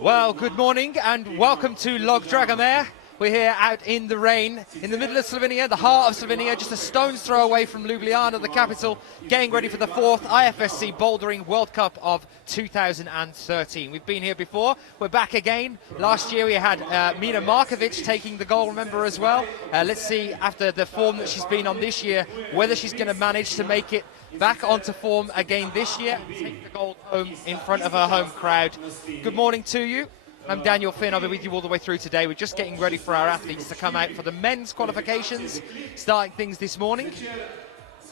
Well, good morning and welcome to Dragomer. We're here out in the rain, in the middle of Slovenia, the heart of Slovenia, just a stone's throw away from Ljubljana, the capital, getting ready for the 4th IFSC Bouldering World Cup of 2013. We've been here before, we're back again. Last year we had Mina Markovic taking the gold, remember, as well. Let's see, after the form that she's been on this year, whether she's going to manage to make it back onto form again this year, take the gold home in front of her home crowd. Good morning to you. I'm Daniel Finn. I'll be with you all the way through today. We're just getting ready for our athletes to come out for the men's qualifications, starting things this morning.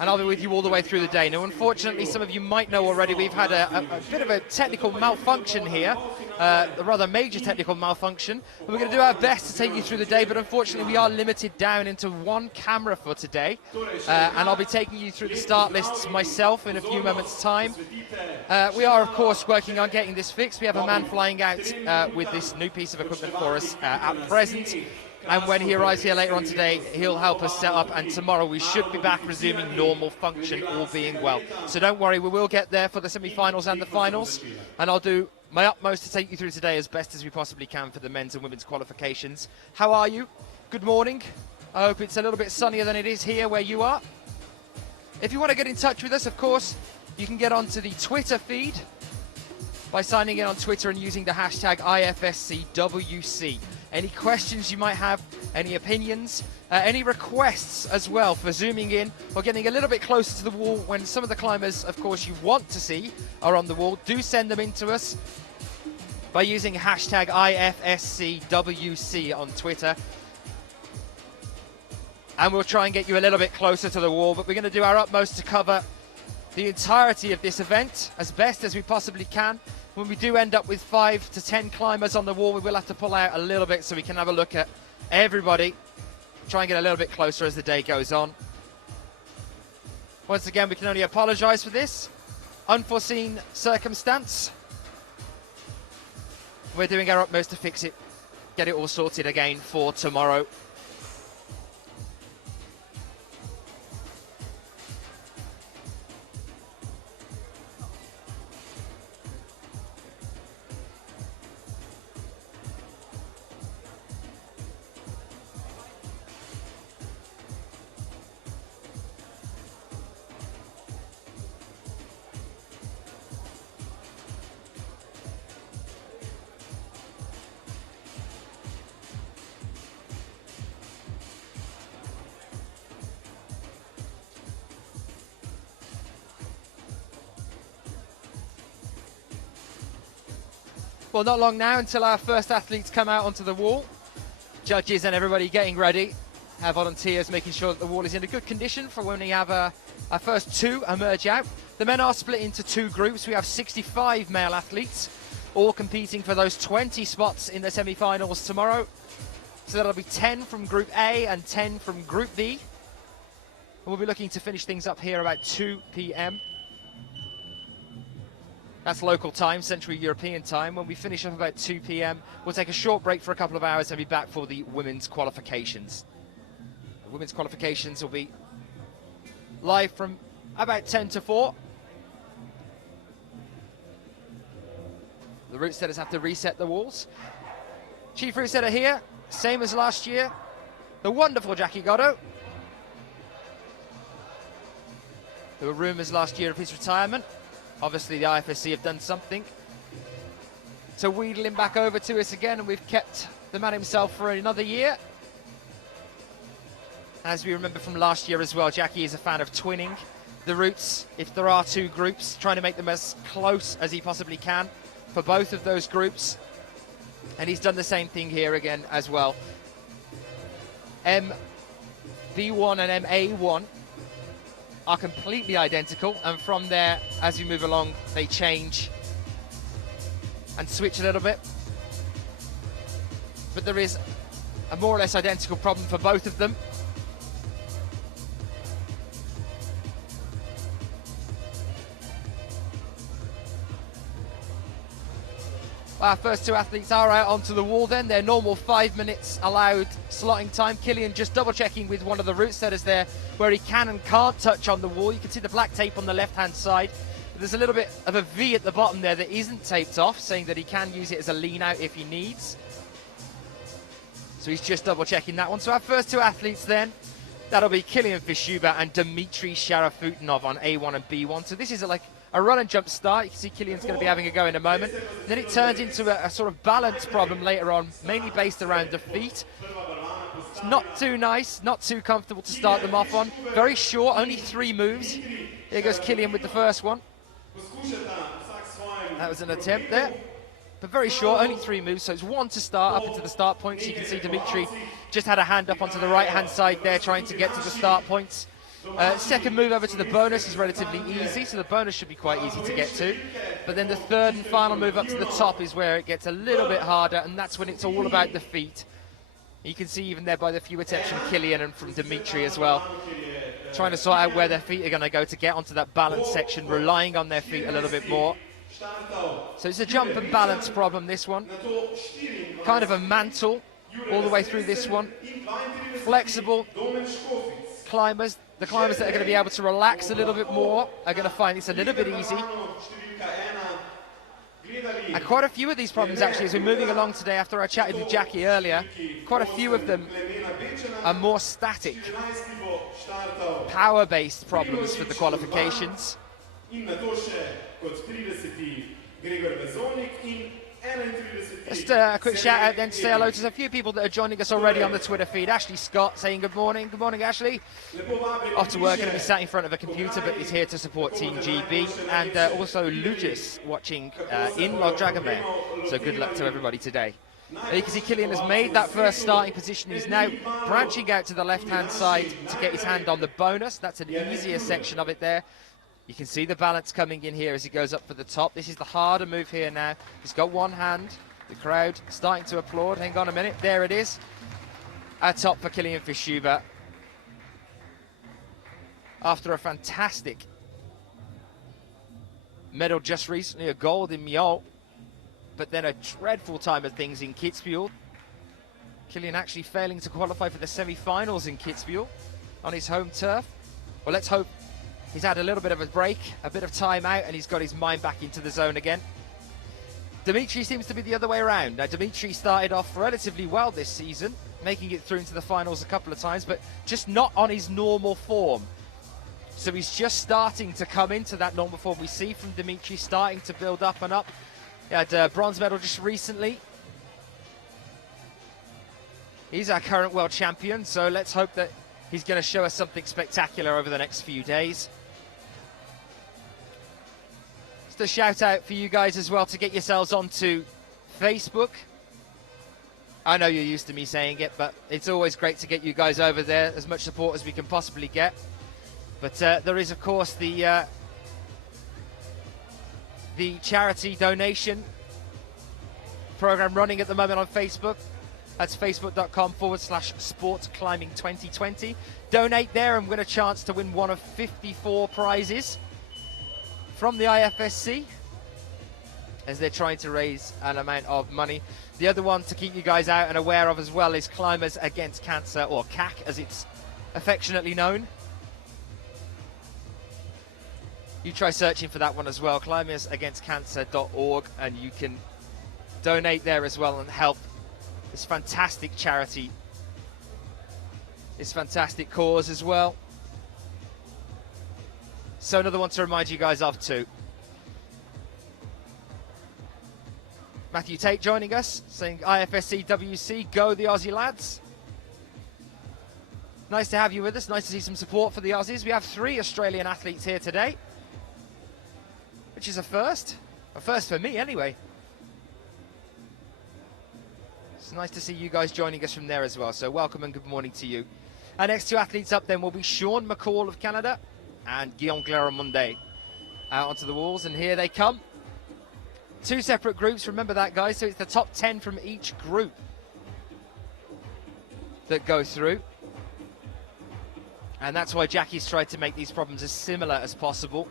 And I'll be with you all the way through the day. Now, unfortunately, some of you might know already, we've had a bit of a technical malfunction here, a rather major technical malfunction. And we're going to do our best to take you through the day, but unfortunately, we are limited down into one camera for today. And I'll be taking you through the start lists myself in a few moments' time. We are, of course, working on getting this fixed. We have a man flying out with this new piece of equipment for us at present. And when he arrives here later on today, he'll help us set up, and tomorrow we should be back resuming normal function, all being well. So don't worry, we will get there for the semi-finals and the finals, and I'll do my utmost to take you through today as best as we possibly can for the men's and women's qualifications. How are you? Good morning. I hope it's a little bit sunnier than it is here where you are. If you want to get in touch with us, of course, you can get onto the Twitter feed by signing in on Twitter and using the hashtag IFSCWC. Any questions you might have, any opinions, any requests as well for zooming in or getting a little bit closer to the wall when some of the climbers, of course, you want to see are on the wall, do send them in to us by using hashtag IFSCWC on Twitter. And we'll try and get you a little bit closer to the wall, but we're going to do our utmost to cover the entirety of this event as best as we possibly can. When we do end up with 5 to 10 climbers on the wall, we will have to pull out a little bit so we can have a look at everybody. Try and get a little bit closer as the day goes on. Once again, we can only apologise for this unforeseen circumstance. We're doing our utmost to fix it, get it all sorted again for tomorrow. Well, not long now until our first athletes come out onto the wall. Judges and everybody getting ready. Our volunteers making sure that the wall is in a good condition for when we have our first two emerge out. The men are split into two groups. We have 65 male athletes, all competing for those 20 spots in the semi-finals tomorrow. So that'll be 10 from Group A and 10 from Group B. And we'll be looking to finish things up here about 2 p.m. That's local time, Central European time. When we finish up about 2 p.m, we'll take a short break for a couple of hours and be back for the women's qualifications. The women's qualifications will be live from about 10 to 4. The route setters have to reset the walls. Chief route setter here, same as last year. The wonderful Jackie Goddo. There were rumours last year of his retirement. Obviously, the IFSC have done something to wheedle him back over to us again, and we've kept the man himself for another year. As we remember from last year as well, Jackie is a fan of twinning the routes. If there are two groups, trying to make them as close as he possibly can for both of those groups. And he's done the same thing here again as well. MB1 and MA1 are completely identical, and from there, as we move along, they change and switch a little bit. But there is a more or less identical problem for both of them. Our first two athletes are out onto the wall then. Their normal 5 minutes allowed slotting time. Killian just double checking with one of the route setters there where he can and can't touch on the wall. You can see the black tape on the left hand side. there's a little bit of a V at the bottom there that isn't taped off, saying that he can use it as a lean out if he needs. So he's just double checking that one. So our first two athletes then, that'll be Kilian Fischuba and Dmitry Sharafutinov on A1 and B1. So this is like a run and jump start. You can see Kilian's going to be having a go in a moment. Then it turns into a sort of balance problem later on, mainly based around the feet. It's not too nice, not too comfortable to start them off on. Very short, only 3 moves. Here goes Kilian with the first one. That was an attempt there, but very short, only 3 moves, so it's 1 to start up into the start points. You can see Dmitry just had a hand up onto the right-hand side there, trying to get to the start points. Second move over to the bonus is relatively easy, so the bonus should be quite easy to get to. But then the third and final move up to the top is where it gets a little bit harder, and that's when it's all about the feet. You can see even there by the few attempts from Kilian and from Dmitry as well, trying to sort out where their feet are going to go to get onto that balance section, relying on their feet a little bit more. So it's a jump and balance problem, this one. Kind of a mantle all the way through this one. Flexible climbers. The climbers that are going to be able to relax a little bit more are going to find it's a little bit easy. And quite a few of these problems, actually, as we're moving along today, after I chatted with Jackie earlier, quite a few of them are more static, power-based problems for the qualifications. Just a quick shout out then to say hello to a few people that are joining us already on the Twitter feed. Ashley Scott saying good morning. Good morning, Ashley. Off to work, going to be sat in front of a computer, but is here to support Team GB. And also Lucas watching in Log Dragomer. So good luck to everybody today. You can see Kilian has made that first starting position. He's now branching out to the left-hand side to get his hand on the bonus. That's an easier section of it there. You can see the balance coming in here as he goes up for the top. This is the harder move here now. He's got one hand. The crowd starting to applaud. Hang on a minute. There it is. At top for Kilian Fischuba. After a fantastic medal just recently, a gold in Mjol, but then a dreadful time of things in Kitzbühel. Kilian actually failing to qualify for the semi-finals in Kitzbühel on his home turf. Well, let's hope he's had a little bit of a break, a bit of time out, and he's got his mind back into the zone again. Dmitry seems to be the other way around. Now, Dmitry started off relatively well this season, making it through into the finals a couple of times, but just not on his normal form. So he's just starting to come into that normal form. We see from Dmitry starting to build up and up. He had a bronze medal just recently. He's our current world champion, so let's hope that he's going to show us something spectacular over the next few days. Just a shout out for you guys as well to get yourselves onto Facebook. I know you're used to me saying it, but it's always great to get you guys over there, as much support as we can possibly get. But there is, of course, the charity donation program running at the moment on Facebook. That's facebook.com/sportclimbing2020. Donate there and win a chance to win one of 54 prizes from the IFSC, as they're trying to raise an amount of money. The other one to keep you guys out and aware of as well is Climbers Against Cancer, or CAC as it's affectionately known. You try searching for that one as well, climbersagainstcancer.org, and you can donate there as well and help this fantastic charity, this fantastic cause as well. So another one to remind you guys of too. Matthew Tate joining us, saying IFSC WC, go the Aussie lads. Nice to have you with us, nice to see some support for the Aussies. We have 3 Australian athletes here today, which is a first for me anyway. It's nice to see you guys joining us from there as well, so welcome and good morning to you. Our next 2 athletes up then will be Sean McCall of Canada and Guillaume Glaramonde out onto the walls, and here they come. 2 separate groups, remember that guys, so it's the top 10 from each group that go through. And that's why Jackie's tried to make these problems as similar as possible.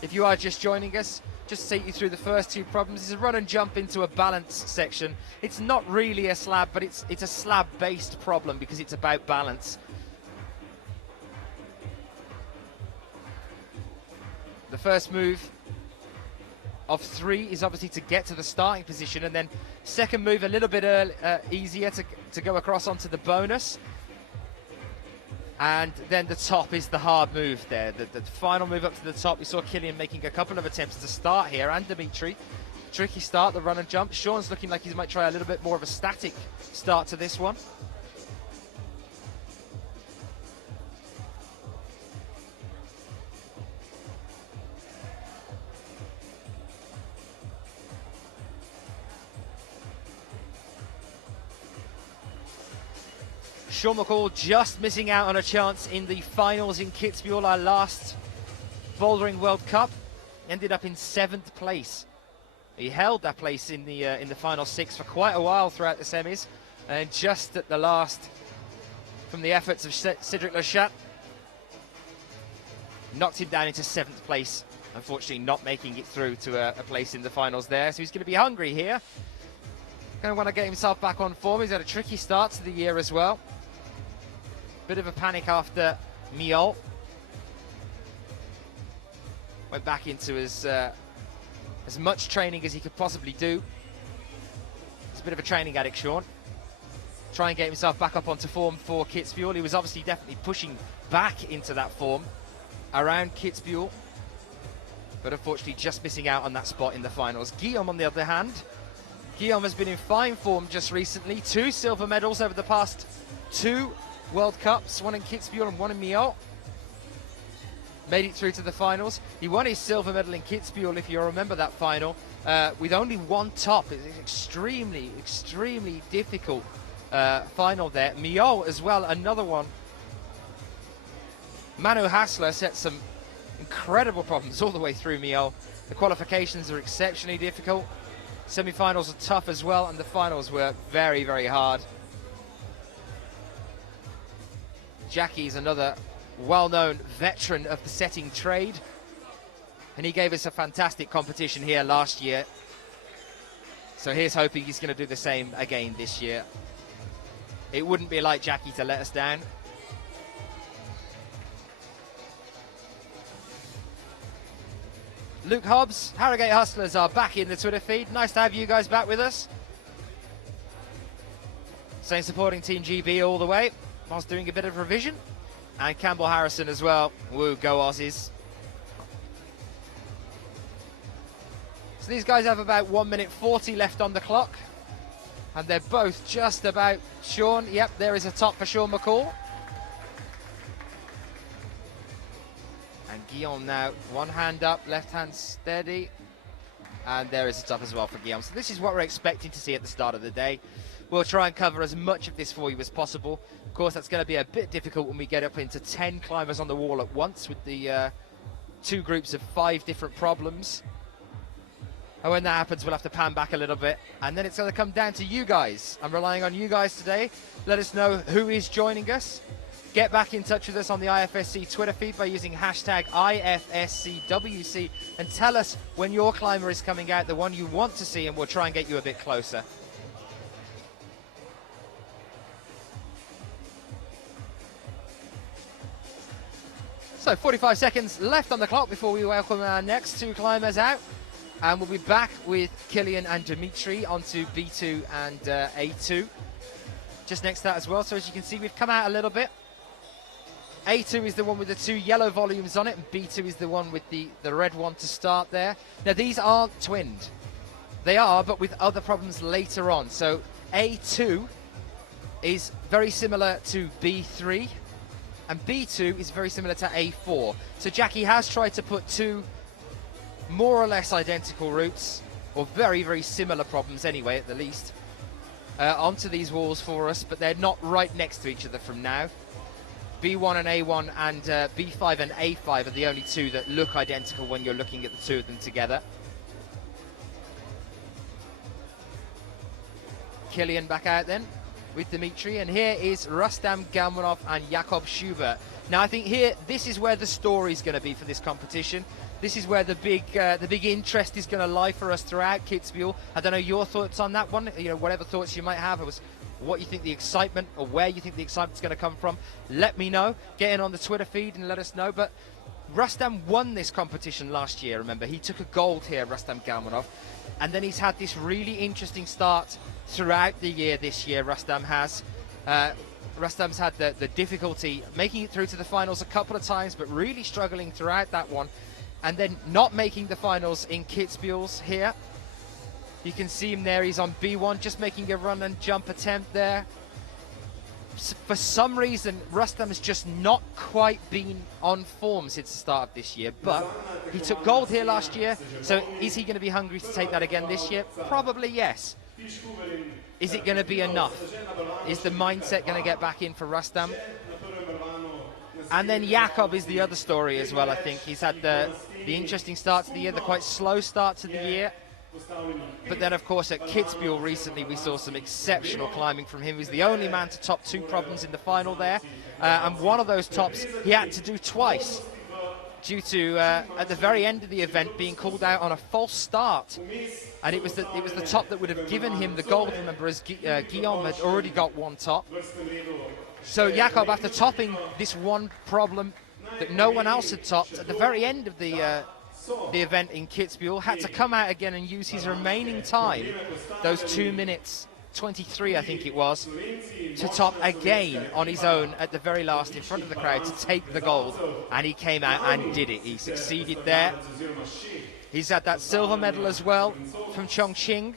If you are just joining us, just to take you through the first 2 problems. It's a run and jump into a balance section. It's not really a slab, but it's a slab-based problem because it's about balance. The first move of 3 is obviously to get to the starting position, and then second move a little bit easier to go across onto the bonus. And then the top is the hard move there. The final move up to the top, we saw Killian making a couple of attempts to start here, and Dimitri. Tricky start, the run and jump. Sean's looking like he might try a little bit more of a static start to this one. Sean McCall just missing out on a chance in the finals in Kitzbühel, our last Bouldering World Cup. Ended up in 7th place. He held that place in the final 6 for quite a while throughout the semis, and just at the last, from the efforts of Cedric Lechat, knocked him down into 7th place. Unfortunately, not making it through to a place in the finals there. So he's going to be hungry here. Going to want to get himself back on form. He's had a tricky start to the year as well. Bit of a panic after Miol. Went back into as much training as he could possibly do. He's a bit of a training addict, Sean. Try and get himself back up onto form for Kitzbühel. He was obviously definitely pushing back into that form around Kitzbühel, but unfortunately just missing out on that spot in the finals. Guillaume, on the other hand, Guillaume has been in fine form just recently. 2 silver medals over the past 2 World Cups, one in Kitzbühel and one in Miol. Made it through to the finals. He won his silver medal in Kitzbühel, if you remember that final, with only 1 top. It's an extremely, extremely difficult final there. Miol as well, another one. Manu Hassler set some incredible problems all the way through Miol. The qualifications are exceptionally difficult. Semi-finals are tough as well, and the finals were very, very hard. Jackie is another well-known veteran of the setting trade, and he gave us a fantastic competition here last year, so here's hoping he's going to do the same again this year. It wouldn't be like Jackie to let us down. Luke Hobbs, Harrogate Hustlers are back in the Twitter feed. Nice to have you guys back with us. Same supporting Team GB all the way whilst doing a bit of revision. And Campbell Harrison as well. Woo, go Aussies. So these guys have about 1 minute 40 left on the clock. And they're both just about... Sean, yep, there is a top for Sean McCall. And Guillaume now, one hand up, left hand steady. And there is a top as well for Guillaume. So this is what we're expecting to see at the start of the day. We'll try and cover as much of this for you as possible. Of course, that's going to be a bit difficult when we get up into 10 climbers on the wall at once with the 2 groups of 5 different problems. And when that happens, we'll have to pan back a little bit. And then it's going to come down to you guys. I'm relying on you guys today. Let us know who is joining us. Get back in touch with us on the IFSC Twitter feed by using hashtag IFSCWC and tell us when your climber is coming out, the one you want to see, and we'll try and get you a bit closer. So 45 seconds left on the clock before we welcome our next 2 climbers out. And we'll be back with Killian and Dimitri onto B2 and A2. Just next to that as well. So as you can see, we've come out a little bit. A2 is the one with the 2 yellow volumes on it, and B2 is the one with the red one to start there. Now, these aren't twinned. They are, but with other problems later on. So A2 is very similar to B3. And B2 is very similar to A4. So Jackie has tried to put 2 more or less identical routes, or very, very similar problems anyway, at the least, onto these walls for us, but they're not right next to each other from now. B1 and A1 and B5 and A5 are the only 2 that look identical when you're looking at the 2 of them together. Killian back out then with Dimitri, and here is Rustam Galmanov and Jakob Schubert. Now I think here, this is where the story is going to be for this competition. This is where the big interest is going to lie for us throughout Kitzbühel. I don't know your thoughts on that one, you know, whatever thoughts you might have, what you think the excitement, or where you think the excitement's going to come from. Let me know. Get in on the Twitter feed and let us know. But Rustam won this competition last year, remember. He took a gold here, Rustam Galmanov. And then he's had this really interesting start throughout the year this year, Rustam has. Rustam's had the difficulty making it through to the finals a couple of times, but really struggling throughout that one. And then not making the finals in Kitzbühel's here. You can see him there, he's on B1, just making a run and jump attempt there. For some reason, Rustam has just not quite been on form since the start of this year, but he took gold here last year, so is he going to be hungry to take that again this year? Probably yes. Is it going to be enough? Is the mindset going to get back in for Rustam? And then Jakob is the other story as well, I think. He's had the interesting start to the year, the quite slow start to the year. But then, of course, at Kitzbühel recently, we saw some exceptional climbing from him. He was the only man to top 2 problems in the final there. And one of those tops he had to do twice due to, at the very end of the event, being called out on a false start. And it was the top that would have given him the gold, remember, as Guillaume had already got one top. So Jakob, after topping this one problem that no one else had topped, at the very end of the event in Kitzbühel, had to come out again and use his remaining time, those 2 minutes 23 I think it was, to top again on his own at the very last in front of the crowd to take the gold, and he came out and did it. He succeeded there. He's had that silver medal as well from Chongqing.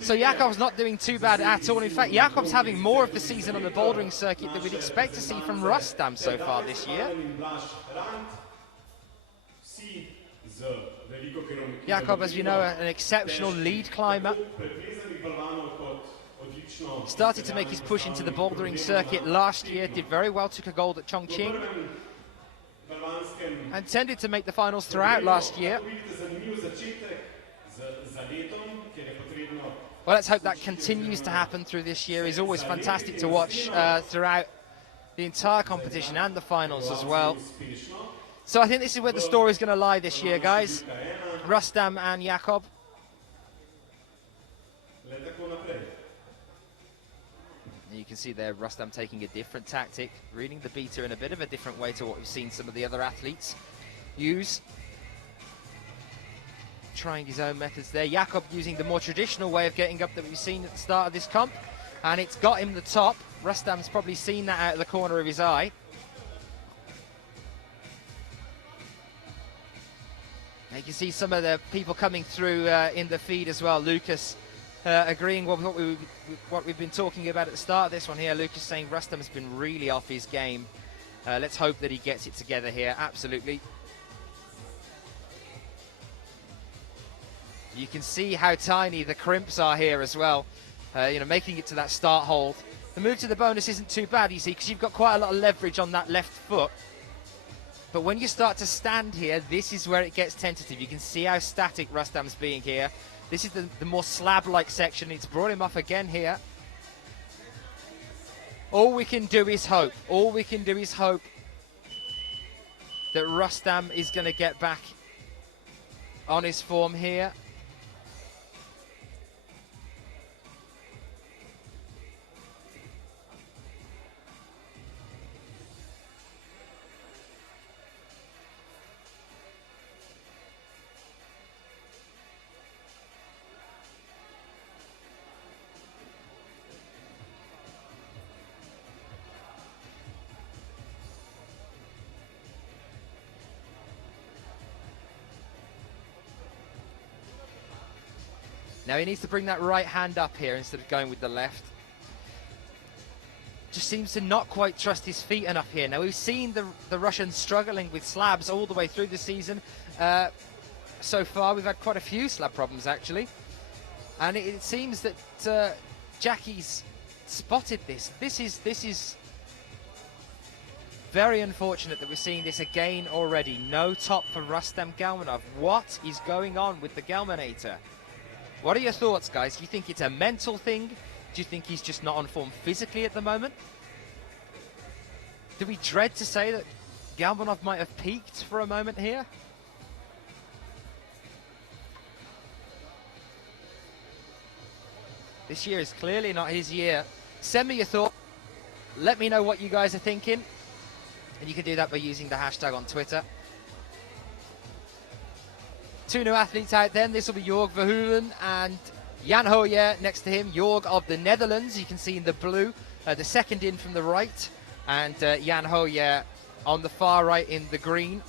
So Jakob's not doing too bad at all. In fact, Jakob's having more of the season on the bouldering circuit than we'd expect to see from Rustam so far this year. Jakob, as you know, an exceptional lead climber. Started to make his push into the bouldering circuit last year, did very well, took a gold at Chongqing, and tended to make the finals throughout last year. Well, let's hope that continues to happen through this year. He's always fantastic to watch throughout the entire competition and the finals as well. So I think this is where the story's going to lie this year, guys. Rustam and Jakob. You can see there Rustam taking a different tactic, reading the beta in a bit of a different way to what we've seen some of the other athletes use. Trying his own methods there. Jakob using the more traditional way of getting up that we've seen at the start of this comp, and it's got him the top. Rustam's probably seen that out of the corner of his eye. You can see some of the people coming through in the feed as well. Lucas agreeing with what we've been talking about at the start of this one here. Lucas saying Rustam has been really off his game. Let's hope that he gets it together here. Absolutely. You can see how tiny the crimps are here as well. You know, making it to that start hold. The move to the bonus isn't too bad, you see, because you've got quite a lot of leverage on that left foot. But when you start to stand here, this is where it gets tentative. You can see how static Rustam's being here. This is the more slab-like section. It's brought him off again here. All we can do is hope. All we can do is hope that Rustam is going to get back on his form here. Now he needs to bring that right hand up here instead of going with the left. Just seems to not quite trust his feet enough here. Now we've seen the Russians struggling with slabs all the way through the season. So far we've had quite a few slab problems actually. And it seems that Jackie's spotted this. This is very unfortunate that we're seeing this again already. No top for Rustam Galmanov. What is going on with the Galmanator? What are your thoughts, guys? Do you think it's a mental thing? Do you think he's just not on form physically at the moment? Do we dread to say that Galmanov might have peaked for a moment here? This year is clearly not his year. Send me your thoughts. Let me know what you guys are thinking. And you can do that by using the hashtag on Twitter. 2 new athletes out then. This will be Jorg Verheulen and Jan Hoyer next to him. Jorg of the Netherlands, you can see in the blue, the second in from the right, and Jan Hoyer on the far right in the green.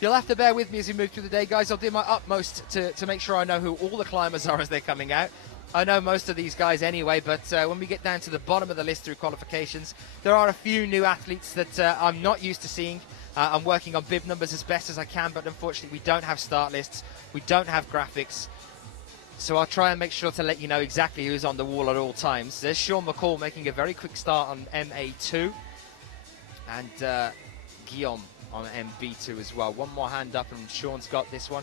You'll have to bear with me as we move through the day, guys. I'll do my utmost to make sure I know who all the climbers are as they're coming out. I know most of these guys anyway, but when we get down to the bottom of the list through qualifications, there are a few new athletes that I'm not used to seeing. I'm working on bib numbers as best as I can, but unfortunately we don't have start lists, we don't have graphics, so I'll try and make sure to let you know exactly who's on the wall at all times. There's Sean McCall making a very quick start on MA2, and Guillaume on MB2 as well. One more hand up and Sean's got this one.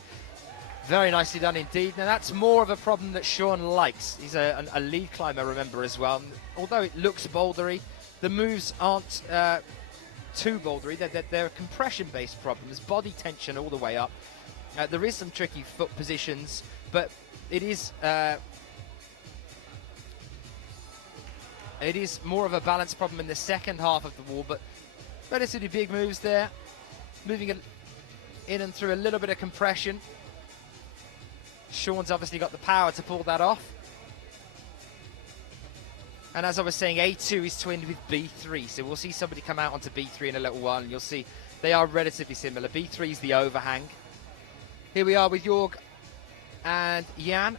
Very nicely done indeed. Now that's more of a problem that Sean likes. He's a lead climber, remember, as well. Although it looks bouldery, the moves aren't too bouldery. They're compression-based problems, body tension all the way up. There is some tricky foot positions, but it is more of a balance problem in the second half of the wall, but relatively big moves there. Moving in and through a little bit of compression. Sean's obviously got the power to pull that off. And as I was saying, A2 is twinned with B3, so we'll see somebody come out onto B3 in a little while, and you'll see they are relatively similar. B3 is the overhang. Here we are with Jorg and Jan.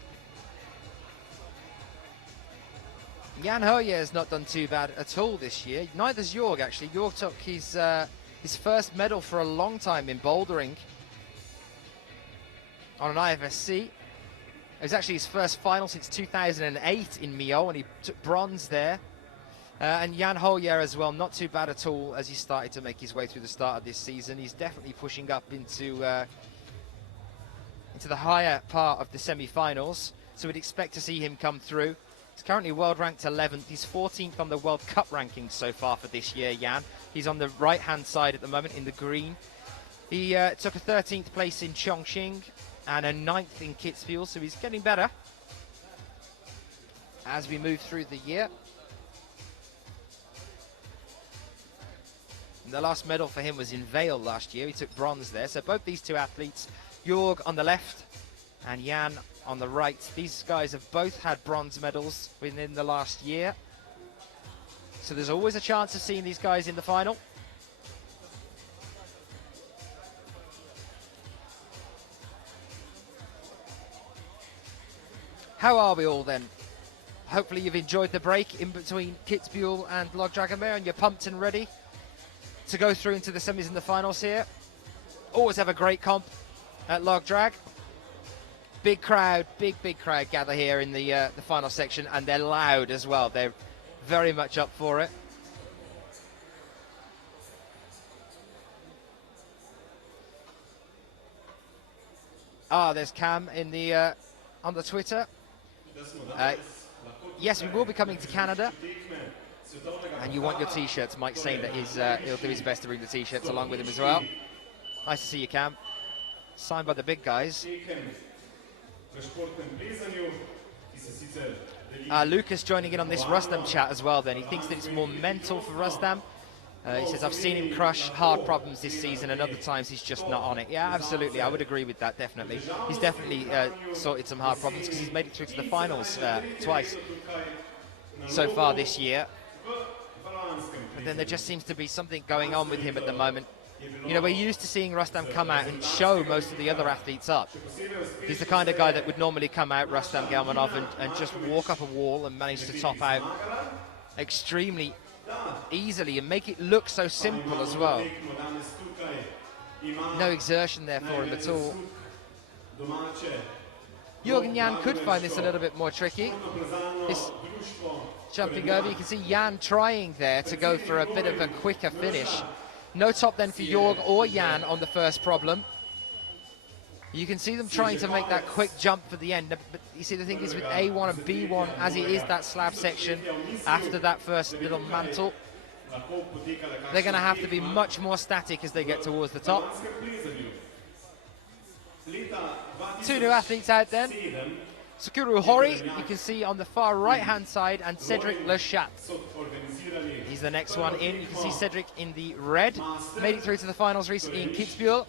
Jan Hoyer has not done too bad at all this year. Neither's Jorg, actually. Jorg took his first medal for a long time in bouldering on an IFSC. It was actually his first final since 2008 in Millau, and he took bronze there. And Jan Hoyer as well, not too bad at all as he started to make his way through the start of this season. He's definitely pushing up into the higher part of the semi-finals, so we'd expect to see him come through. He's currently world ranked 11th. He's 14th on the World Cup rankings so far for this year, Jan. He's on the right-hand side at the moment in the green. He took a 13th place in Chongqing and a 9th in Kitzbühel, so he's getting better as we move through the year. And the last medal for him was in Vail last year. He took bronze there. So both these two athletes, Jorg on the left and Jan on the right, these guys have both had bronze medals within the last year. So there's always a chance of seeing these guys in the final. How are we all then? Hopefully you've enjoyed the break in between Kitzbühel and Log Dragomer, and you're pumped and ready to go through into the semis and the finals here. Always have a great comp at Log Drag. Big crowd, big crowd gather here in the final section, and they're loud as well. They're very much up for it. There's Cam in the on the Twitter. Yes, we will be coming to Canada, and you want your t-shirts. Mike's saying that he'll do his best to bring the t-shirts along with him as well. Nice to see you, Cam. Signed by the big guys. Lucas joining in on this Rustam chat as well then. He thinks that it's more mental for Rustam. He says, I've seen him crush hard problems this season, and other times he's just not on it. Yeah, absolutely. I would agree with that, definitely. He's definitely sorted some hard problems because he's made it through to the finals twice so far this year. But then there just seems to be something going on with him at the moment. You know, we're used to seeing Rustam come out and show most of the other athletes up. He's the kind of guy that would normally come out, Rustam Gelmanov, and just walk up a wall and manage to top out extremely easily and make it look so simple as well. No exertion there for him at all. Jorg and Jan could find this a little bit more tricky. This jumping over, you can see Jan trying there to go for a bit of a quicker finish. No top then for Jorg or Jan on the first problem. You can see them trying to make that quick jump for the end, but you see the thing is with A1 and B1, as it is that slab section after that first little mantle, they're going to have to be much more static as they get towards the top. Two new athletes out then. Sakuru Hori, you can see on the far right hand side, and Cedric Le Chat. He's the next one in. You can see Cedric in the red. Made it through to the finals recently in Kitzbühel.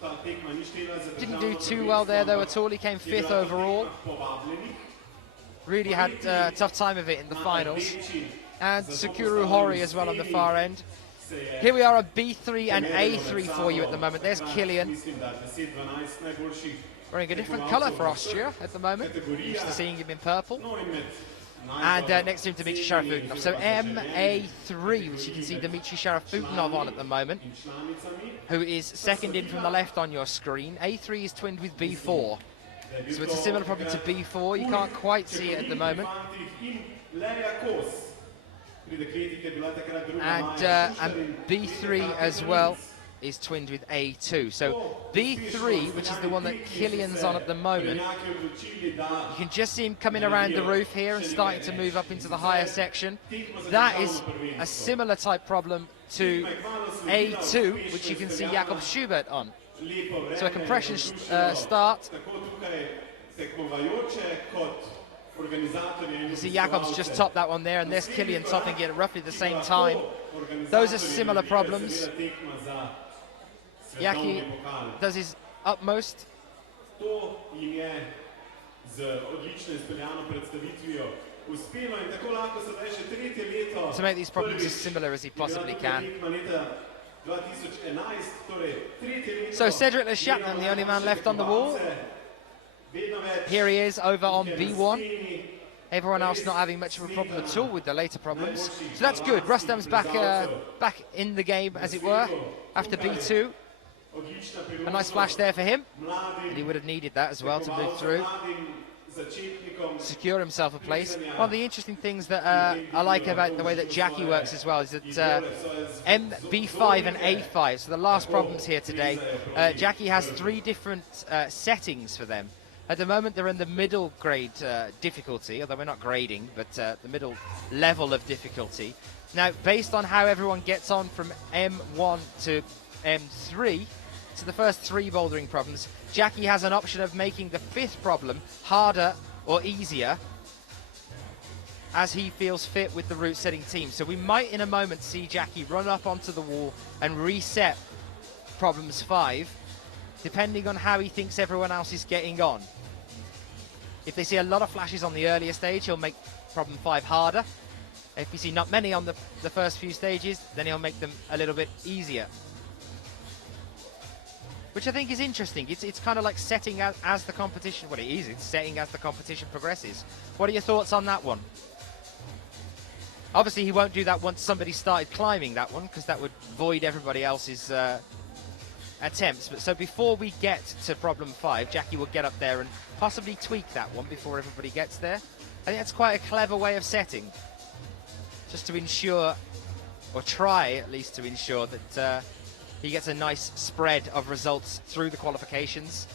Didn't do too well there though at all. He came 5th overall. Really had a tough time of it in the finals. And Sakuru Hori as well on the far end. Here we are on B3 and A3 for you at the moment. There's Killian. Wearing a different colour for Austria at the moment. Used to seeing him in purple. And next to him, Dmitry Sharafutinov. So MA3, which you can see Dmitry Sharafutinov on at the moment, who is second in from the left on your screen. A3 is twinned with B4. So it's a similar problem to B4. You can't quite see it at the moment. And B3 as well is twinned with A2. So B3, which is the one that Killian's on at the moment, you can just see him coming around the roof here and starting to move up into the higher section. That is a similar type problem to A2, which you can see Jakob Schubert on. So a compression start. You see Jakob's just topped that one there, and there's Killian topping it at roughly the same time. Those are similar problems. Jaki does his utmost to make these problems as similar as he possibly can. So Cedric Le Chapman, the only man left on the wall. Here he is over on B1. Everyone else not having much of a problem at all with the later problems. So that's good. Rustam's back in the game, as it were, after B2. A nice flash there for him. And he would have needed that as well to move through. Secure himself a place. One of the interesting things that I like about the way that Jackie works as well is that B5 and A5, so the last problems here today, Jackie has 3 different settings for them. At the moment they're in the middle grade difficulty, although we're not grading, but the middle level of difficulty. Now, based on how everyone gets on from M1 to M3, so the first 3 bouldering problems, Jackie has an option of making the 5th problem harder or easier as he feels fit with the route setting team. So we might in a moment see Jackie run up onto the wall and reset problems 5, depending on how he thinks everyone else is getting on. If they see a lot of flashes on the earlier stage, he'll make problem 5 harder. If you see not many on the first few stages, then he'll make them a little bit easier. Which I think is interesting. It's kind of like setting as the competition, well it is, it's setting as the competition progresses. What are your thoughts on that one? Obviously he won't do that once somebody started climbing that one, because that would void everybody else's attempts. But so before we get to problem 5, Jackie will get up there and possibly tweak that one before everybody gets there. I think that's quite a clever way of setting, just to ensure, or try at least to ensure that he gets a nice spread of results through the qualifications.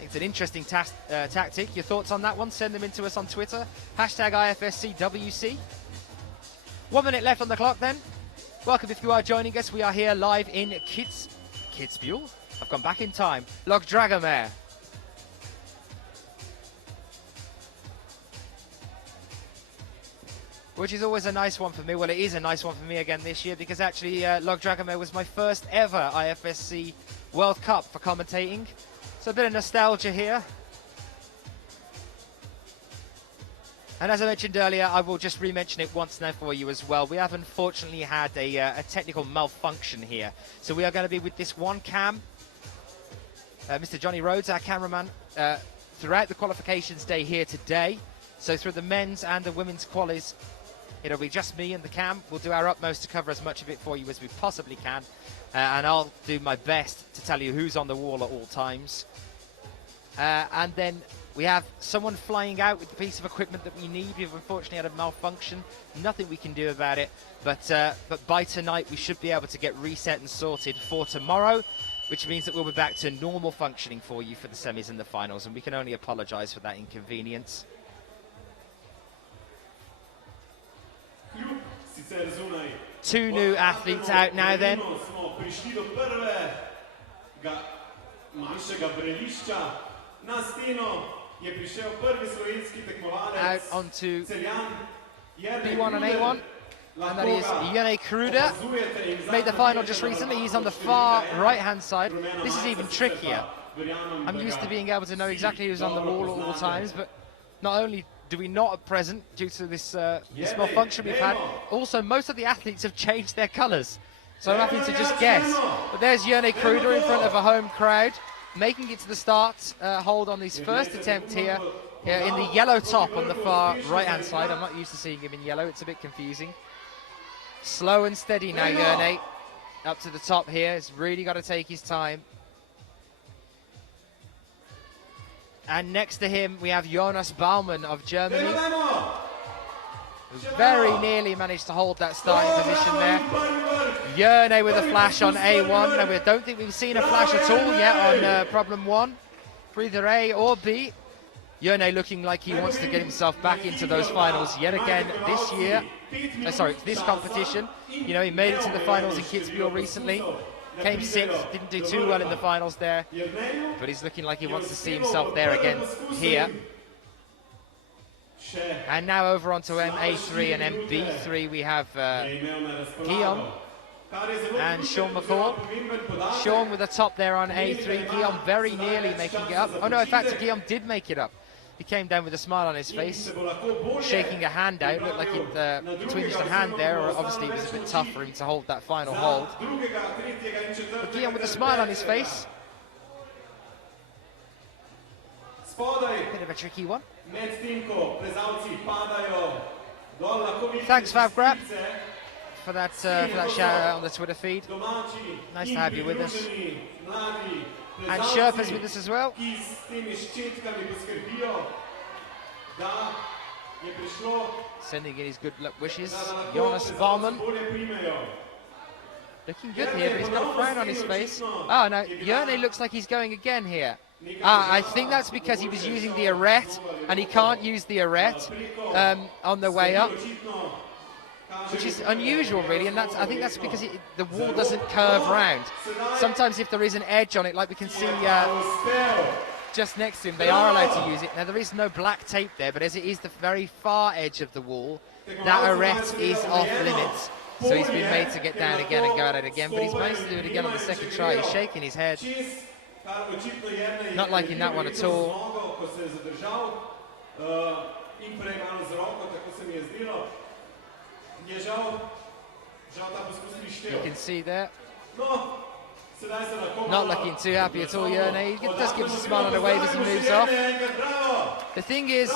It's an interesting tactic. Your thoughts on that one? Send them in to us on Twitter. Hashtag IFSCWC. 1 minute left on the clock then. Welcome if you are joining us. We are here live in Kitzbühel. I've gone back in time. Log Dragomer. Which is always a nice one for me. Well, it is a nice one for me again this year, because actually Log Dragomer was my first ever IFSC World Cup for commentating. So a bit of nostalgia here. And as I mentioned earlier, I will just re-mention it once now for you as well. We have unfortunately had a technical malfunction here. So we are going to be with this one cam. Mr. Johnny Rhodes, our cameraman, throughout the qualifications day here today. So through the men's and the women's qualies, it'll be just me and the cam. We'll do our utmost to cover as much of it for you as we possibly can. And I'll do my best to tell you who's on the wall at all times. And then we have someone flying out with the piece of equipment that we need. We've unfortunately had a malfunction. Nothing we can do about it. But by tonight, we should be able to get reset and sorted for tomorrow, which means that we'll be back to normal functioning for you for the semis and the finals. And we can only apologise for that inconvenience. Two new athletes out now then. Out onto B1 and A1. and that is Jone Kruder. Made the final just recently. He's on the far right-hand side. This is even trickier. I'm used to being able to know exactly who's on the wall at all times, but not only do we not at present due to this malfunction we've had, also most of the athletes have changed their colours. So I'm having to just guess. But there's Jone Kruder in front of a home crowd, making it to the start hold on his first attempt here in the yellow top on the far right-hand side. I'm not used to seeing him in yellow. It's a bit confusing. Slow and steady now, Jone. Up to the top here. He's really got to take his time. And next to him, we have Jonas Baumann of Germany, who very nearly managed to hold that starting position there. Jone with a flash on A1. Now, we don't think we've seen a flash at all yet on problem 1 for either A or B. Jone looking like he wants to get himself back into those finals yet again this year. This competition. You know, he made it to the finals in Kitzbühel recently. Came 6th, didn't do too well in the finals there, but he's looking like he wants to see himself there again here. And now over onto MA3 and MB3, we have Guillaume and Sean McCall. Sean with the top there on A3, Guillaume very nearly making it up. Oh no, in fact, Guillaume did make it up. He came down with a smile on his face, shaking a hand out. Looked like he'd twinged a hand there, or obviously it was a bit tough for him to hold that final hold. But Guillaume with a smile on his face. Bit of a tricky one. Thanks, Favgrap, for that shout out on the Twitter feed. Nice to have you with us. And Sherpa's with us as well. Sending in his good luck wishes. Jonas Baumann. Looking good here, but he's got a frown on his face. Oh no, Jone looks like he's going again here. I think that's because he was using the arete, and he can't use the arete on the way up, which is unusual really, and I think that's because the wall doesn't curve round. Sometimes if there is an edge on it, like we can see just next to him, they are allowed to use it. Now there is no black tape there, but as it is the very far edge of the wall, that arete is off limits. So he's been made to get down again and go at it again, but he's managed to do it again on the second try. He's shaking his head. Not liking that one at all. You can see there. Not looking too happy at all, Jone. He does give us a smile and a wave as he moves off. The thing is,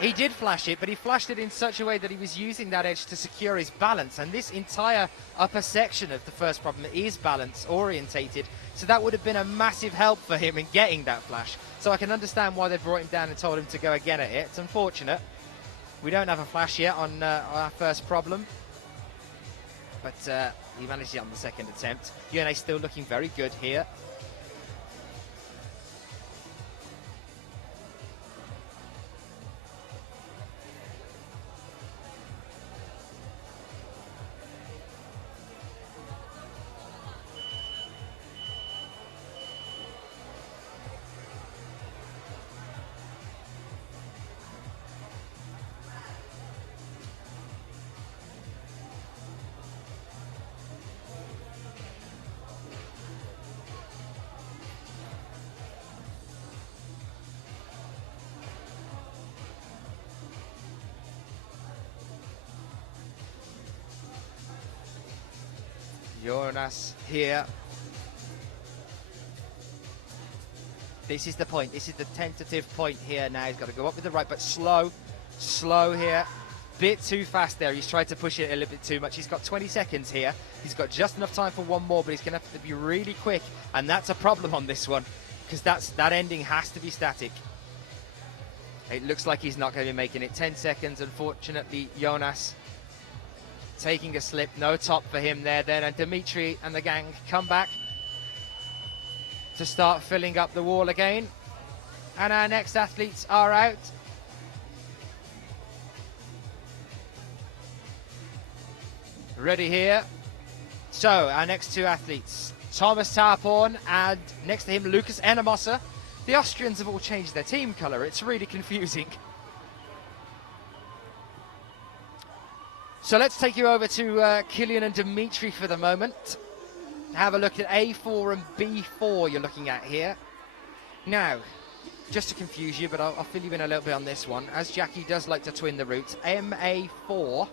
he did flash it, but he flashed it in such a way that he was using that edge to secure his balance. And this entire upper section of the first problem is balance orientated. So that would have been a massive help for him in getting that flash. So I can understand why they brought him down and told him to go again at it. It's unfortunate. We don't have a flash yet on our first problem. But he managed it on the second attempt. Jone still looking very good here. Jonas here. This is the point. This is the tentative point here now. He's got to go up with the right, but slow here. Bit too fast there. He's tried to push it a little bit too much. He's got 20 seconds here. He's got just enough time for one more, but he's going to have to be really quick, and that's a problem on this one because that ending has to be static. It looks like he's not going to be making it. 10 seconds, unfortunately. Jonas taking a slip, no top for him there then, and Dimitri and the gang come back to start filling up the wall again. And our next athletes are out. Ready here. So our next two athletes, Thomas Tarporn and next to him Lucas Enemoser. The Austrians have all changed their team colour. It's really confusing. So let's take you over to Killian and Dimitri for the moment. Have a look at A4 and B4 you're looking at here. Now, just to confuse you, but I'll fill you in a little bit on this one, as Jackie does like to twin the routes, MA4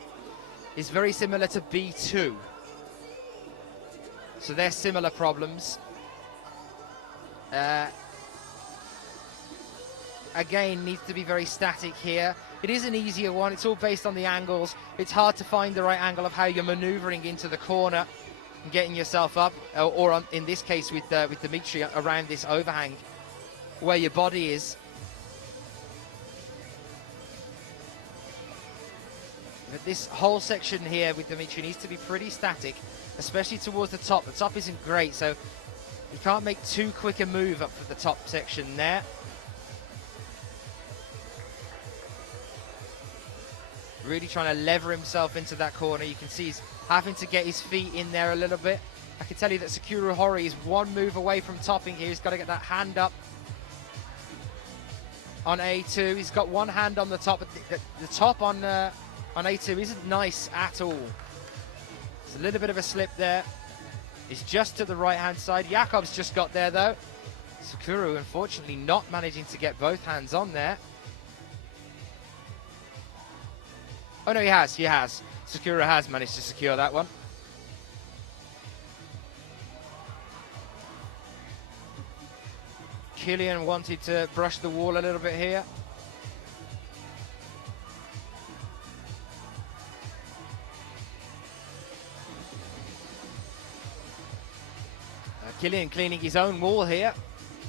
is very similar to B2. So they're similar problems. Again, needs to be very static here. It is an easier one. It's all based on the angles. It's hard to find the right angle of how you're maneuvering into the corner and getting yourself up, or in this case with Dimitri, around this overhang where your body is. But this whole section here with Dimitri needs to be pretty static, especially towards the top. The top isn't great, so you can't make too quick a move up for the top section there. Really trying to lever himself into that corner. You can see he's having to get his feet in there a little bit. I can tell you that Sakura Hori is one move away from topping here. He's got to get that hand up on A2. He's got one hand on the top. The top on A2 isn't nice at all. It's a little bit of a slip there. It's just to the right-hand side. Jakob's just got there, though. Sakura, unfortunately, not managing to get both hands on there. Oh, no, he has. Sakura has managed to secure that one. Killian wanted to brush the wall a little bit here. Killian cleaning his own wall here,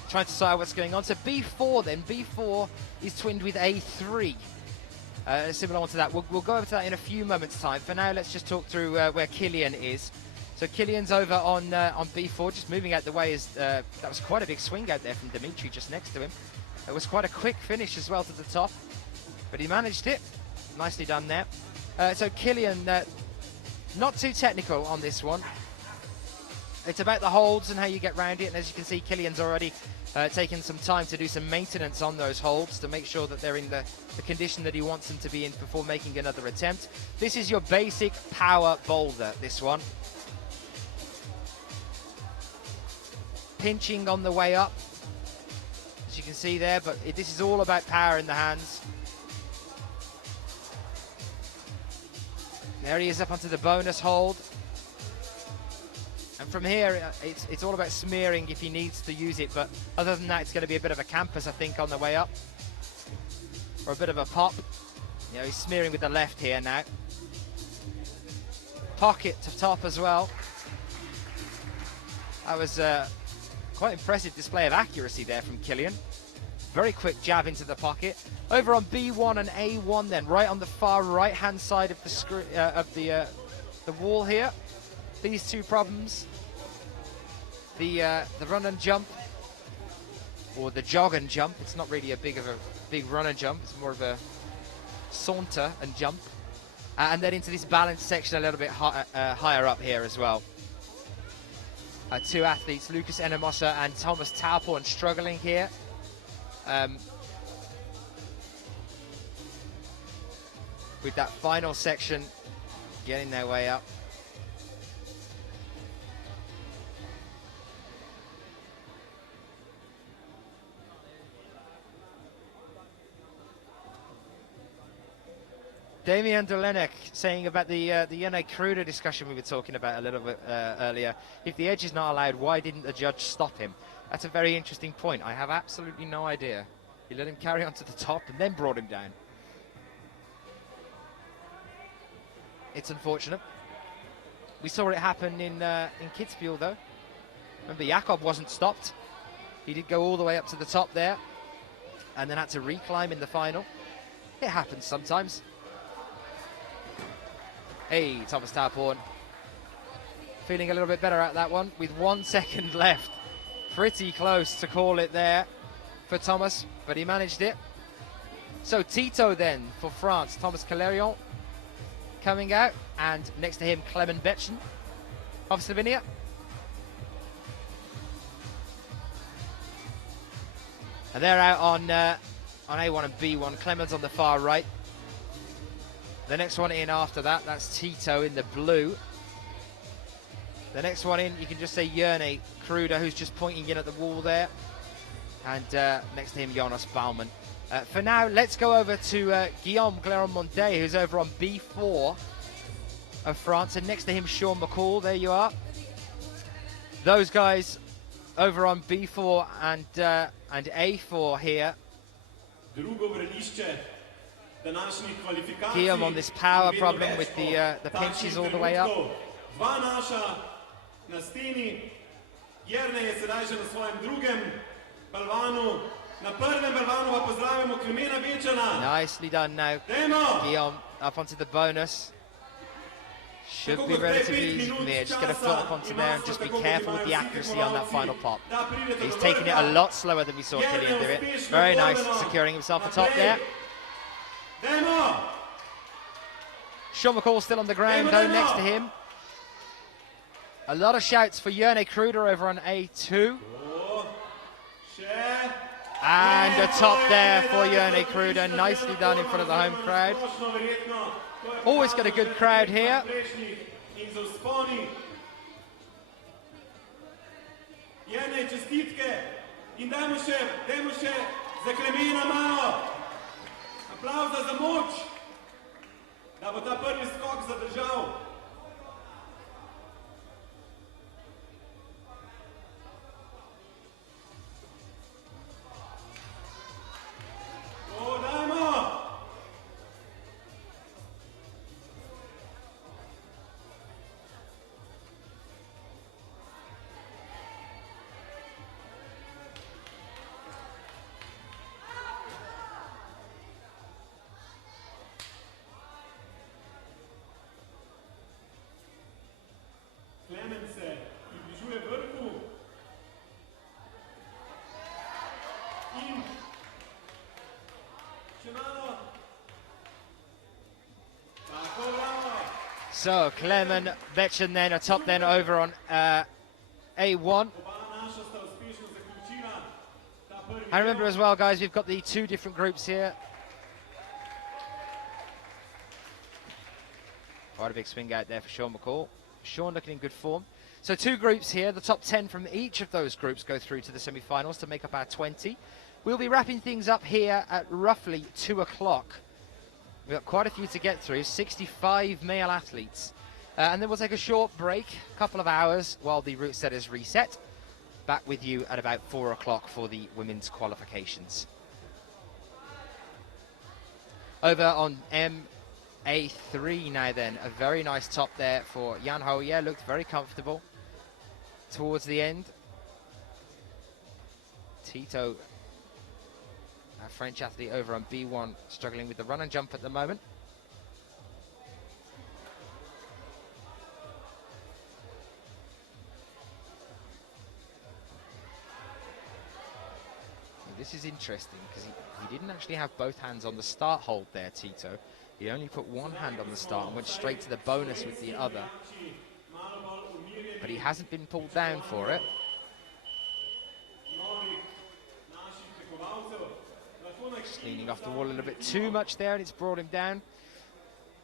trying to decide what's going on. So B4 then. B4 is twinned with A3. A similar one to that. We'll go over to that in a few moments' time. For now, let's just talk through where Killian is. So Killian's over on B4, just moving out the way. As that was quite a big swing out there from Dimitri just next to him. It was quite a quick finish as well to the top, but he managed it. Nicely done there. So Killian, not too technical on this one. It's about the holds and how you get around it. And as you can see, Killian's already taken some time to do some maintenance on those holds to make sure that they're in the condition that he wants them to be in before making another attempt. This is your basic power boulder, this one. Pinching on the way up, as you can see there, but this is all about power in the hands. There he is up onto the bonus hold. And from here, it's all about smearing if he needs to use it, but other than that, it's going to be a bit of a campus, I think, on the way up. Or a bit of a pop. You know, he's smearing with the left here now. Pocket to top as well. That was quite impressive display of accuracy there from Killian. Very quick jab into the pocket. Over on B1 and A1 then, right on the far right-hand side of the screen, the wall here. These two problems, the run and jump, or the jog and jump. It's not really a big run and jump. It's more of a saunter and jump, and then into this balance section a little bit higher up here as well. Two athletes, Lucas Enemosa and Thomas Tauporn, struggling here. With that final section, getting their way up. Damian Dolenek saying about the Yannick Kruder discussion we were talking about a little bit earlier. If the edge is not allowed, why didn't the judge stop him? That's a very interesting point. I have absolutely no idea. He let him carry on to the top and then brought him down. It's unfortunate. We saw it happen in Kitzbühel though. Remember, Jakob wasn't stopped. He did go all the way up to the top there and then had to reclimb in the final. It happens sometimes. Hey, Thomas Tauporn. Feeling a little bit better at that one with 1 second left. Pretty close to call it there for Thomas, but he managed it. So Tito then for France, Thomas Calerion coming out, and next to him Clement Betchen of Slovenia. And they're out on A1 and B1. Clemens on the far right. The next one in after that, that's Tito in the blue. The next one in, you can just say Jerne Kruder, who's just pointing in at the wall there. And next to him, Jonas Baumann. For now, let's go over to Guillaume Clermont-Montet, who's over on B4 of France. And next to him, Sean McCall. There you are. Those guys over on B4 and A4 here. Guillaume on this power problem with the pinches all the way up. Nicely done now. Guillaume up onto the bonus. Should be relatively easy from here. Just get a foot up onto there and just be careful with the accuracy on that final pop. He's taking it a lot slower than we saw Killian do it. Very nice, securing himself atop there. Sean McCall still on the ground though, next to him. A lot of shouts for Jerne Kruder over on A2. And a top there for Jerne Kruder. Nicely done in front of the home crowd. Always got a good crowd here. So Clement Betchen then atop then over on A1. I remember as well, guys, we've got the two different groups here. Quite a big swing out there for Sean McCall. Sean looking in good form. So two groups here. The top 10 from each of those groups go through to the semi-finals to make up our 20. We'll be wrapping things up here at roughly 2 o'clock. We've got quite a few to get through, 65 male athletes. And then we'll take a short break, a couple of hours, while the route setters reset. Back with you at about 4 o'clock for the women's qualifications. Over on MA3 now then, a very nice top there for Jan Hoyer, looked very comfortable towards the end. Tito, a French athlete over on B1, struggling with the run and jump at the moment. This is interesting because he didn't actually have both hands on the start hold there, Tito. He only put one hand on the start and went straight to the bonus with the other. But he hasn't been pulled down for it. Just leaning off the wall a little bit too much there, and it's brought him down.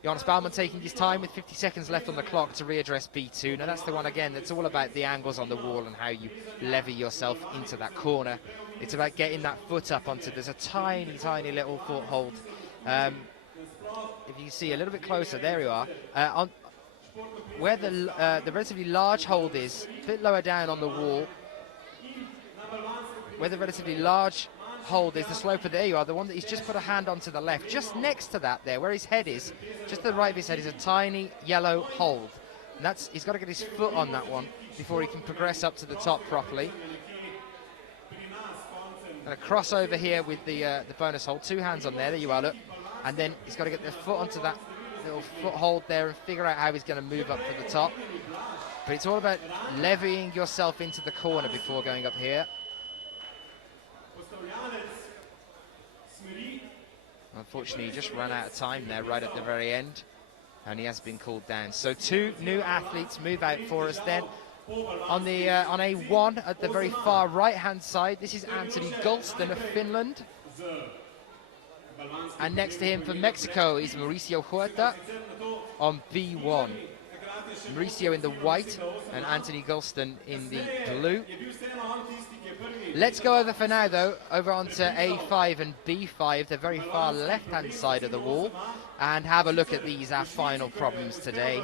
Jonas Baumann taking his time with 50 seconds left on the clock to readdress B2. Now that's the one again that's all about the angles on the wall and how you lever yourself into that corner. It's about getting that foot up onto, there's a tiny, tiny little foothold. If you can see a little bit closer, there you are. On where the relatively large hold is, a bit lower down on the wall, where the relatively large hold is, the slope of, there you are, the one that he's just put a hand onto the left, just next to that there, where his head is, just to the right of his head is a tiny yellow hold. And that's, he's got to get his foot on that one before he can progress up to the top properly. And a crossover here with the bonus hold, two hands on there you are, look. And then he's got to get the foot onto that little foothold there and figure out how he's going to move up to the top. But it's all about levying yourself into the corner before going up here. Unfortunately, he just ran out of time there right at the very end, and he has been called down. So two new athletes move out for us then. On the on A1 at the very far right-hand side, this is Anthony Gulston of Finland. And next to him for Mexico is Mauricio Huerta on B1. Mauricio in the white and Anthony Gulston in the blue. Let's go over for now, though, over onto A5 and B5, the very far left-hand side of the wall, and have a look at these, our final problems today.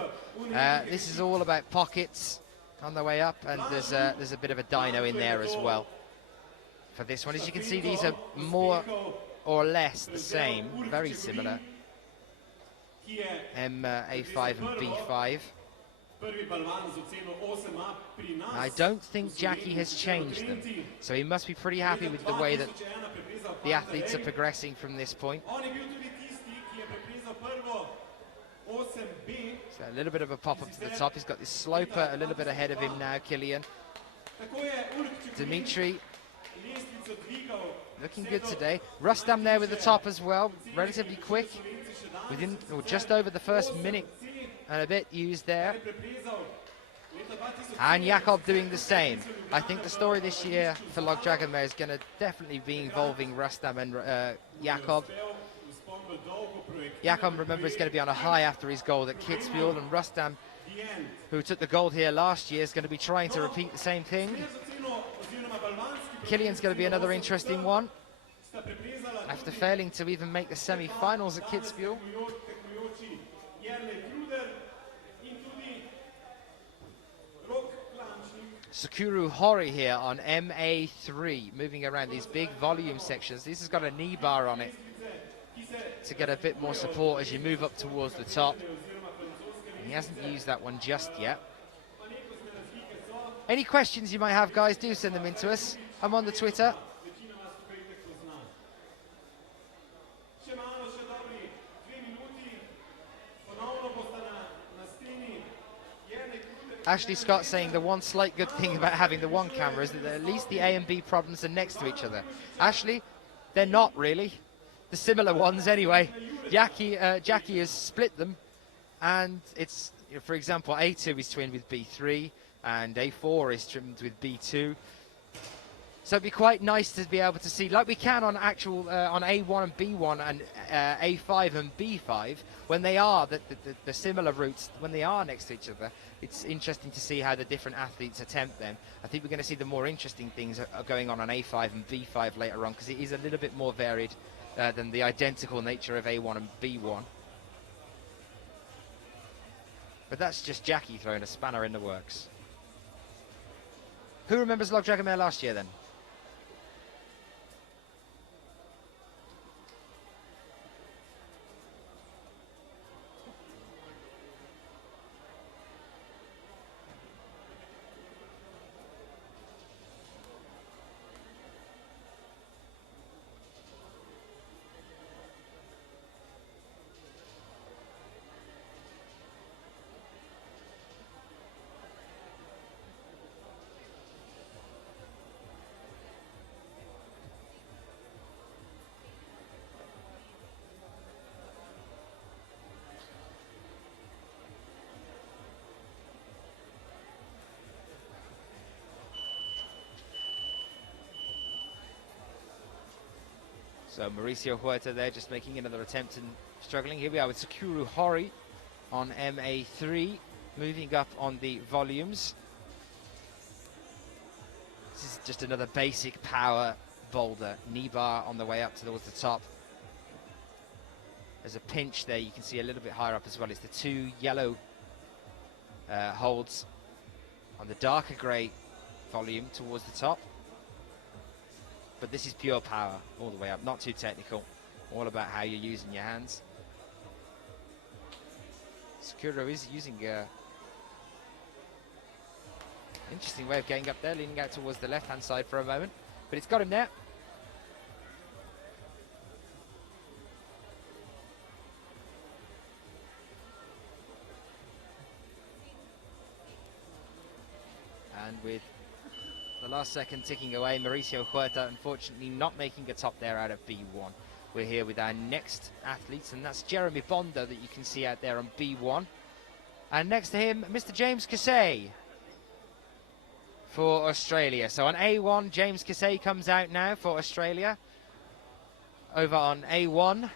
This is all about pockets on the way up, and there's a bit of a dyno in there as well. For this one, as you can see, these are more or less the same, very similar. A5 and B5. I don't think Jackie has changed them, so he must be pretty happy with the way that the athletes are progressing from this point. So a little bit of a pop up to the top. He's got this sloper a little bit ahead of him now, Killian. Dimitri looking good today. Rustam there with the top as well, relatively quick, within or just over the first minute and a bit used there. And Jakob doing the same. I think the story this year for Log Dragomer is going to definitely be involving Rustam and Jakob. Jakob, remember, is going to be on a high after his gold at Kitzbühel, and Rustam, who took the gold here last year, is going to be trying to repeat the same thing. Killian's going to be another interesting one, after failing to even make the semi-finals at Kitzbühel. Sakuru Hori here on MA3, moving around these big volume sections. This has got a knee bar on it to get a bit more support as you move up towards the top. He hasn't used that one just yet. Any questions you might have, guys, do send them in to us. I'm on the Twitter. Ashley Scott saying the one slight good thing about having the one camera is that at least the A and B problems are next to each other. Ashley, they're not really. The similar ones anyway. Jackie has split them, and it's, for example, A2 is twinned with B3 and A4 is trimmed with B2. So it'd be quite nice to be able to see, like we can on actual on A1 and B1 and A5 and B5, when they are the similar routes, when they are next to each other. It's interesting to see how the different athletes attempt them. I think we're going to see the more interesting things are going on A5 and B5 later on, because it is a little bit more varied than the identical nature of A1 and B1. But that's just Jackie throwing a spanner in the works. Who remembers Log Dragomer last year then? So Mauricio Huerta there just making another attempt and struggling. Here we are with Sakuru Hori on MA3, moving up on the volumes. This is just another basic power boulder. Knee bar on the way up towards the top. There's a pinch there, you can see a little bit higher up as well. It's the two yellow holds on the darker grey volume towards the top. But this is pure power all the way up, not too technical, all about how you're using your hands. Sakura is using an interesting way of getting up there, leaning out towards the left-hand side for a moment, but it's got him there. And with the last second ticking away, Mauricio Huerta unfortunately not making a top there out of B1. We're here with our next athletes, and that's Jeremy Bondo that you can see out there on B1. And next to him, Mr. James Casey for Australia. So on A1, James Casey comes out now for Australia. over on A1.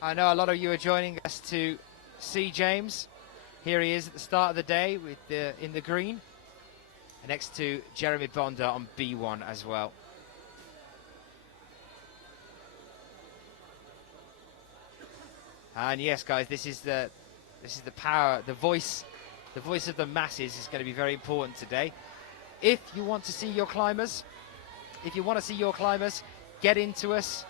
I know a lot of you are joining us to see James. Here he is at the start of the day with in the green, next to Jeremy Bonder on B1 as well. And yes, guys, this is the power, the voice of the masses is going to be very important today. If you want to see your climbers, get into us.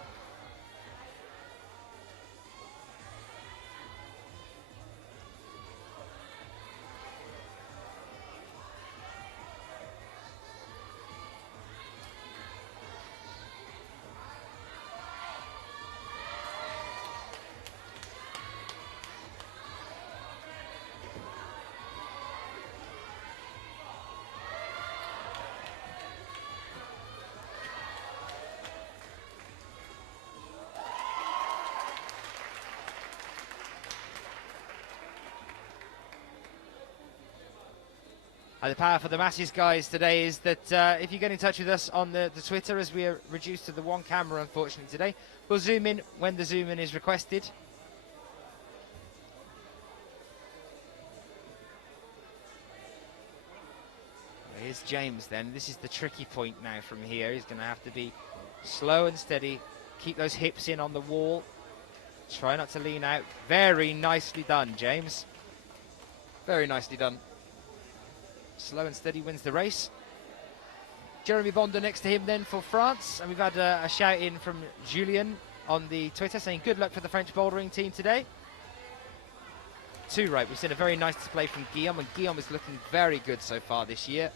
The power for the masses, guys, today is that if you get in touch with us on the Twitter, as we are reduced to the one camera, unfortunately, today, we'll zoom in when the zoom in is requested. Here's James then. This is the tricky point now from here. He's going to have to be slow and steady, keep those hips in on the wall, try not to lean out. Very nicely done, James. Very nicely done. Slow and steady wins the race. Jeremy Bonder next to him then for France. And we've had a shout in from Julien on the Twitter saying good luck for the French bouldering team today. Right, we've seen a very nice display from Guillaume, and Guillaume is looking very good so far this year.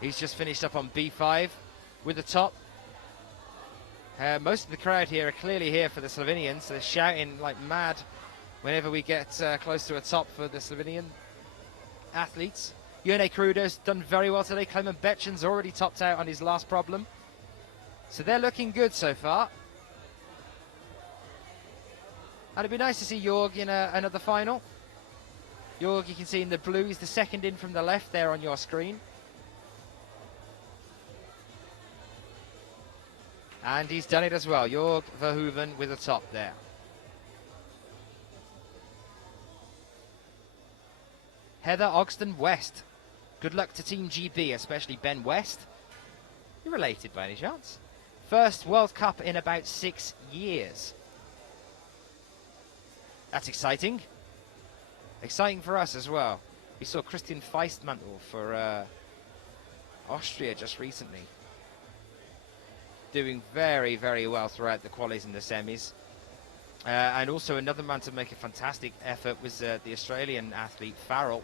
He's just finished up on B5 with the top. Most of the crowd here are clearly here for the Slovenians, so they're shouting like mad whenever we get close to a top for the Slovenian athletes. Yone Kruder's done very well today. Clement Betchen's already topped out on his last problem. So they're looking good so far. And it'd be nice to see Jorg in another final. Jorg, you can see in the blue, he's the second in from the left there on your screen. And he's done it as well. Jorg Verhoeven with the top there. Heather Ogston West. Good luck to Team GB, especially Ben West. You're related by any chance? First World Cup in about 6 years. That's exciting. Exciting for us as well. We saw Christian Feistmantel for Austria just recently. Doing very, very well throughout the qualies and the semis. And also another man to make a fantastic effort was the Australian athlete Farrell.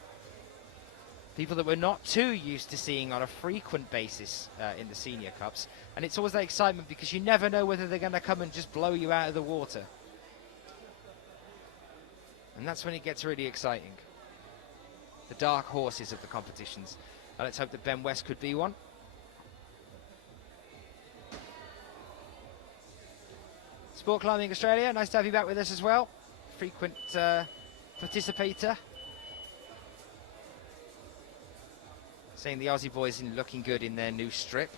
People that we're not too used to seeing on a frequent basis in the senior cups. And it's always that excitement because you never know whether they're going to come and just blow you out of the water. And that's when it gets really exciting. The dark horses of the competitions. And let's hope that Ben West could be one. Sport Climbing Australia, nice to have you back with us as well. Frequent participator. Seeing the Aussie boys looking good in their new strip.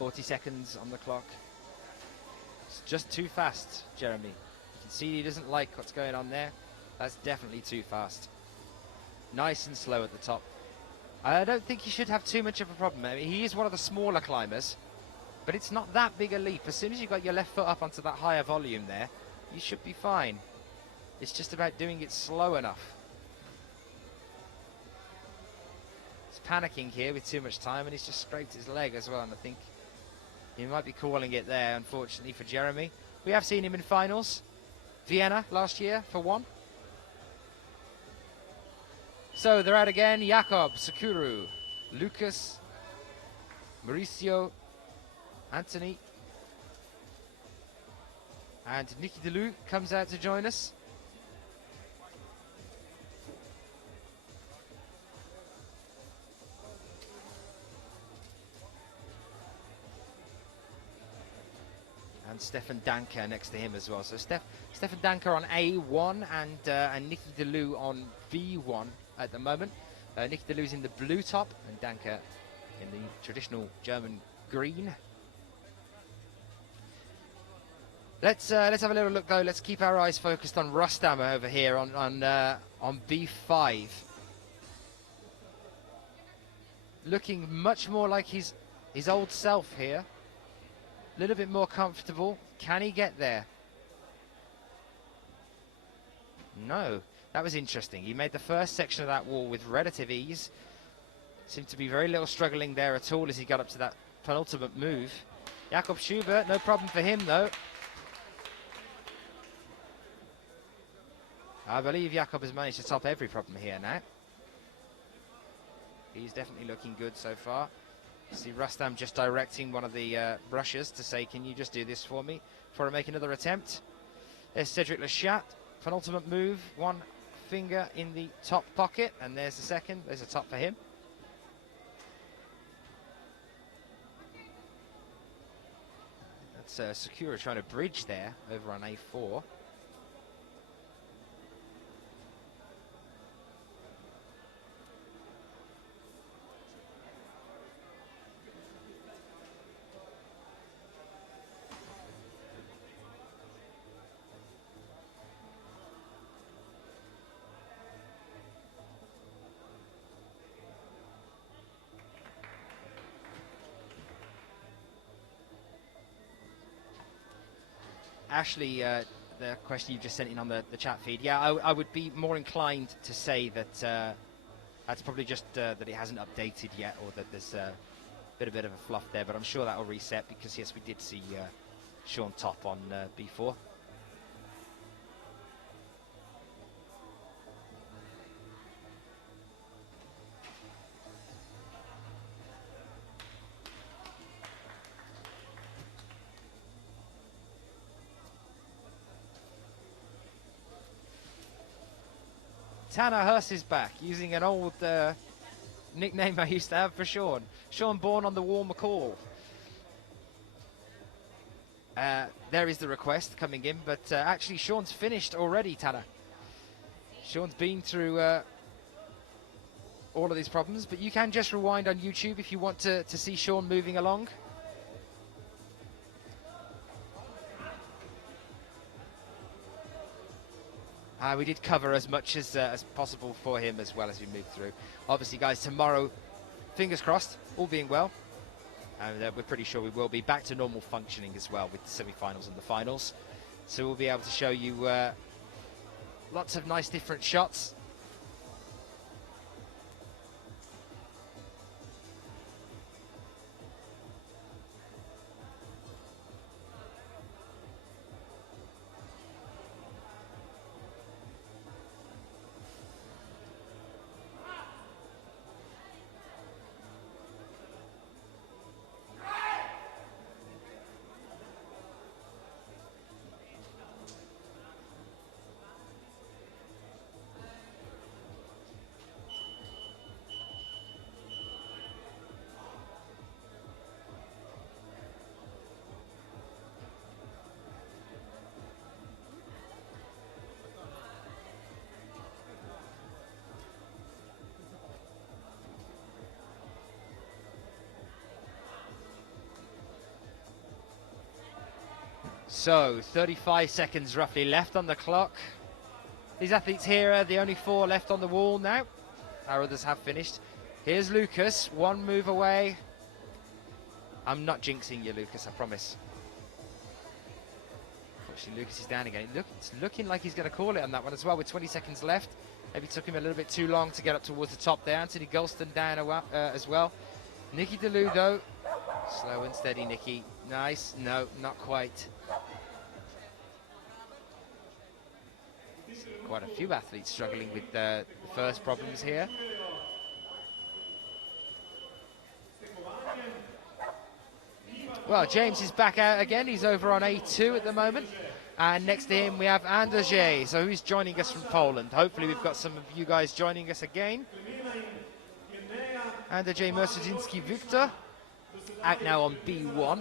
.40 seconds on the clock. It's just too fast, Jeremy. You can see he doesn't like what's going on there. That's definitely too fast. Nice and slow at the top. I don't think he should have too much of a problem. I mean, he is one of the smaller climbers, but it's not that big a leap. As soon as you've got your left foot up onto that higher volume there, you should be fine. It's just about doing it slow enough. He's panicking here with too much time, and he's just scraped his leg as well, and I think he might be calling it there, unfortunately, for Jeremy. We have seen him in finals. Vienna last year for one. So they're out again. Jakob, Sakuru, Lucas, Mauricio, Anthony, and Nicky Delou comes out to join us. and Stefan Danker next to him as well. So Stefan Danker on A1 and Nicky Delou on V1 at the moment. Nicky Delou's in the blue top and Danker in the traditional German green. Let's have a little look though. Let's keep our eyes focused on Rustam over here on B5. Looking much more like his old self here. A little bit more comfortable. Can he get there? No. That was interesting. He made the first section of that wall with relative ease. Seemed to be very little struggling there at all as he got up to that penultimate move. Jakob Schubert, no problem for him though. I believe Jakob has managed to top every problem here now. He's definitely looking good so far. You see Rustam just directing one of the brushers to say, can you just do this for me before I make another attempt? There's Cedric Lechat, penultimate move, one finger in the top pocket, and there's the second. There's a top for him. That's Sakura trying to bridge there over on A4. Ashley, the question you just sent in on the chat feed, yeah, I would be more inclined to say that that's probably just that it hasn't updated yet, or that there's a bit of a fluff there, but I'm sure that'll reset because, yes, we did see Sean top on B4. Tanner Hurst is back, using an old nickname I used to have for Sean. Sean born on the War McCall. There is the request coming in, but actually Sean's finished already, Tanner. Sean's been through all of these problems, but you can just rewind on YouTube if you want to see Sean moving along. We did cover as much as possible for him as well as we moved through. Obviously, guys, tomorrow, fingers crossed, all being well, and we're pretty sure we will be back to normal functioning as well with the semi-finals and the finals. So we'll be able to show you lots of nice different shots. So, 35 seconds roughly left on the clock. These athletes here are the only 4 left on the wall now. Our others have finished. Here's Lucas, one move away. I'm not jinxing you, Lucas, I promise. Unfortunately, Lucas is down again. It's looking like he's going to call it on that one as well with 20 seconds left. Maybe took him a little bit too long to get up towards the top there. Anthony Gulston down as well. Nicky Delou, though. Slow and steady, Nicky. Nice. No, not quite. Quite a few athletes struggling with the first problems here. Well, James is back out again. He's over on A2 at the moment. And next to him we have Andrzej, so who's joining us from Poland. Hopefully we've got some of you guys joining us again. Andrzej Mersudziński Victor, out now on B1.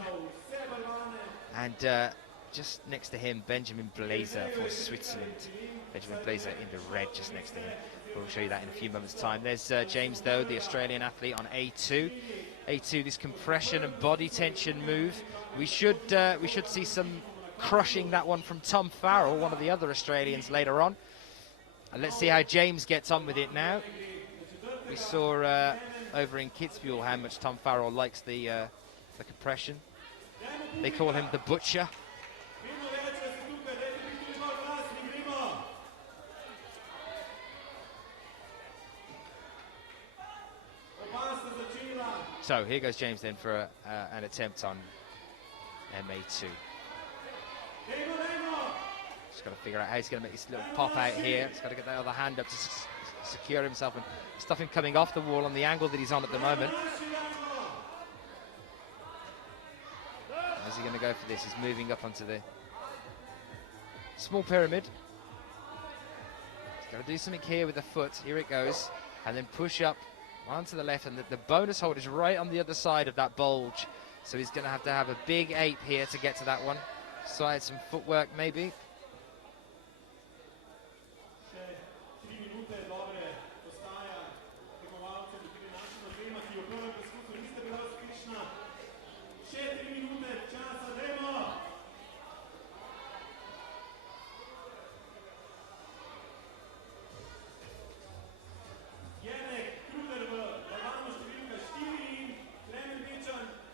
And just next to him, Benjamin Blazer for Switzerland. Benjamin Blazer in the red just next to him. We'll show you that in a few moments' time. There's James, though, the Australian athlete on A2. A2, this compression and body tension move. We should see some crushing that one from Tom Farrell, one of the other Australians, later on. And let's see how James gets on with it now. We saw over in Kitzbühel how much Tom Farrell likes the compression. They call him the Butcher. So here goes James then for an attempt on MA2. Just got to figure out how he's going to make this little pop out here. He's got to get that other hand up to secure himself and stop him coming off the wall on the angle that he's on at the moment. How's he going to go for this? He's moving up onto the small pyramid. He's got to do something here with the foot. Here it goes. And then push up onto the left. And the bonus hold is right on the other side of that bulge. So he's going to have a big ape here to get to that one. Side some footwork maybe.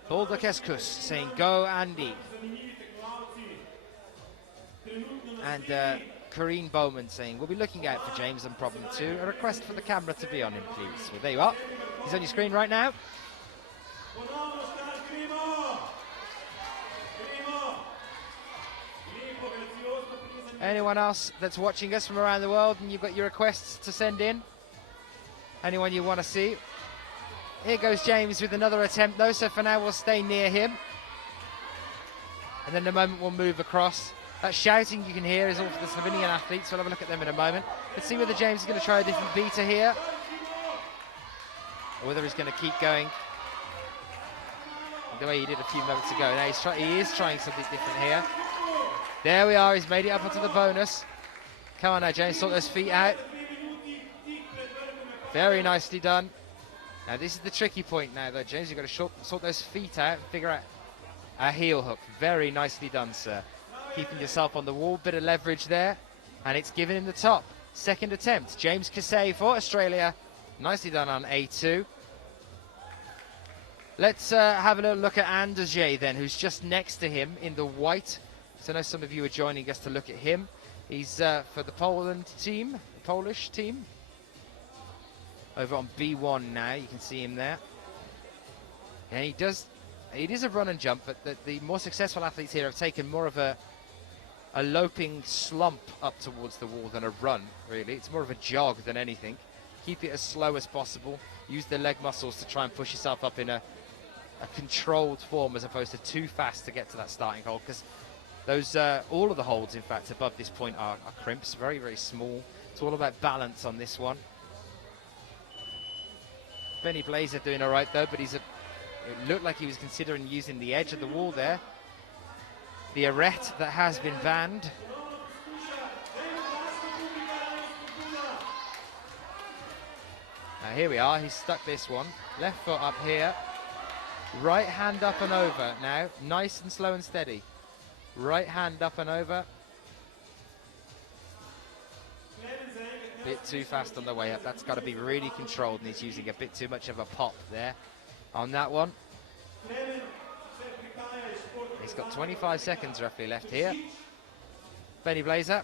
Boulder Keskus saying, go Andy. And Corrine Bowman saying, we'll be looking out for James on problem 2. A request for the camera to be on him, please. Well, there you are. He's on your screen right now. Anyone else that's watching us from around the world and you've got your requests to send in? Anyone you want to see? Here goes James with another attempt though, so for now we'll stay near him. And then in a moment we'll move across. That shouting you can hear is all for the Slovenian athletes. We'll have a look at them in a moment. Let's see whether James is going to try a different beta here, or whether he's going to keep going the way he did a few moments ago. Now he is trying something different here. There we are, he's made it up onto the bonus. Come on now, James, sort those feet out. Very nicely done. Now this is the tricky point now though, James. You've got to sort those feet out and figure out a heel hook. Very nicely done, sir. Keeping yourself on the wall, bit of leverage there, and it's given him the top. Second attempt, James Kasey for Australia. Nicely done on A2. Let's have a little look at Andrzej then, who's just next to him in the white. So I know some of you are joining us to look at him. He's for the Poland team, the Polish team. Over on B1 now, you can see him there. And it is a run and jump, but the more successful athletes here have taken more of a loping slump up towards the wall than a run, really. It's more of a jog than anything. Keep it as slow as possible. Use the leg muscles to try and push yourself up in a controlled form as opposed to too fast to get to that starting hold, because those all of the holds, in fact, above this point are crimps, very, very small. It's all about balance on this one. Benny Blazer doing all right though, but it looked like he was considering using the edge of the wall there. The arete that has been banned. Now here we are, he's stuck this one. Left foot up here. Right hand up and over now. Nice and slow and steady. Right hand up and over. Bit too fast on the way up. That's got to be really controlled, and he's using a bit too much of a pop there on that one. He's got 25 seconds roughly left here. Benny Blazer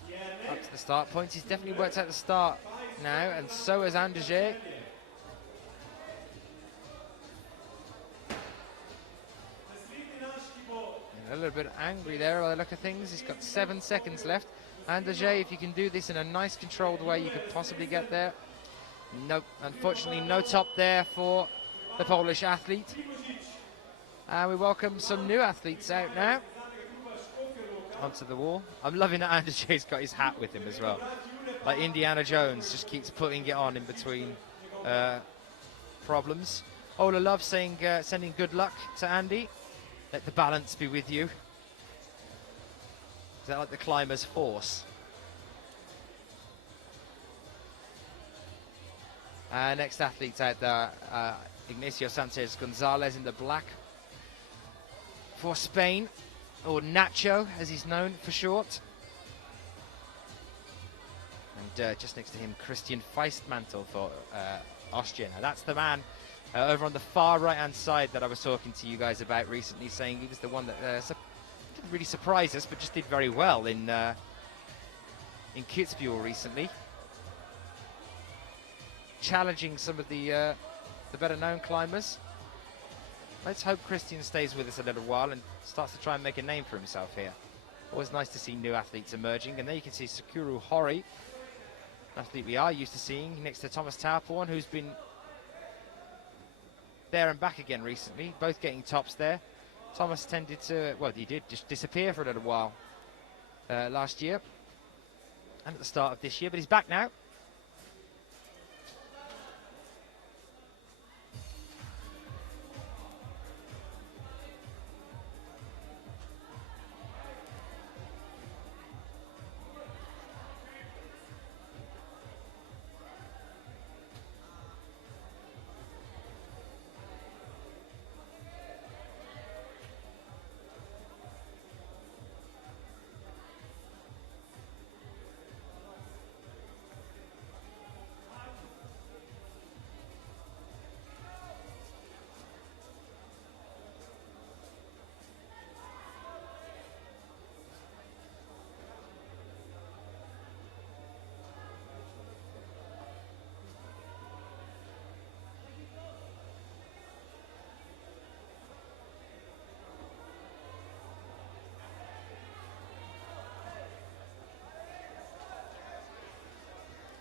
up to the start points. He's definitely worked out the start now, and so has Andrzej. A little bit angry there by the look of things. He's got 7 seconds left. Andrzej, if you can do this in a nice controlled way, you could possibly get there. Nope, unfortunately no top there for the Polish athlete. And we welcome some new athletes out now onto the wall. I'm loving that Andrzej's got his hat with him as well. Like Indiana Jones, just keeps putting it on in between problems. Ola Love saying, sending good luck to Andy. Let the balance be with you. Is that like the climber's force? Next athlete out there, Ignacio Sanchez Gonzalez in the black for Spain, or Nacho as he's known for short. And just next to him, Christian Feistmantel for Austria. Now that's the man over on the far right-hand side that I was talking to you guys about recently, saying he was the one that didn't really surprise us, but just did very well in Kitzbühel recently, challenging some of the better-known climbers. Let's hope Christian stays with us a little while and starts to try and make a name for himself here. Always nice to see new athletes emerging. And there you can see Sakuru Hori, an athlete we are used to seeing, next to Thomas Tauporn, who's been there and back again recently, both getting tops there. Thomas tended to, well, he did just disappear for a little while last year and at the start of this year, but he's back now.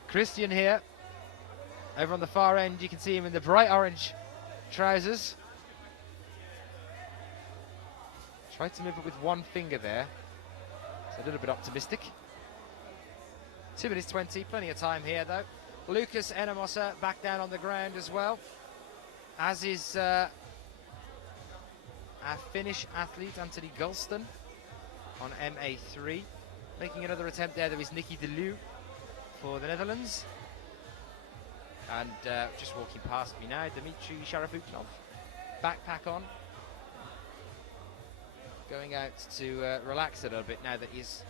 Christian here, over on the far end, you can see him in the bright orange trousers. Tried to move it with one finger there. It's a little bit optimistic. 2 minutes 20, plenty of time here though. Lucas Enamosa back down on the ground as well, as is our Finnish athlete Anthony Gulston on MA3. Making another attempt there is Nicky Deleu for the Netherlands. And just walking past me now, Dmitry Sharafutnov, backpack on, going out to relax a little bit now that his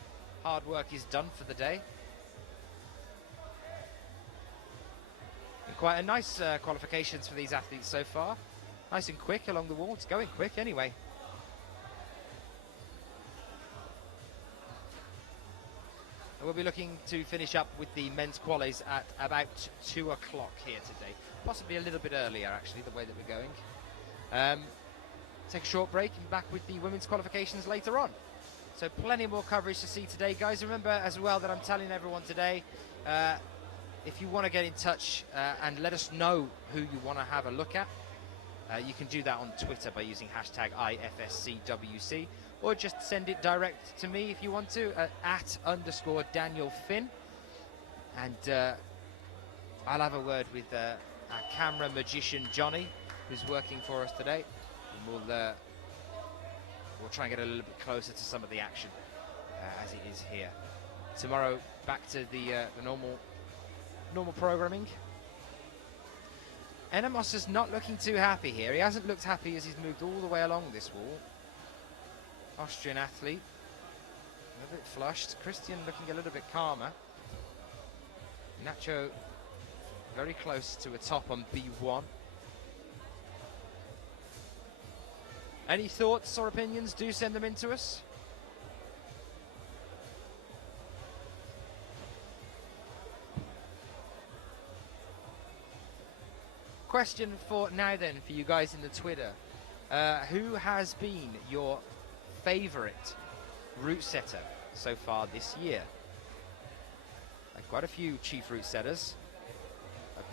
hard work is done for the day. And quite a nice qualifications for these athletes so far. Nice and quick along the wall. It's going quick anyway. And we'll be looking to finish up with the men's qualies at about 2 o'clock here today. Possibly a little bit earlier, actually, the way that we're going. Take a short break and back with the women's qualifications later on. So plenty more coverage to see today, guys. Remember as well that I'm telling everyone today, if you want to get in touch and let us know who you want to have a look at, you can do that on Twitter by using hashtag IFSCWC. Or just send it direct to me if you want to, @_Daniel Finn. And I'll have a word with our camera magician, Johnny, who's working for us today. And we'll try and get a little bit closer to some of the action as it is here. Tomorrow, back to the normal programming. Enamos is not looking too happy here. He hasn't looked happy as he's moved all the way along this wall. Austrian athlete, a little bit flushed. Christian looking a little bit calmer. Nacho very close to a top on B1. Any thoughts or opinions? Do send them in to us. Question for now then for you guys in the Twitter. Who has been your favourite route setter so far this year? Quite a few chief route setters.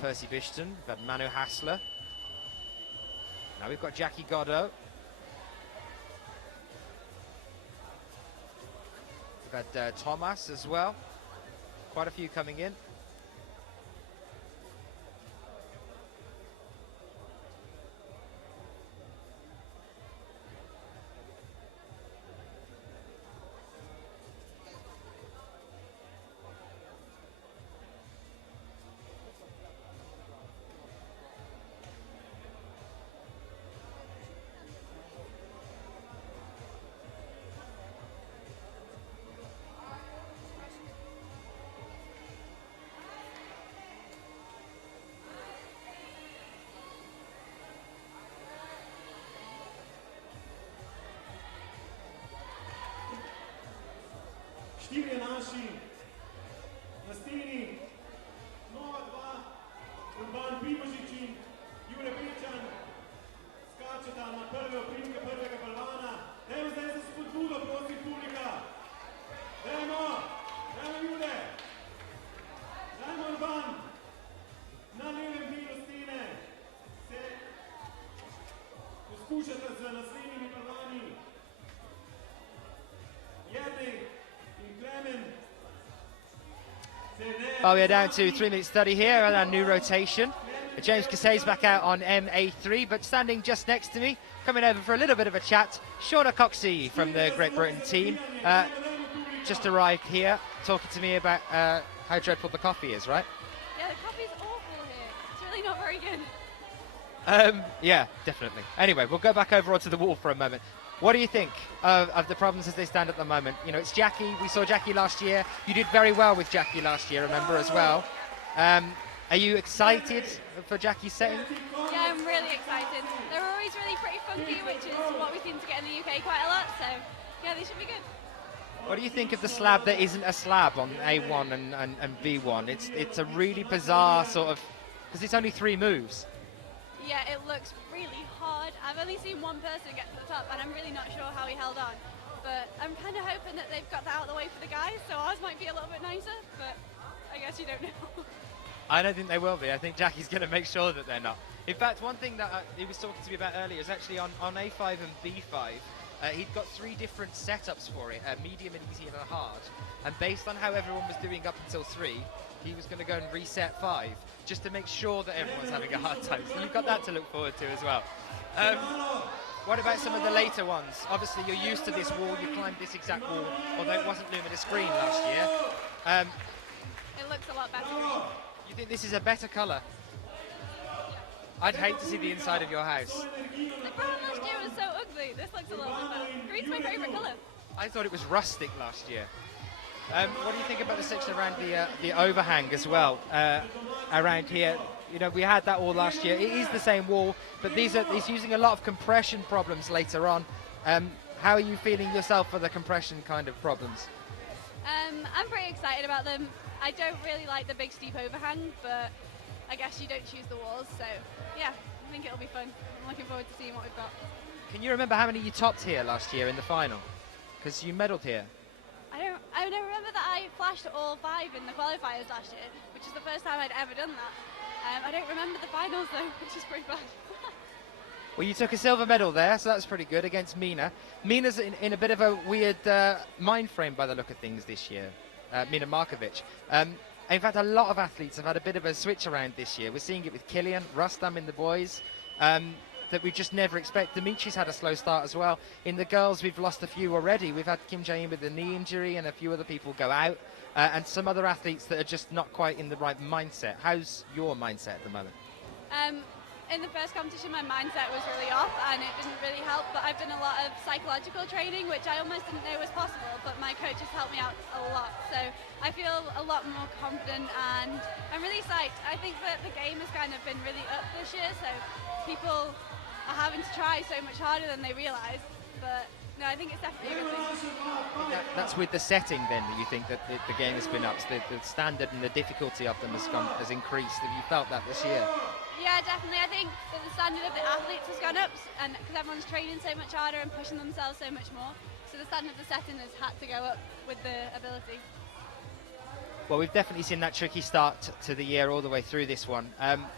Percy Bishton, we've had Manu Hassler. Now we've got Jackie Godot. We've had Thomas as well. Quite a few coming in. Well, we are down to 3 minutes 30 here and our new rotation. James Casey's back out on MA3, but standing just next to me, coming over for a little bit of a chat, Shauna Coxey from the Great Britain team. Just arrived here, talking to me about how dreadful the coffee is, right? Yeah, the coffee's awful here. It's really not very good. Yeah, definitely. Anyway, we'll go back over onto the wall for a moment. What do you think of the problems as they stand at the moment? You know, it's Jackie. We saw Jackie last year. You did very well with Jackie last year, remember, as well. Are you excited for Jackie's setting? Yeah, I'm really excited. They're always really pretty funky, which is what we seem to get in the UK quite a lot. So, yeah, they should be good. What do you think of the slab that isn't a slab on A1 and B1? It's a really bizarre sort of, because it's only 3 moves. Yeah, it looks really hard. I've only seen one person get to the top, and I'm really not sure how he held on. But I'm kind of hoping that they've got that out of the way for the guys, so ours might be a little bit nicer, but I guess you don't know. I don't think they will be. I think Jackie's going to make sure that they're not. In fact, one thing that he was talking to me about earlier is actually on A5 and B5, he'd got 3 different setups for it, medium and easy and a hard. And based on how everyone was doing up until 3, he was going to go and reset 5, just to make sure that everyone's having a hard time. So you've got that to look forward to as well. What about some of the later ones? Obviously, you're used to this wall. You climbed this exact wall, although it wasn't luminous green last year. It looks a lot better. You think this is a better colour? I'd hate to see the inside of your house. The brown last year was so ugly. This looks a little bit better. Green's my favourite colour. I thought it was rustic last year. What do you think about the section around the overhang as well? Around here, you know, we had that all last year. It is the same wall, but it's using a lot of compression problems later on. How are you feeling yourself for the compression kind of problems? I'm pretty excited about them. I don't really like the big steep overhang, but I guess you don't choose the walls, so yeah, I think it'll be fun. I'm looking forward to seeing what we've got. Can you remember how many you topped here last year in the final? Because you medalled here. I don't remember that I flashed all 5 in the qualifiers last year, which is the first time I'd ever done that. I don't remember the finals though, which is pretty bad. Well, you took a silver medal there, so that's pretty good against Mina. Mina's in a bit of a weird mind frame by the look of things this year, Mina Markovic. In fact, a lot of athletes have had a bit of a switch around this year. We're seeing it with Killian, Rustam in the boys, that we just never expect. Dimitri's had a slow start as well. In the girls, we've lost a few already. We've had Kim Jae-in with a knee injury and a few other people go out, and some other athletes that are just not quite in the right mindset. How's your mindset at the moment? In the first competition, my mindset was really off and it didn't really help, but I've done a lot of psychological training, which I almost didn't know was possible, but my coach has helped me out a lot. So I feel a lot more confident and I'm really psyched. I think that the game has kind of been really up this year, so people are having to try so much harder than they realise, but no, I think it's definitely a good thing. That's with the setting then that you think that the game has been up, the standard and the difficulty of them has increased. Have you felt that this year? Yeah, definitely. I think that the standard of the athletes has gone up, and because everyone's training so much harder and pushing themselves so much more, so the standard of the setting has had to go up with the ability. Well, we've definitely seen that tricky start to the year all the way through this one.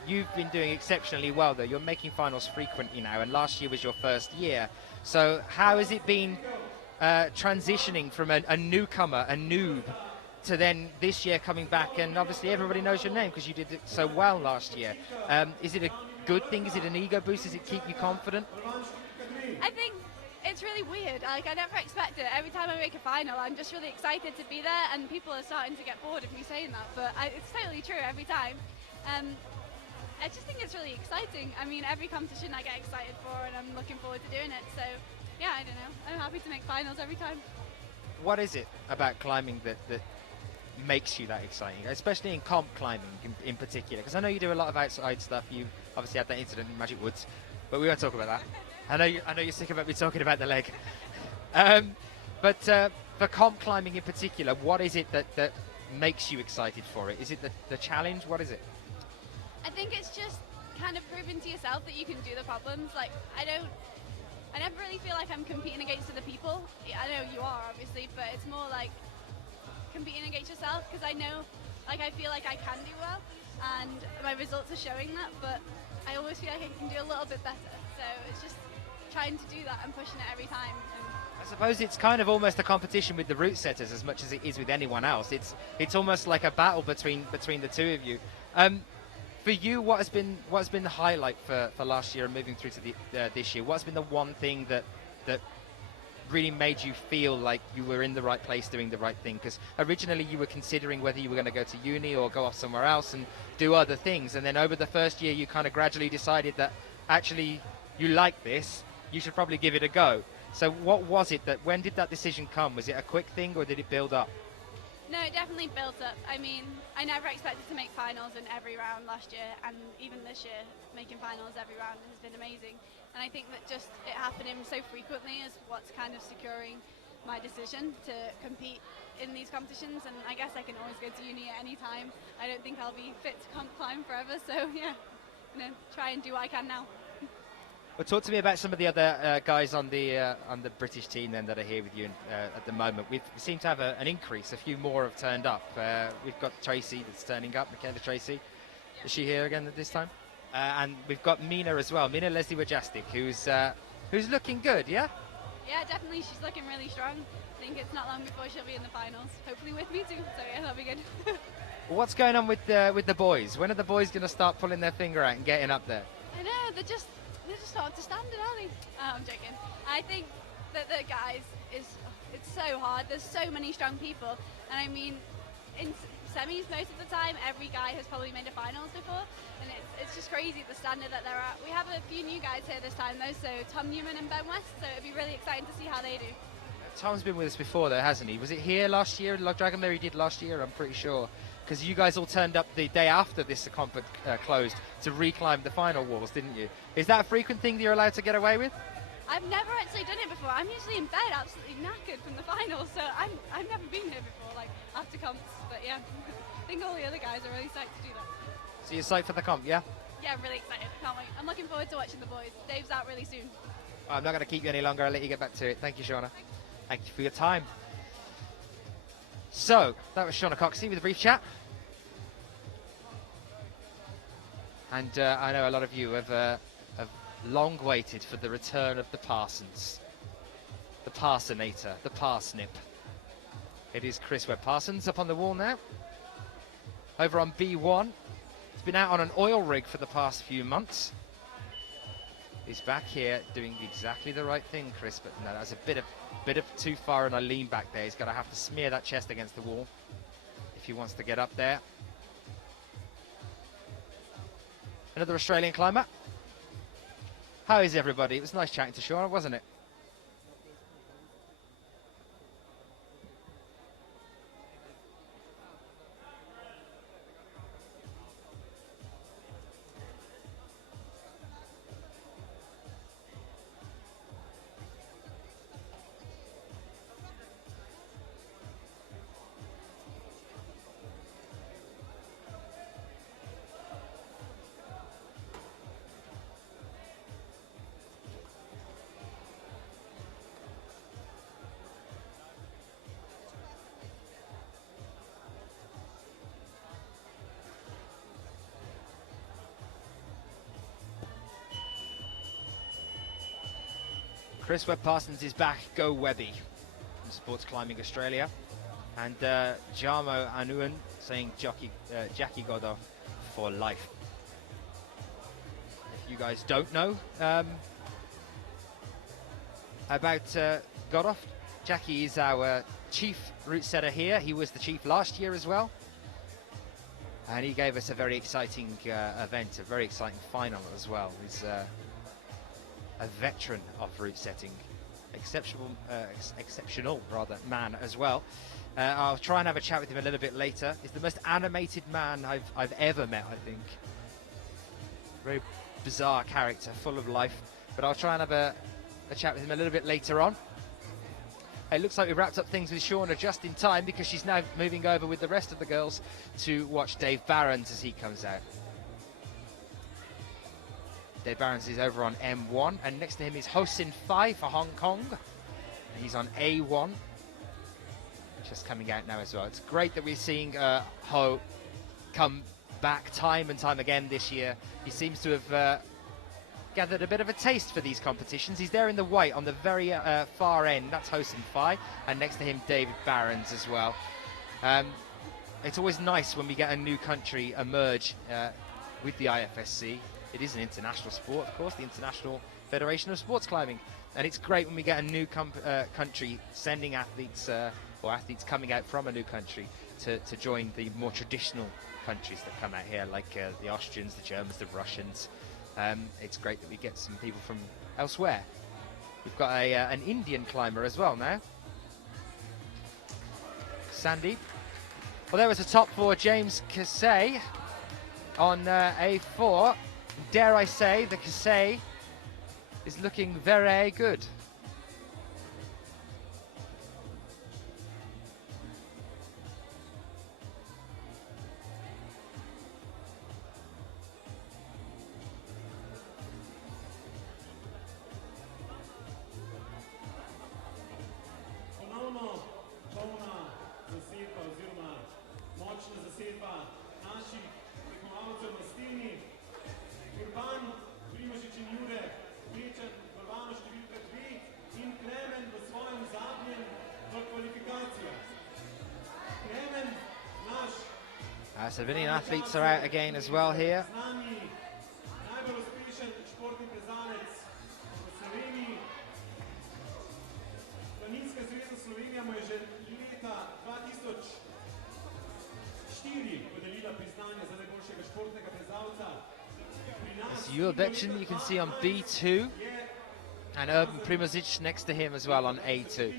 You've been doing exceptionally well, though. You're making finals frequently now, and last year was your first year. So how has it been transitioning from a newcomer, a noob, to then this year coming back, and obviously everybody knows your name because you did it so well last year. Is it a good thing? Is it an ego boost? Does it keep you confident? I think it's really weird. Like, I never expect it. Every time I make a final, I'm just really excited to be there, and people are starting to get bored of me saying that, but it's totally true every time. I just think it's really exciting. I mean, every competition I get excited for, and I'm looking forward to doing it, so yeah, I don't know. I'm happy to make finals every time. What is it about climbing that makes you that exciting, especially in comp climbing in particular? Because I know you do a lot of outside stuff. You obviously had that incident in Magic Woods, but we won't talk about that. I know you're sick about me talking about the leg. But for comp climbing in particular, what is it that makes you excited for it? Is it the challenge? What is it? I think it's just kind of proving to yourself that you can do the problems. Like, I never really feel like I'm competing against other people. I know you are, obviously, but it's more like competing against yourself, because I know, like, I feel like I can do well, and my results are showing that, but I always feel like I can do a little bit better. So it's just trying to do that and pushing it every time. I suppose it's kind of almost a competition with the route setters as much as it is with anyone else. It's almost like a battle between the two of you. For you, what has been the highlight for last year and moving through to this year? What's been the one thing that really made you feel like you were in the right place doing the right thing? Because originally you were considering whether you were going to go to uni or go off somewhere else and do other things, and then over the first year you kind of gradually decided that actually you like this, you should probably give it a go. So what was it when did that decision come? Was it a quick thing or did it build up? No, it definitely built up. I mean, I never expected to make finals in every round last year, and even this year, making finals every round has been amazing. And I think that just it happening so frequently is what's kind of securing my decision to compete in these competitions. And I guess I can always go to uni at any time. I don't think I'll be fit to climb forever, so yeah, I'm gonna try and do what I can now. Well, talk to me about some of the other guys on the British team then that are here with you at the moment. We seem to have an increase. A few more have turned up. We've got Tracy that's turning up, Michaela Tracy. Is she here again at this time? And we've got Mina as well, Mina Leslie Wajastik, who's looking good, yeah? Yeah, definitely. She's looking really strong. I think it's not long before she'll be in the finals. Hopefully with me too. So yeah, that'll be good. What's going on with the boys? When are the boys going to start pulling their finger out and getting up there? I know, they're just not up to standard, are they? I'm joking. I think that the guys it's so hard. There's so many strong people, and I mean, in semis most of the time, every guy has probably made a finals before, and it's just crazy the standard that they're at. We have a few new guys here this time though, so Tom Newman and Ben West, so it'd be really exciting to see how they do. Tom's been with us before though, hasn't he? Was it here last year? Dragomer he did last year, I'm pretty sure. Because you guys all turned up the day after this comp closed to reclimb the final walls, didn't you? Is that a frequent thing that you're allowed to get away with? I've never actually done it before. I'm usually in bed absolutely knackered from the finals, so I've never been here before, like after comps, but yeah. I think all the other guys are really psyched to do that. So you're psyched for the comp, yeah? Yeah, I'm really excited. I can't wait. I'm looking forward to watching the boys. Dave's out really soon. I'm not going to keep you any longer. I'll let you get back to it. Thank you, Shauna. Thanks. Thank you for your time. So, that was Shauna Coxey with a brief chat. And I know a lot of you have long waited for the return of the Parsons. The Parsonator, the Parsnip. It is Chris Webb-Parsons up on the wall now. Over on B1. He's been out on an oil rig for the past few months. He's back here doing exactly the right thing, Chris, but no, that's a bit of too far and I lean back there. He's going to have to smear that chest against the wall if he wants to get up there. Another Australian climber. How is everybody? It was nice chatting to Shauna, wasn't it? Chris Webb-Parsons is back. Go Webby from Sports Climbing Australia. And Jarmo Anuan saying Jackie Godot for life. If you guys don't know about Godot, Jackie is our chief route setter here. He was the chief last year as well. And he gave us a very exciting event, a very exciting final as well. He's a veteran of route setting, exceptional man as well. I'll try and have a chat with him a little bit later. He's the most animated man I've ever met, I think. Very bizarre character, full of life. But I'll try and have a chat with him a little bit later on. It looks like we wrapped up things with Shauna just in time, because she's now moving over with the rest of the girls to watch Dave Barons as he comes out. Dave Barons is over on M1, and next to him is Ho Sin Fai for Hong Kong. He's on A1, just coming out now as well. It's great that we're seeing Ho come back time and time again this year. He seems to have gathered a bit of a taste for these competitions. He's there in the white on the very far end. That's Ho Sin Fai, and next to him David Barons as well. It's always nice when we get a new country emerge with the IFSC. It is an international sport, of course, the International Federation of Sports Climbing, and it's great when we get a new country sending athletes or athletes coming out from a new country to join the more traditional countries that come out here, like the Austrians, the Germans, the Russians. It's great that we get some people from elsewhere. We've got an Indian climber as well now, Sandeep. Well, there was the top four. James Kasey on A4. Dare I say, the Kasey is looking very good. Slovenian athletes are out again as well here. There's Jure Betchen, you can see on B2, and Urban Primozic next to him as well on A2.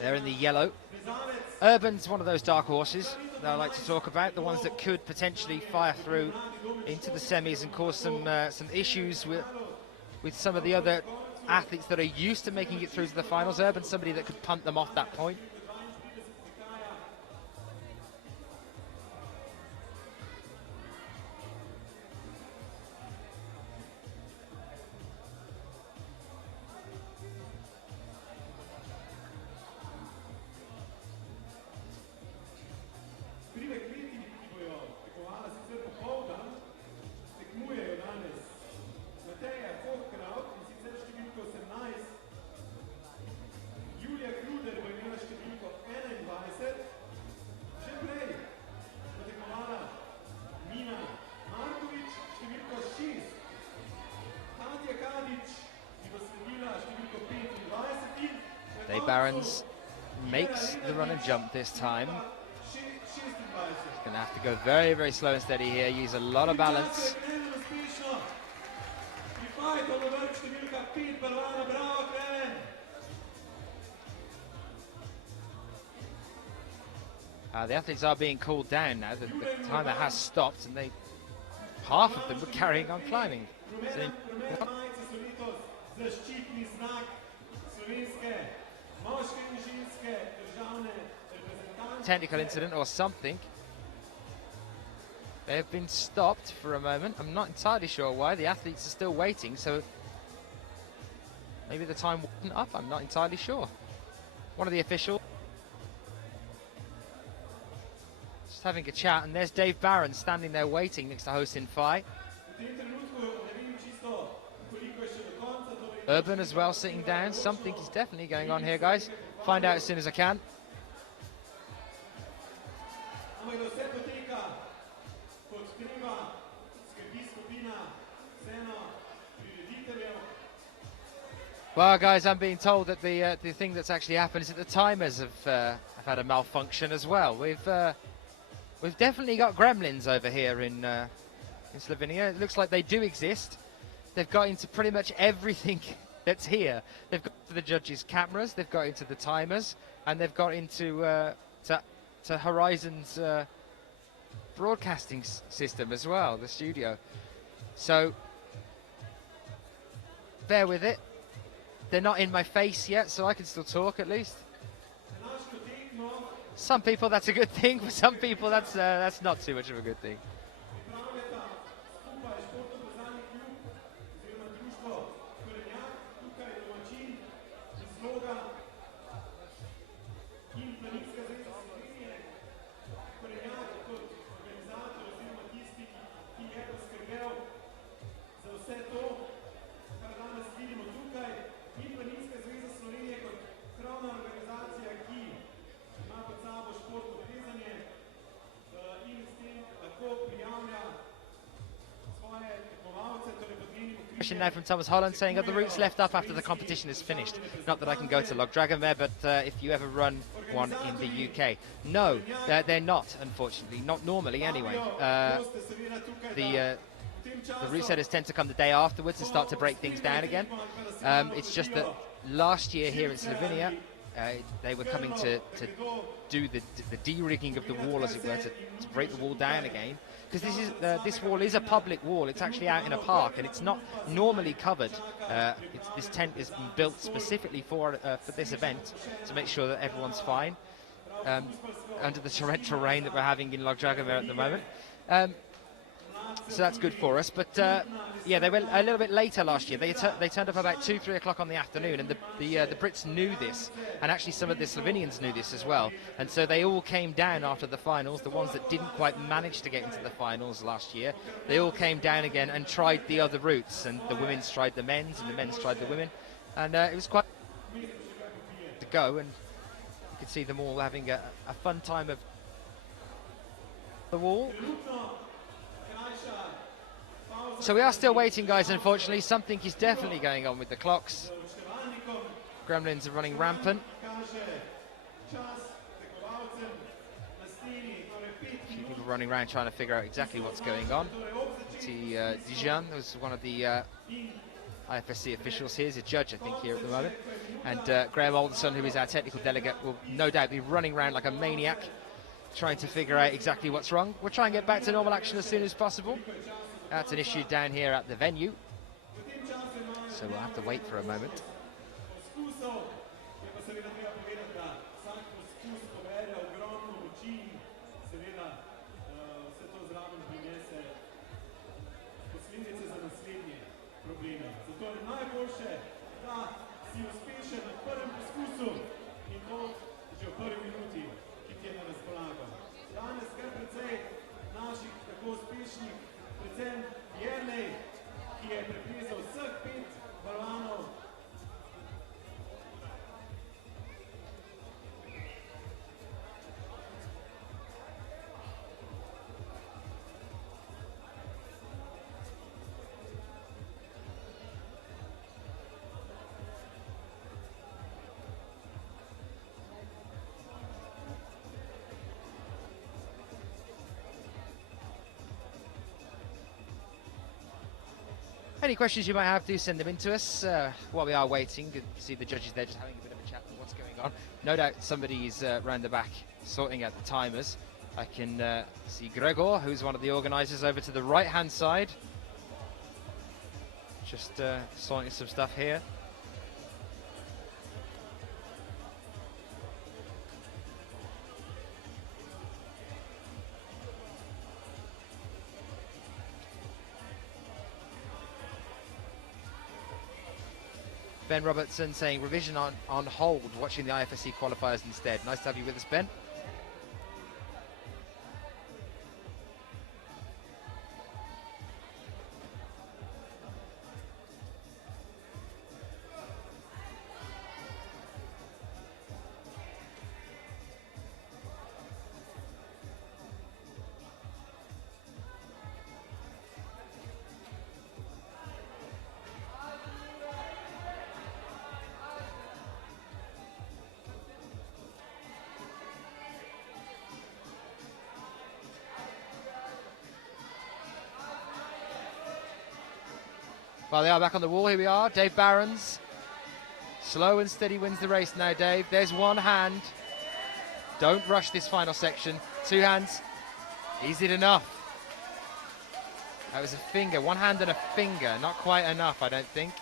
They're in the yellow. Urban's one of those dark horses that I like to talk about, the ones that could potentially fire through into the semis and cause some issues with some of the other athletes that are used to making it through to the finals. Urban's somebody that could punt them off that point. Barons makes the run and jump this time. He's going to have to go very, very slow and steady here, use a lot of balance. The athletes are being cooled down now. The timer has stopped, and half of them were carrying on climbing. Technical incident or something. They have been stopped for a moment. I'm not entirely sure why. The athletes are still waiting, so maybe the time wasn't up. I'm not entirely sure. One of the officials just having a chat, and there's Dave Barron standing there waiting next to Ho Sin Fai. Urban as well sitting down. Something is definitely going on here, guys. Find out as soon as I can. Well, guys, I'm being told that the thing that's actually happened is that the timers have had a malfunction as well. We've definitely got gremlins over here in Slovenia. It looks like they do exist. They've got into pretty much everything that's here. They've got into the judges' cameras, they've got into the timers, and they've got into to Horizon's broadcasting system as well, the studio. So bear with it. They're not in my face yet, so I can still talk at least. Some people that's a good thing, for some people that's not too much of a good thing. Question now from Thomas Holland saying, are the routes left up after the competition is finished? Not that I can go to Log Dragomer, but if you ever run one in the UK. No, they're not, unfortunately. Not normally, anyway. The route setters tend to come the day afterwards and start to break things down again. It's just that last year here in Slovenia, they were coming to do the de-rigging of the wall, as it were, to break the wall down again. Because this wall is a public wall. It's actually out in a park, and it's not normally covered. This tent is built specifically for this event to make sure that everyone's fine under the torrential rain that we're having in Log Dragomer at the moment. So that's good for us. But yeah, they went a little bit later last year. They turned up about 2-3 o'clock on the afternoon, and the Brits knew this, and actually some of the Slovenians knew this as well. And so they all came down after the finals. The ones that didn't quite manage to get into the finals last year, they all came down again and tried the other routes. And the women's tried the men's, and the men's tried the women. And it was quite to go, and you could see them all having a fun time of the wall. So we are still waiting, guys, unfortunately. Something is definitely going on with the clocks. Gremlins are running rampant. A few people running around trying to figure out exactly what's going on. See, Dijan, who's one of the IFSC officials here, is a judge, I think, here at the moment. And Graham Alderson, who is our technical delegate, will no doubt be running around like a maniac, trying to figure out exactly what's wrong. We'll try and get back to normal action as soon as possible. That's an issue down here at the venue, so we'll have to wait for a moment. Any questions you might have, do send them in to us while we are waiting. Good to see the judges there just having a bit of a chat about what's going on. No doubt somebody's round the back sorting out the timers. I can see Gregor, who's one of the organisers, over to the right-hand side. Just sorting some stuff here. Ben Robertson saying revision on hold, watching the IFSC qualifiers instead. Nice to have you with us, Ben. Well, they are back on the wall. Here we are. Dave Barons. Slow and steady wins the race now, Dave. There's one hand. Don't rush this final section. Two hands. Is it enough? That was a finger. One hand and a finger. Not quite enough, I don't think.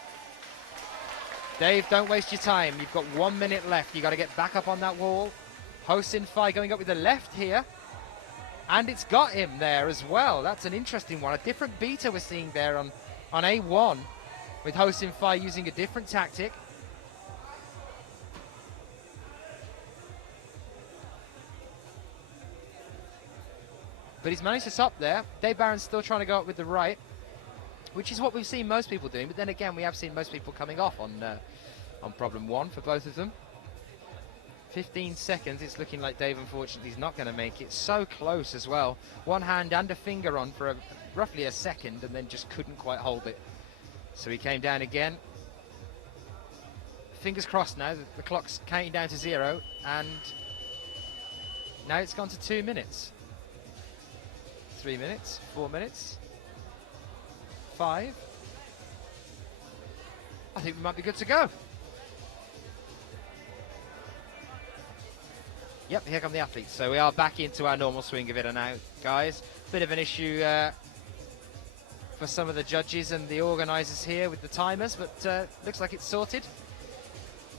Dave, don't waste your time. You've got 1 minute left. You've got to get back up on that wall. Ho-Sin-Fai going up with the left here. And it's got him there as well. That's an interesting one. A different beta we're seeing there on A1 with Ho-Sin-Fai using a different tactic. But he's managed to stop there. Dave Barron's still trying to go up with the right, which is what we've seen most people doing. But then again, we have seen most people coming off on problem 1 for both of them. 15 seconds. It's looking like Dave, unfortunately, is not going to make it. So close as well. One hand and a finger on for roughly a second, and then just couldn't quite hold it. So he came down again. Fingers crossed now. The clock's counting down to 0, and now it's gone to 2 minutes. 3 minutes, 4 minutes, 5. I think we might be good to go. Yep, here come the athletes. So we are back into our normal swing of it now, guys. Bit of an issue for some of the judges and the organisers here with the timers, but looks like it's sorted.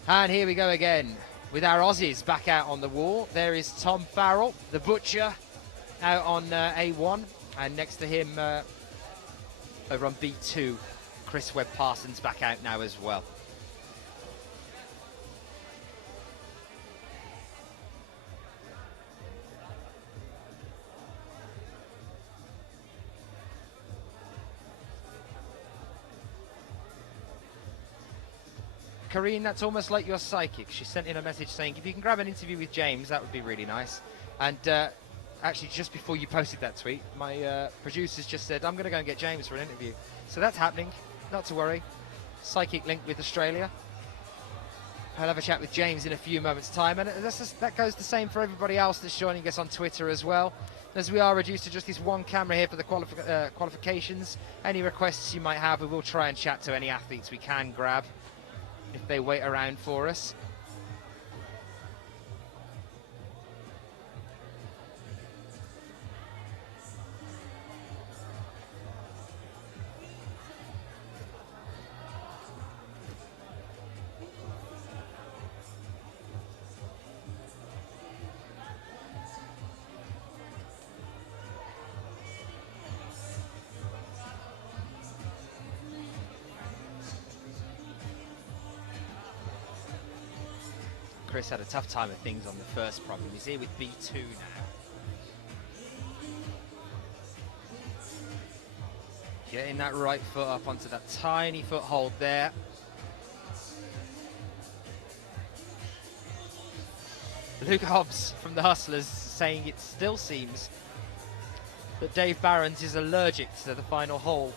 And here we go again with our Aussies back out on the wall. There is Tom Farrell, the butcher, out on A1, and next to him over on B2, Chris Webb-Parsons back out now as well. Karine, that's almost like your psychic. She sent in a message saying, if you can grab an interview with James, that would be really nice. And actually, just before you posted that tweet, my producers just said, I'm going to go and get James for an interview. So that's happening, not to worry. Psychic link with Australia. I'll have a chat with James in a few moments' time. And that goes the same for everybody else that's joining us on Twitter as well. As we are reduced to just this one camera here for the qualifications. Any requests you might have, we will try and chat to any athletes we can grab if they wait around for us. Chris had a tough time of things on the first problem. He's here with B2 now. Getting that right foot up onto that tiny foothold there. Luke Hobbs from the Hustlers saying it still seems that Dave Barron's is allergic to the final hold.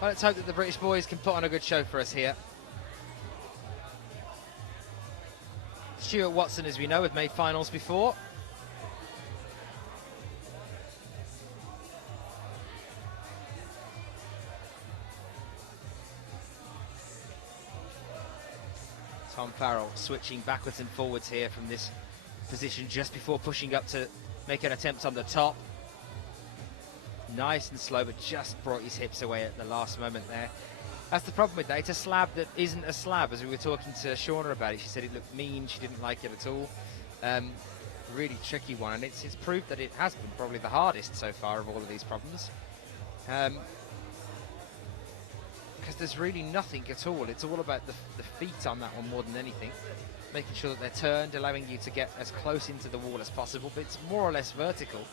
Well, let's hope that the British boys can put on a good show for us here. Stuart Watson, as we know, have made finals before. Tom Farrell switching backwards and forwards here from this position just before pushing up to make an attempt on the top. Nice and slow, but just brought his hips away at the last moment there. That's the problem with that. It's a slab that isn't a slab. As we were talking to Shauna about it, she said it looked mean. She didn't like it at all. Really tricky one, and it's proved that it has been probably the hardest so far of all of these problems. Because there's really nothing at all. It's all about the feet on that one more than anything. Making sure that they're turned, allowing you to get as close into the wall as possible, but it's more or less vertical.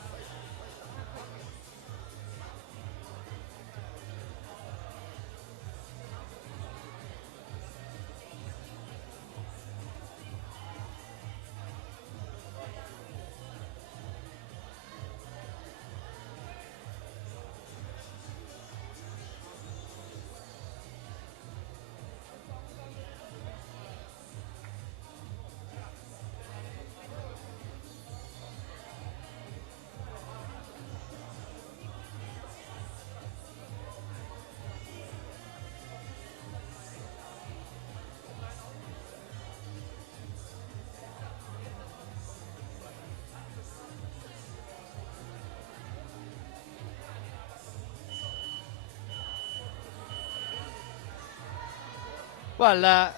Well,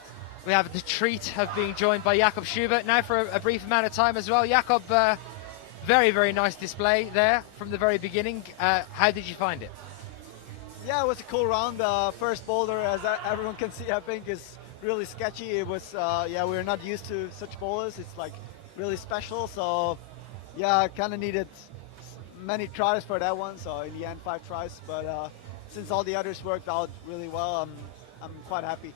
we have the treat of being joined by Jakob Schubert now for a brief amount of time as well. Jakob, very, very nice display there from the very beginning. How did you find it? Yeah, it was a cool round. First boulder, as everyone can see, I think is really sketchy. It was, yeah, we're not used to such boulders. It's like really special. So, yeah, I kind of needed many tries for that one. So in the end, 5 tries. But since all the others worked out really well, I'm quite happy.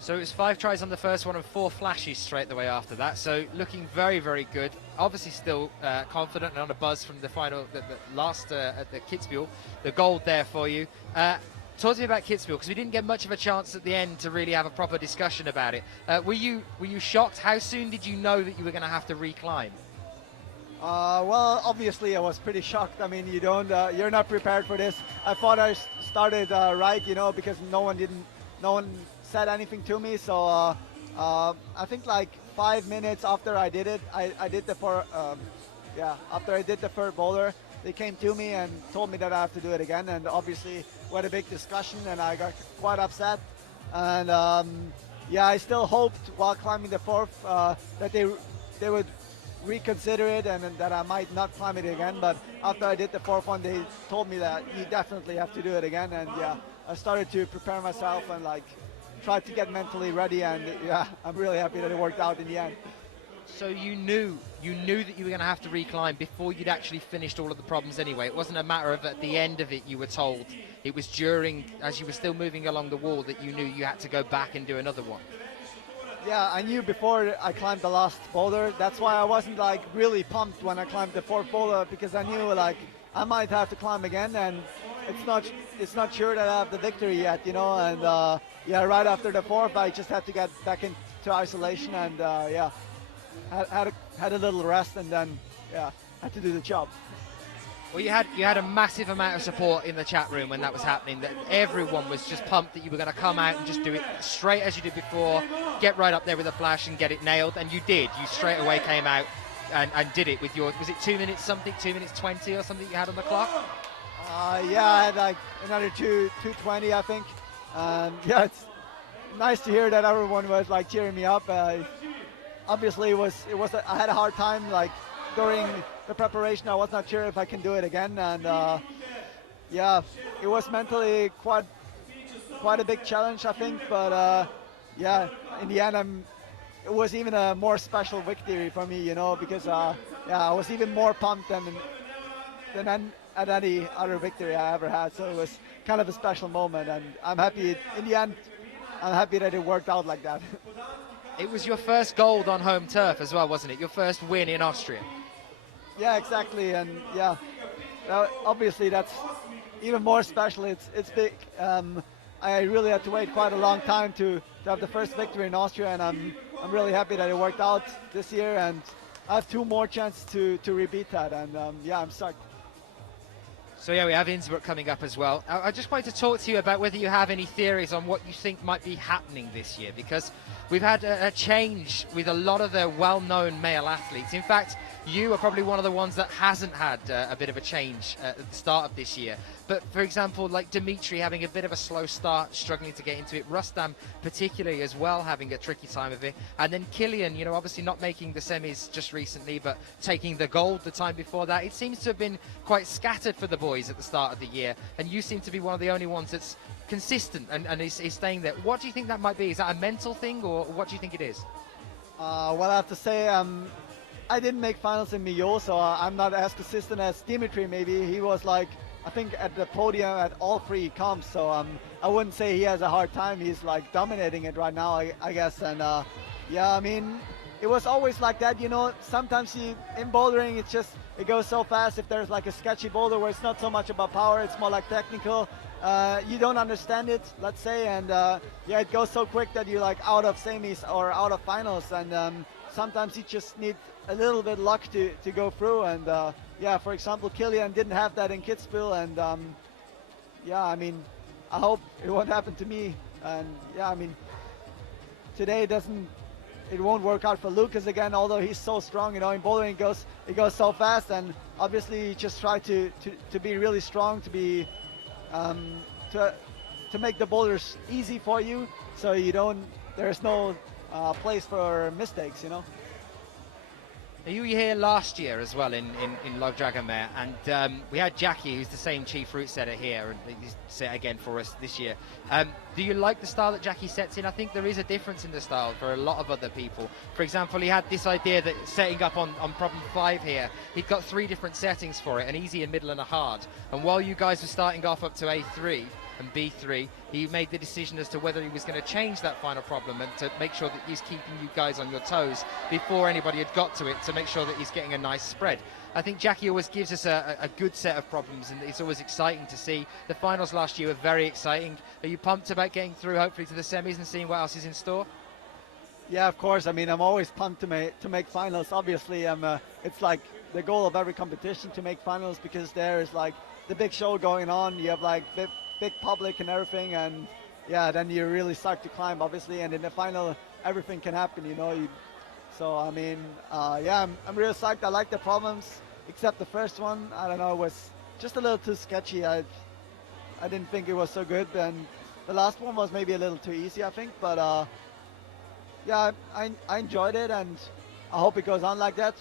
So it was 5 tries on the first one and 4 flashes straight the way after that. So looking very, very good. Obviously still confident and on a buzz from the final, the last at the Kitzbühel. The gold there for you. Talk to me about Kitzbühel, because we didn't get much of a chance at the end to really have a proper discussion about it. Were you shocked? How soon did you know that you were going to have to reclimb? Well, obviously I was pretty shocked. I mean, you're not prepared for this. I thought I started right, because no one said anything to me. So I think like 5 minutes after I did it, after I did the third boulder, they came to me and told me that I have to do it again. And obviously we had a big discussion and I got quite upset. And yeah, I still hoped while climbing the fourth that they would reconsider it and that I might not climb it again. But after I did the fourth one, they told me that you definitely have to do it again. And yeah, I started to prepare myself and like tried to get mentally ready, and yeah, I'm really happy that it worked out in the end. So you knew that you were going to have to reclimb before you'd actually finished all of the problems anyway. It wasn't a matter of at the end of it you were told. It was during, as you were still moving along the wall, that you knew you had to go back and do another one. Yeah, I knew before I climbed the last boulder. That's why I wasn't like really pumped when I climbed the fourth boulder, because I knew like I might have to climb again, and it's not sure that I have the victory yet, and yeah, right after the fourth I just had to get back into isolation, and yeah, had a little rest, and then yeah, had to do the job. Well, you had a massive amount of support in the chat room when that was happening. That everyone was just pumped that you were going to come out and just do it straight as you did before, get right up there with a flash and get it nailed, and you did. You straight away came out and did it with your, was it 2 minutes something, 2 minutes 20 or something you had on the clock? Yeah, I had like another 2:20, I think. Yeah, it's nice to hear that everyone was like cheering me up. Obviously, I had a hard time like during the preparation. I was not sure if I can do it again, and yeah, it was mentally quite a big challenge, I think. But yeah, in the end, it was even a more special victory for me, because yeah, I was even more pumped than at any other victory I ever had. So it was kind of a special moment, and I'm happy in the end. I'm happy that it worked out like that. It was your first gold on home turf as well, wasn't it? Your first win in Austria. Yeah, exactly, and yeah, obviously that's even more special. It's big. I really had to wait quite a long time to have the first victory in Austria, and I'm really happy that it worked out this year, and I have 2 more chances to repeat that, and yeah, I'm psyched. So yeah, we have Innsbruck coming up as well. I just wanted to talk to you about whether you have any theories on what you think might be happening this year, because we've had a change with a lot of the well-known male athletes. In fact, you are probably one of the ones that hasn't had a bit of a change at the start of this year. But for example, like Dimitri having a bit of a slow start, struggling to get into it. Rustam particularly as well having a tricky time of it. And then Kilian, obviously not making the semis just recently, but taking the gold the time before that. It seems to have been quite scattered for the boys at the start of the year. And you seem to be one of the only ones that's consistent and is staying there. What do you think that might be? Is that a mental thing, or what do you think it is? Well, I have to say, I didn't make finals in Millau, so I'm not as consistent as Dimitri. Maybe he was like, I think, at the podium at all 3 comps. So I wouldn't say he has a hard time. He's like dominating it right now, I guess. And yeah, I mean, it was always like that. Sometimes in bouldering, it goes so fast. If there's like a sketchy boulder where it's not so much about power, it's more like technical. You don't understand it, let's say, and yeah, it goes so quick that you're like out of semis or out of finals, and sometimes you just need a little bit luck to go through, and yeah, for example, Kilian didn't have that in Kitzbühel, and yeah, I mean, I hope it won't happen to me, and yeah, I mean, today it won't work out for Lucas again, although he's so strong, in bouldering it goes so fast, and obviously you just try to be really strong, to be to make the boulders easy for you, so you don't. There's no place for mistakes, you know. You were here last year as well in Log Dragomer, and we had Jackie, who's the same chief route setter here, and he's set again for us this year. Do you like the style that Jackie sets in? I think there is a difference in the style for a lot of other people. For example, he had this idea that setting up on problem 5 here, he'd got 3 different settings for it, an easy, a middle and a hard. And while you guys were starting off up to A3 and B3, he made the decision as to whether he was going to change that final problem and to make sure that he's keeping you guys on your toes before anybody had got to it, to make sure that he's getting a nice spread. I think Jackie always gives us a good set of problems, and it's always exciting to see. The finals last year were very exciting. Are you pumped about getting through, hopefully, to the semis and seeing what else is in store? Yeah, of course. I mean, I'm always pumped to make finals. Obviously, it's like the goal of every competition to make finals, because there is like the big show going on. You have like big public and everything, and yeah, then you're really psyched to climb, obviously, and in the final everything can happen, you know. So I mean, yeah, I'm really psyched. I like the problems, except the first one. I don't know, it was just a little too sketchy. I didn't think it was so good, and the last one was maybe a little too easy, I think. But yeah, I enjoyed it, and I hope it goes on like that.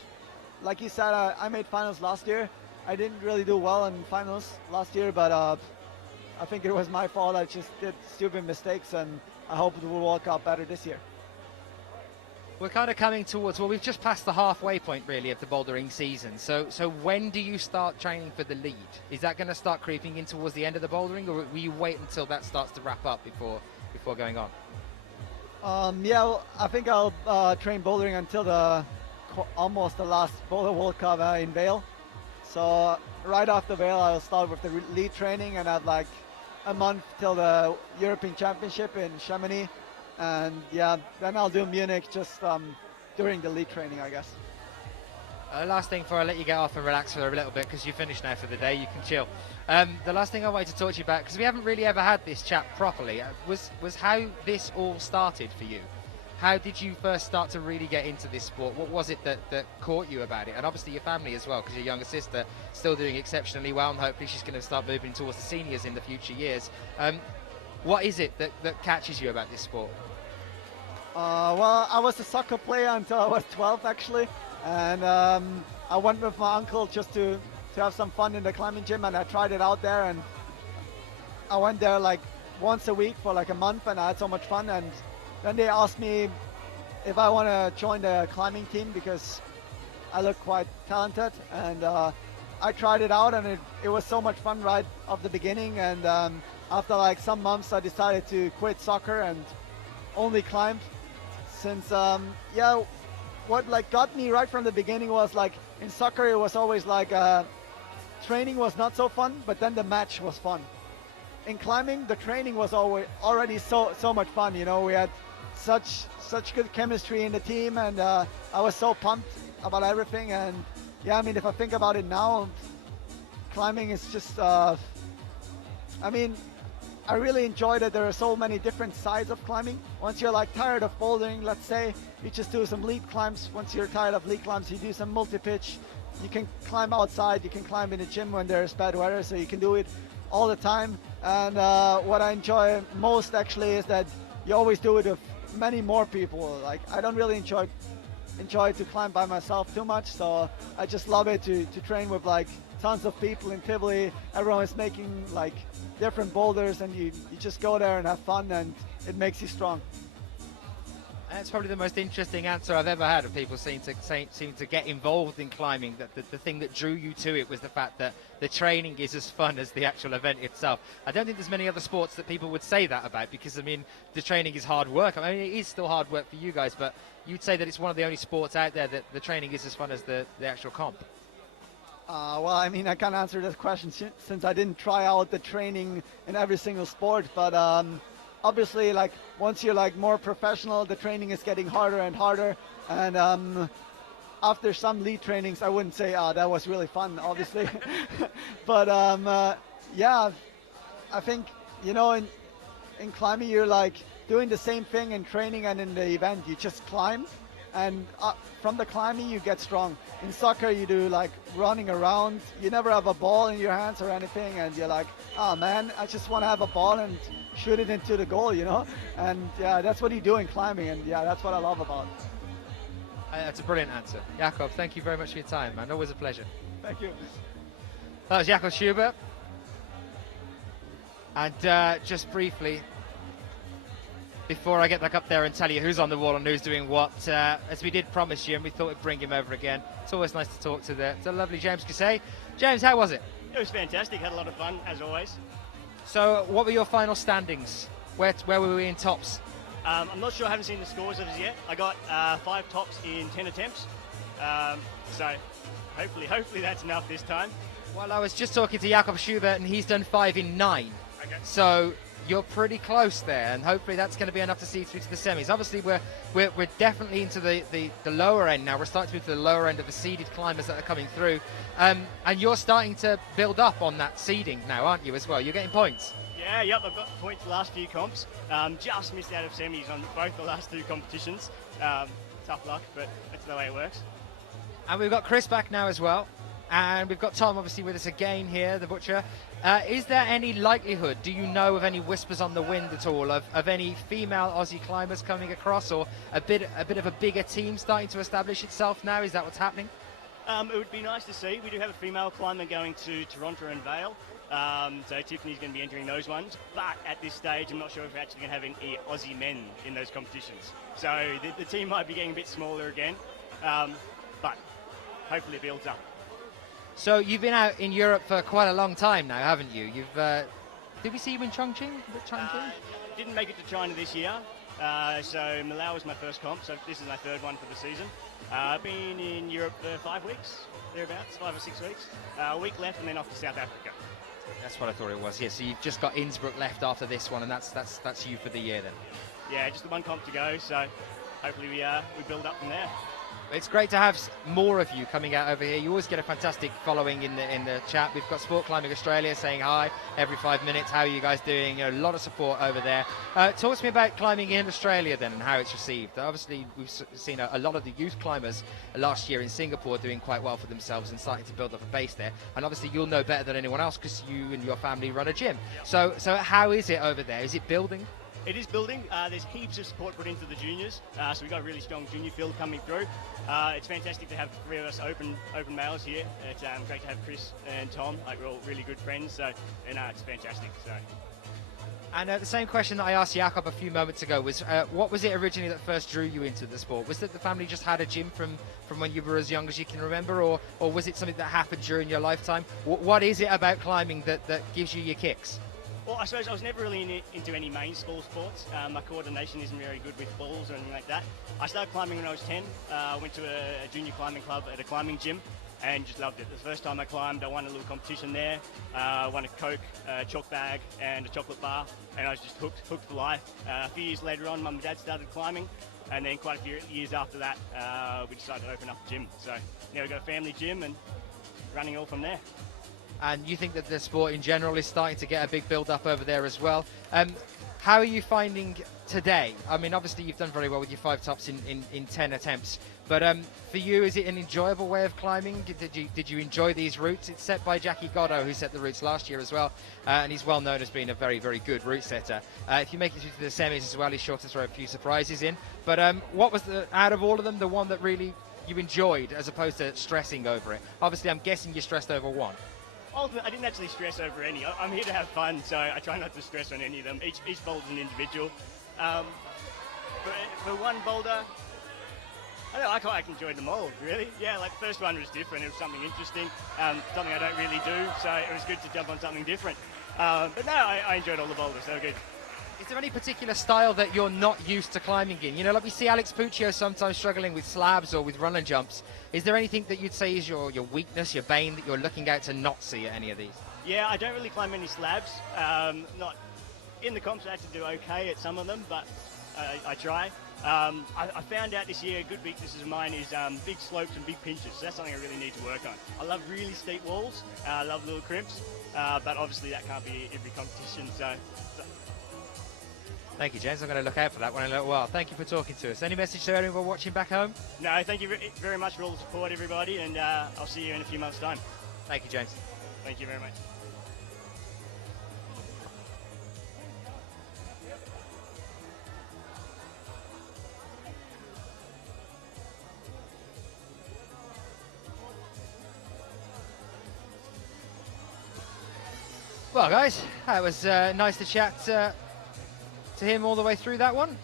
Like you said, I made finals last year. I didn't really do well in finals last year, but I think it was my fault. I just did stupid mistakes, and I hope it will work out better this year. We're kind of coming towards, well, we've just passed the halfway point, really, of the bouldering season. So when do you start training for the lead? Is that going to start creeping in towards the end of the bouldering, or will you wait until that starts to wrap up before going on? Yeah, well, I think I'll train bouldering until almost the last Boulder World Cup in Vail. So right after Vail, I'll start with the lead training, and have like a month till the European Championship in Chamonix. And yeah, then I'll do Munich just during the lead training, I guess. Last thing before I let you get off and relax for a little bit, because you're finished now for the day, you can chill. The last thing I wanted to talk to you about, because we haven't really ever had this chat properly, was how this all started for you. How did you first start to really get into this sport? What was it that caught you about it? And obviously your family as well, because your younger sister still doing exceptionally well, and hopefully she's going to start moving towards the seniors in the future years. What is it that catches you about this sport? Well, I was a soccer player until I was 12, actually. And I went with my uncle just to have some fun in the climbing gym, and I tried it out there. And I went there like once a week for like a month, and I had so much fun. And then they asked me if I want to join the climbing team, because I look quite talented. And I tried it out, and it was so much fun right off the beginning. And after like some months, I decided to quit soccer and only climbed. Since yeah, what like got me right from the beginning was like in soccer, it was always like training was not so fun, but then the match was fun. In climbing, the training was already so much fun. You know, we had such good chemistry in the team, and I was so pumped about everything. And yeah, I mean, if I think about it now, climbing is just I mean, I really enjoyed it. There are so many different sides of climbing. Once you're like tired of bouldering, let's say, you just do some lead climbs. Once you're tired of lead climbs, you do some multi-pitch. You can climb outside, you can climb in the gym when there's bad weather, so you can do it all the time. And what I enjoy most actually is that you always do it with many more people. Like, I don't really enjoy to climb by myself too much, so I just love it to train with like tons of people in Tivoli. Everyone is making like different boulders, and you just go there and have fun, and it makes you strong. That's probably the most interesting answer I've ever had, of people seem to get involved in climbing. That the thing that drew you to it was the fact that the training is as fun as the actual event itself. I don't think there's many other sports that people would say that about, because I mean, the training is hard work. I mean, it is still hard work for you guys, but you'd say that it's one of the only sports out there that the training is as fun as the actual comp. Well, I mean, I can't answer this question since I didn't try out the training in every single sport, but obviously, like, once you're like more professional, the training is getting harder and harder. And after some lead trainings, I wouldn't say, that was really fun, obviously. But yeah, I think, you know, in climbing, you're like doing the same thing in training and in the event. You just climb, And from the climbing, you get strong. In soccer, you do like running around. You never have a ball in your hands or anything, and you're like, oh man, I just want to have a ball and shoot it into the goal, you know? And yeah, that's what you do in climbing, and yeah, that's what I love about it. That's a brilliant answer. Jakob, thank you very much for your time, man. Always a pleasure. Thank you. That was Jakob Schubert. And just briefly, before I get back up there and tell you who's on the wall and who's doing what, as we did promise you, and we thought we'd bring him over again. It's always nice to talk to the lovely James Gusset. James, how was it? It was fantastic. Had a lot of fun, as always. So, what were your final standings? Where were we in tops? I'm not sure. I haven't seen the scores as yet. I got 5 tops in 10 attempts. So, hopefully that's enough this time. Well, I was just talking to Jakob Schubert, and he's done 5 in 9. Okay. So you're pretty close there, and hopefully that's going to be enough to see through to the semis. Obviously, we're definitely into the lower end now. We're starting to move to the lower end of the seeded climbers that are coming through, and you're starting to build up on that seeding now, aren't you, as well? You're getting points. Yeah, yep, I've got points the last few comps. Just missed out of semis on both the last 2 competitions. Tough luck, but that's the way it works. And we've got Chris back now as well. And we've got Tom obviously with us again here, the butcher. Is there any likelihood, do you know of any whispers on the wind at all, of any female Aussie climbers coming across, or a bit of a bigger team starting to establish itself now? Is that what's happening? It would be nice to see. We do have a female climber going to Toronto and Vail. So Tiffany's going to be entering those ones. But at this stage, I'm not sure if we're actually going to have any Aussie men in those competitions. So the team might be getting a bit smaller again. But hopefully it builds up. So you've been out in Europe for quite a long time now, haven't you? Did we see you in Chongqing? Didn't make it to China this year. So Malau was my first comp, so this is my 3rd one for the season. I've been in Europe for 5 weeks, thereabouts, 5 or 6 weeks. A week left and then off to South Africa. That's what I thought it was, yeah. So you've just got Innsbruck left after this one, and that's you for the year then? Yeah, just the 1 comp to go, so hopefully we build up from there. It's great to have more of you coming out over here. You always get a fantastic following in the chat. We've got Sport Climbing Australia saying hi every 5 minutes. How are you guys doing? A lot of support over there. Talk to me about climbing in Australia then and how it's received. Obviously, we've seen a lot of the youth climbers last year in Singapore doing quite well for themselves and starting to build up a base there. And obviously, you'll know better than anyone else because you and your family run a gym. So how is it over there? Is it building? It is building. There's heaps of support put into the juniors, so we've got a really strong junior field coming through. It's fantastic to have 3 of us open males here. It's great to have Chris and Tom. Like, we're all really good friends, so it's fantastic. So. And the same question that I asked Jakob a few moments ago was, what was it originally that first drew you into the sport? Was it the family just had a gym from when you were as young as you can remember, or was it something that happened during your lifetime? What is it about climbing that gives you your kicks? Well, I suppose I was never really into any main sports. My coordination isn't very good with balls or anything like that. I started climbing when I was 10. Went to a junior climbing club at a climbing gym and just loved it. The first time I climbed, I won a little competition there. Won a Coke, chalk bag and a chocolate bar, and I was just hooked for life. A few years later on, Mum and Dad started climbing, and then quite a few years after that, we decided to open up a gym. So now we've got a family gym and running all from there. And you think that the sport in general is starting to get a big build-up over there as well. How are you finding today? I mean, obviously you've done very well with your 5 tops in 10 attempts, but for you, is it an enjoyable way of climbing? Did you enjoy these routes? It's set by Jackie Goddo, who set the routes last year as well, and he's well known as being a very, very good route setter. If you make it through to the semis as well, he's sure to throw a few surprises in. But what was, out of all of them, the one that really you enjoyed as opposed to stressing over it? Obviously, I'm guessing you stressed over one. I didn't actually stress over any. I'm here to have fun, so I try not to stress on any of them. Each boulder is an individual. For one boulder, I quite enjoyed them all, really. Yeah, like the first one was different. It was something interesting, something I don't really do, so it was good to jump on something different. But no, I enjoyed all the boulders. They were good. Is there any particular style that you're not used to climbing in? You know, like we see Alex Puccio sometimes struggling with slabs or with run and jumps. Is there anything that you'd say is your weakness, your bane, that you're looking out to not see at any of these? Yeah, I don't really climb many slabs. Not in the comps, I had to do okay at some of them, but I try. I found out this year a good weakness of mine is big slopes and big pinches. So that's something I really need to work on. I love really steep walls. I love little crimps, but obviously that can't be every competition. So Thank you, James. I'm going to look out for that one in a little while. Thank you for talking to us. Any message to anyone watching back home? No, thank you very much for all the support, everybody, and I'll see you in a few months' time. Thank you, James. Thank you very much. Well, guys, that was nice to chat to him all the way through that one.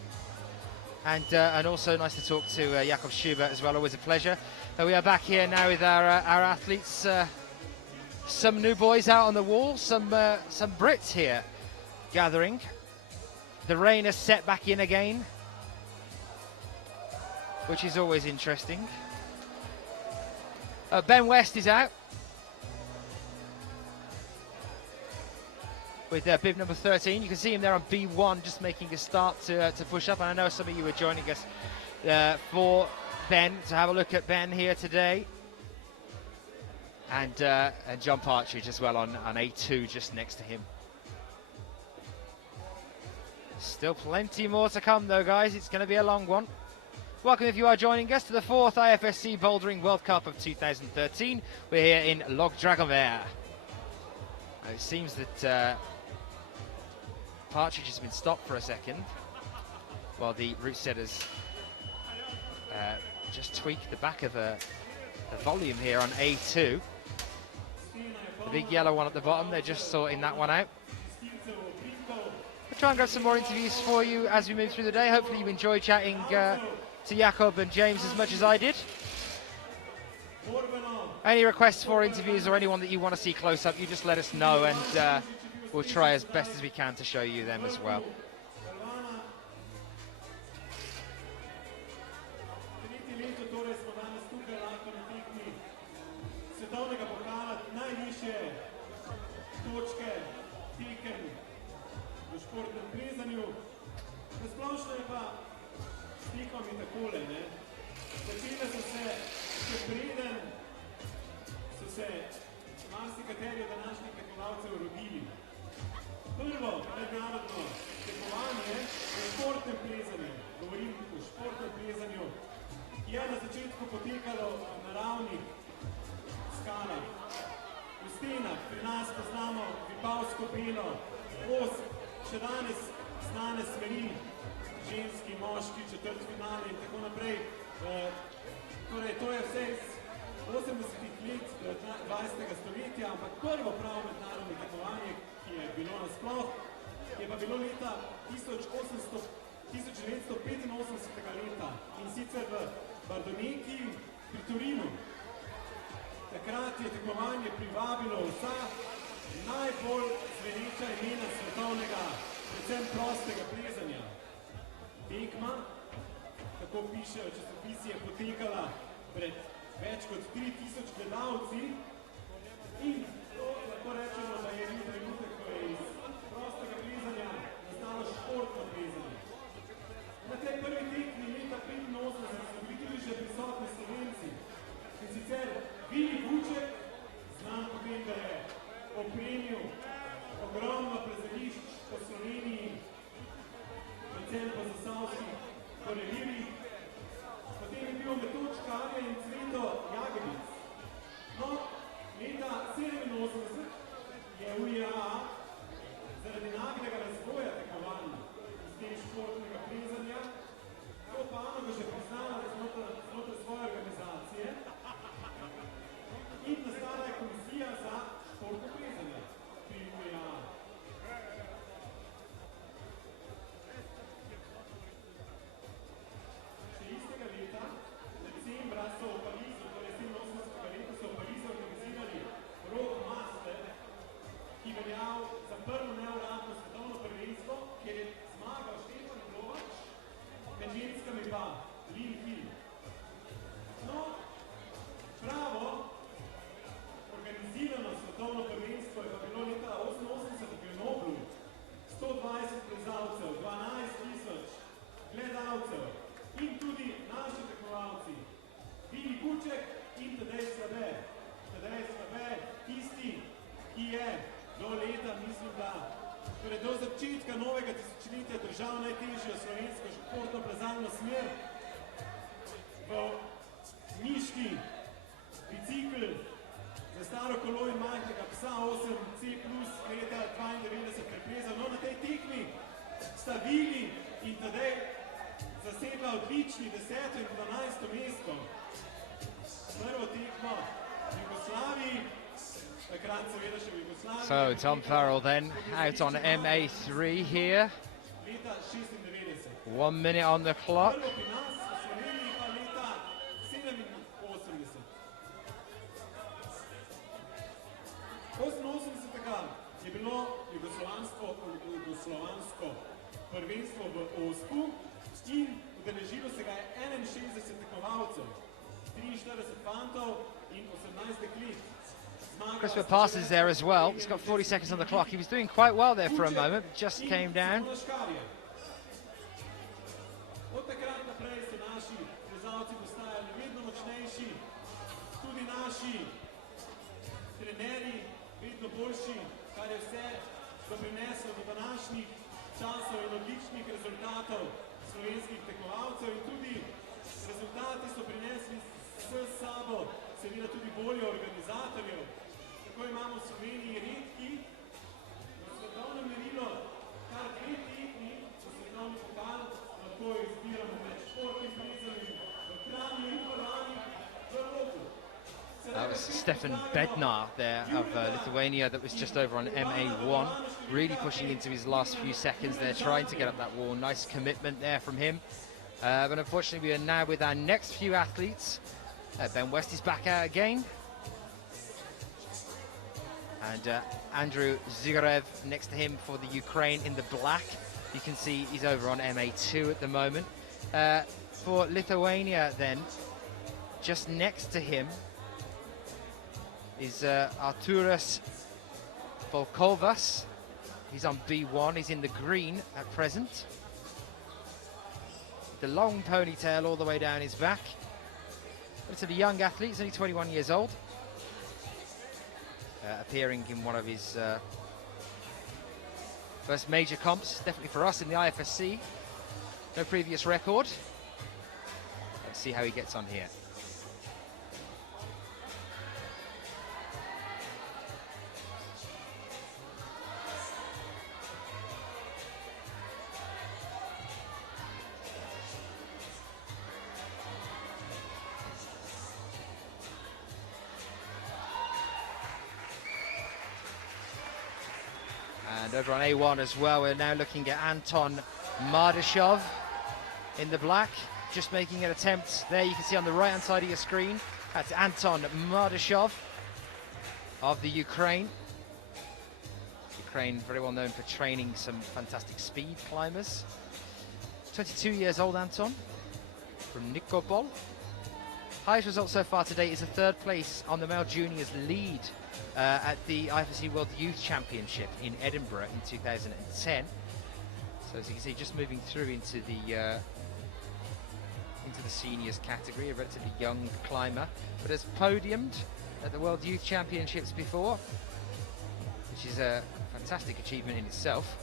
And also nice to talk to Jakob Schubert as well, always a pleasure. We are back here now with our athletes. Some new boys out on the wall, some Brits here gathering. The rain has set back in again, which is always interesting. Ben West is out with bib number 13. You can see him there on B1 just making a start to push up, and I know some of you are joining us for Ben to have a look at Ben here today, and John Partridge as well on A2 just next to him. Still plenty more to come though, guys. It's going to be a long one. Welcome if you are joining us to the 4th IFSC Bouldering World Cup of 2013. We're here in Dragomer. It seems that Partridge has been stopped for a second while the route setters just tweak the back of the volume here on A2. The big yellow one at the bottom, they're just sorting that one out. We'll try and grab some more interviews for you as we move through the day. Hopefully you enjoy chatting to Jakob and James as much as I did. Any requests for interviews or anyone that you want to see close up, you just let us know, and we'll try as best as we can to show you them as well. Še danes znane smeri, ženski, moški, četrtfinale in tako naprej. Torej, to je vse iz 80-ih let 20. stoletja, ampak prvo pravo mednarodno tekmovanje, ki je bilo nasploh, je pa bilo leta 1985 leta, in sicer v Bardoneki pri Torinu. Takrat je tekmovanje privabilo vsa najbolj zveneča imena svetovnega, predvsem prostega plezanja. Tekma, tako pišejo časopisi, je potekala pred več kot 3000 gledalci in to lahko rečemo, da je bil trenutek, ko je iz prostega plezanja nastalo športno plezanje. Na tej prvi tekmi leta 85 so bili tudi že prisotni Slovenci, in sicer Vili Vuček, znan po tem, da je opremil ogromno plezališč po Sloveniji, predvsem po zasavskih korelirih. Potem je bil Metoč Karja in Cveto Jagebic. No, leta 87 je UIA takrat seveda še v Jugoslaviji. So Tom Farrell then out on MA3 here. Leta 96. 1 minute on the clock. Prvo pri nas, v Sloveniji pa leta 87. 88. je bilo jugoslovansko prvenstvo v Ospu in udeležilo se ga je 61 tekmovalcev, 43 fantov in 18 deklet. Christopher passes there as well. He's got 40 seconds on the clock. He was doing quite well there for a moment, just came down. Od takrat naprej so naši plezalci postajali vedno močnejši, tudi naši trenerji vedno boljši, kar je vse doprineslo do današnjih časov in odličnih rezultatov slovenskih tekmovalcev in tudi rezultati so prinesli s sabo seveda tudi voljo organizatorjev. Tako imamo v Sloveniji redki v svetovnem merilu kar 2 tekmi za svetovni pokal, lahko izbiramo med športnim prizorjem v Kranju in Polani v Roku. That was Stefan Bednar there of Lithuania that was just over on MA1, really pushing into his last few seconds there, trying to get up that wall. Nice commitment there from him. But unfortunately we are now with our next few athletes. Ben West is back out again. And Andrew Zygarev next to him for the Ukraine in the black. You can see he's over on MA2 at the moment. For Lithuania then, just next to him is Arturas Volkovas. He's on B1, he's in the green at present. The long ponytail all the way down his back. Relatively young athlete, he's only 21 years old. Appearing in one of his first major comps, definitely for us in the IFSC. No previous record. Let's see how he gets on here. And over on A1 as well, we're now looking at Anton Mardashov in the black, just making an attempt there. You can see on the right-hand side of your screen, that's Anton Mardashov of the Ukraine. Ukraine, very well known for training some fantastic speed climbers. 22 years old, Anton, from Nikopol. Highest result so far today is a 3rd place on the male juniors lead at the IFSC World Youth Championship in Edinburgh in 2010. So as you can see, just moving through into the seniors category, a relatively young climber, but has podiumed at the World Youth Championships before, which is a fantastic achievement in itself.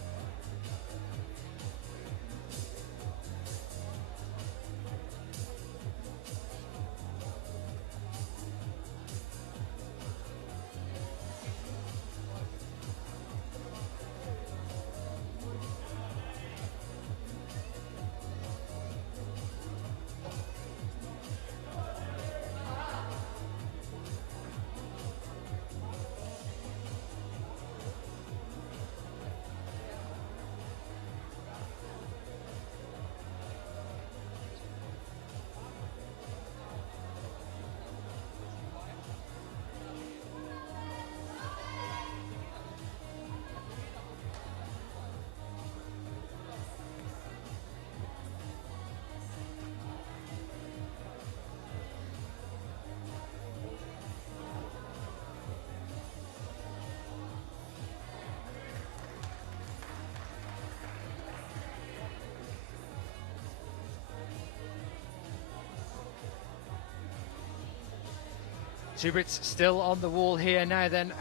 Two Brits still on the wall here now then,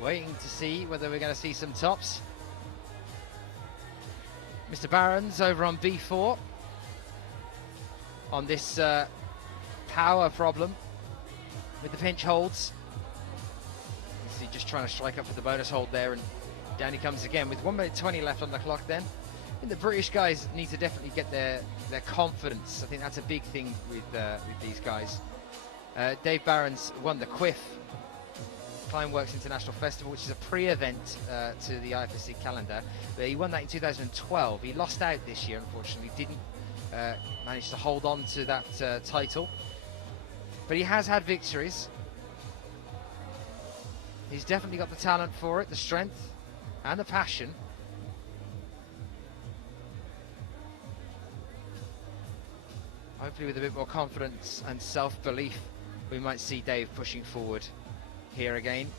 waiting to see whether we're going to see some tops. Mr. Barron's over on B4 on this power problem with the pinch holds. You see, just trying to strike up for the bonus hold there, and down he comes again with 1 minute 20 left on the clock then. I think the British guys need to definitely get their confidence. I think that's a big thing with these guys. Dave Barron's won the Quiff Climeworks International Festival, which is a pre-event to the IFSC calendar. But he won that in 2012. He lost out this year, unfortunately. Didn't manage to hold on to that title. But he has had victories. He's definitely got the talent for it, the strength and the passion. Hopefully with a bit more confidence and self-belief, we might see Dave pushing forward here again.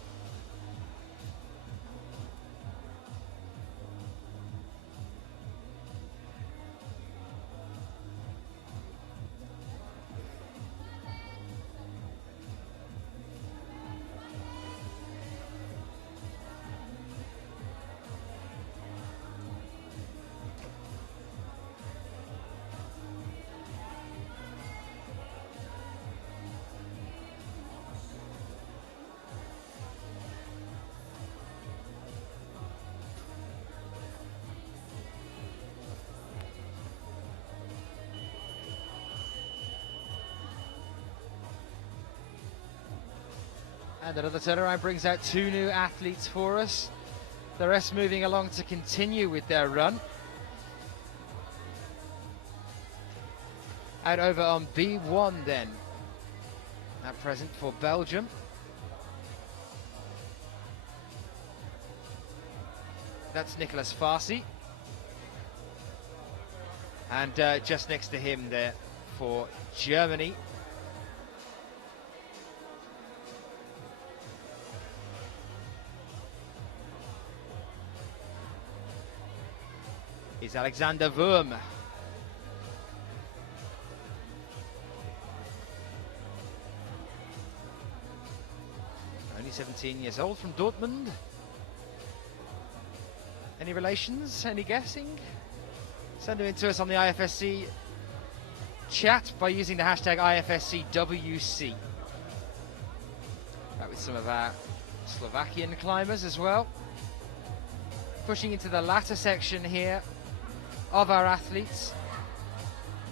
And another turnaround brings out two new athletes for us. The rest moving along to continue with their run. Out over on B1 then, at present for Belgium. That's Nicolas Farsi. And just next to him there for Germany, is Alexander Wurm. Only 17 years old, from Dortmund. Any relations? Any guessing? Send them in to us on the IFSC chat by using the hashtag IFSCWC. Back with some of our Slovakian climbers as well. Pushing into the latter section here of our athletes.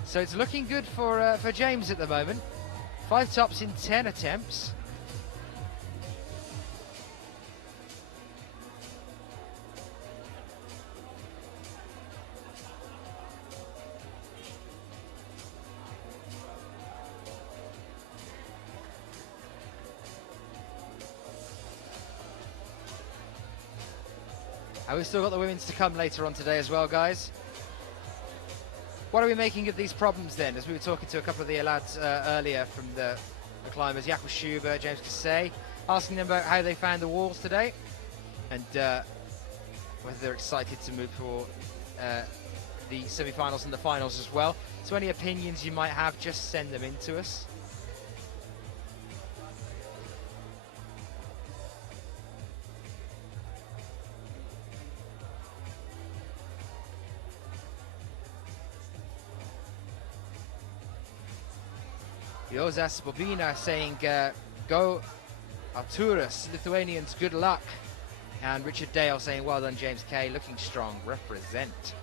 So it's looking good for James at the moment. 5 tops in 10 attempts. And we've still got the women's to come later on today as well, guys. What are we making of these problems then? As we were talking to a couple of the lads earlier from the climbers, Jakob Schubert, James Cassay, asking them about how they found the walls today and whether they're excited to move for the semi-finals and the finals as well. So any opinions you might have, just send them in to us. Jozas Bobina saying, go Arturus, Lithuanians, good luck. And Richard Dale saying, well done James Kay, looking strong, represent.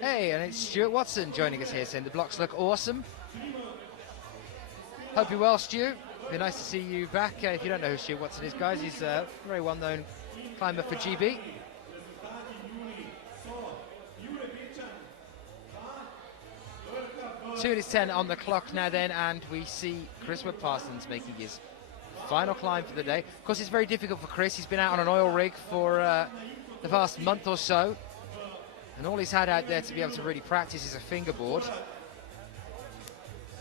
Hey, and it's Stuart Watson joining us here saying the blocks look awesome. Hope you're well, Stu. Be nice to see you back. If you don't know who Stuart Watson is, guys, he's a very well-known climber for GB. 2:10 on the clock now then, and we see Chris Webb-Parsons making his final climb for the day. Of course, it's very difficult for Chris. He's been out on an oil rig for the past month or so, and all he's had out there to be able to really practice is a fingerboard.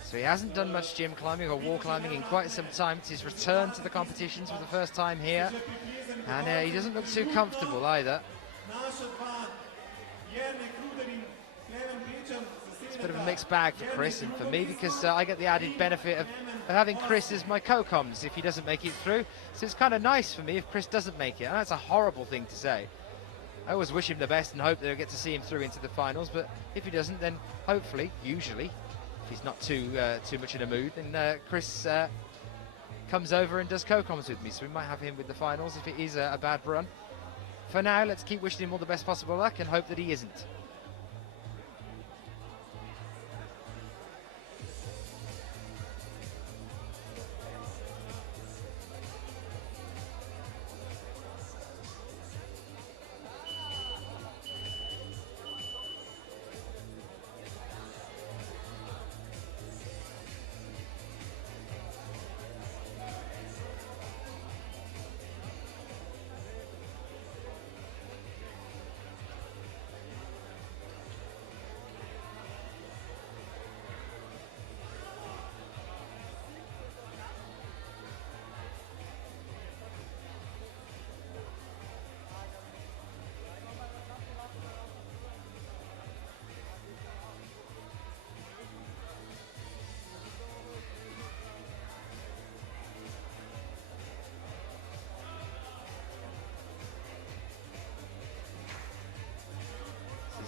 So he hasn't done much gym climbing or wall climbing in quite some time. It's his return to the competitions for the first time here, and he doesn't look too comfortable either. It's a bit of a mixed bag for Chris and for me, because I get the added benefit of having Chris as my co-coms if he doesn't make it through. So it's kind of nice for me if Chris doesn't make it. And that's a horrible thing to say. I always wish him the best and hope that I'll get to see him through into the finals, but if he doesn't, then hopefully, usually, if he's not too much in a mood, then Chris comes over and does co-coms with me. So we might have him with the finals if it is a bad run. For now, let's keep wishing him all the best possible luck and hope that he isn't.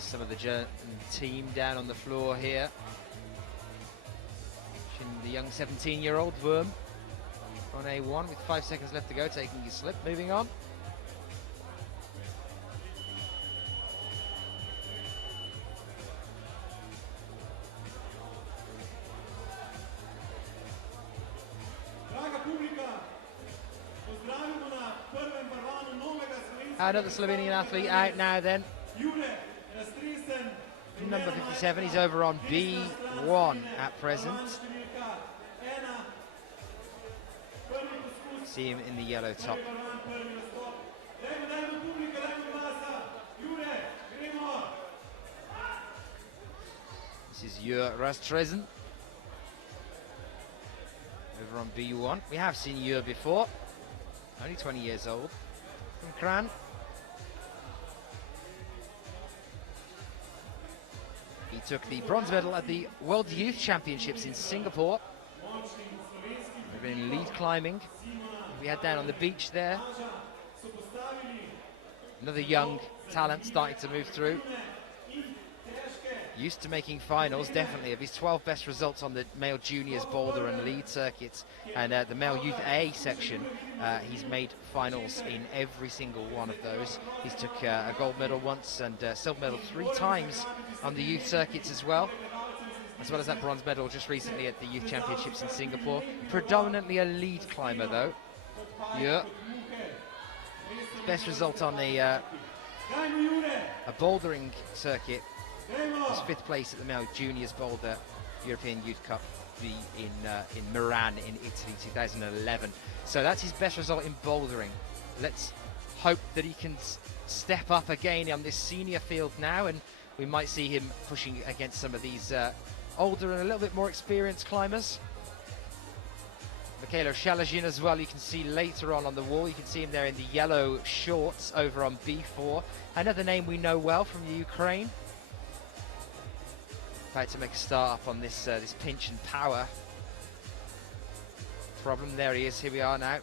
some of the German team down on the floor here. The young 17-year-old Wurm on A1 with 5 seconds left to go, taking his slip, moving on. Another Slovenian athlete out now then. Number 57, he's over on B1 at present. See him in the yellow top. This is Jur Rastresen. Over on B1. We have seen Jur before. Only 20 years old. From Kran. He took the bronze medal at the World Youth Championships in Singapore. We've been in lead climbing. We had down on the beach there. Another young talent starting to move through. Used to making finals, definitely. Of his 12 best results on the male juniors boulder and lead circuits and the male youth A section, he's made finals in every single one of those. He's took a gold medal once and silver medal 3 times on the youth circuits as well as that bronze medal just recently at the youth championships in Singapore. Predominantly a lead climber though. Yeah. His best result on a bouldering circuit was 5th place at the male juniors boulder European Youth Cup in Milan in Italy 2011. So that's his best result in bouldering. Let's hope that he can step up again on this senior field now, and we might see him pushing against some of these older and a little bit more experienced climbers. Mikhailo Shalazhin as well, you can see later on the wall. You can see him there in the yellow shorts over on B4. Another name we know well from the Ukraine. About to make a start up on this this pinch and power problem. There he is. Here we are now.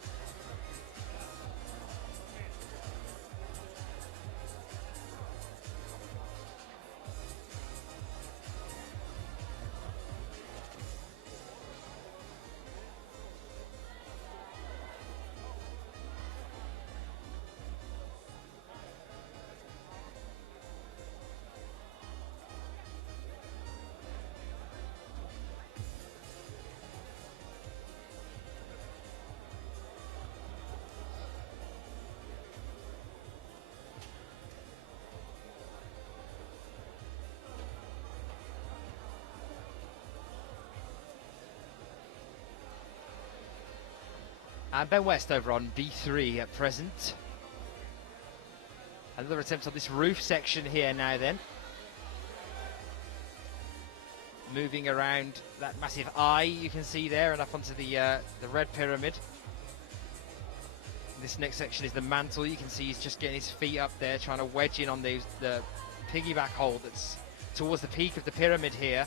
And Ben West over on B3 at present. Another attempt on this roof section here now then. Moving around that massive eye you can see there and up onto the red pyramid. This next section is the mantle. You can see he's just getting his feet up there, trying to wedge in on the piggyback hold that's towards the peak of the pyramid here.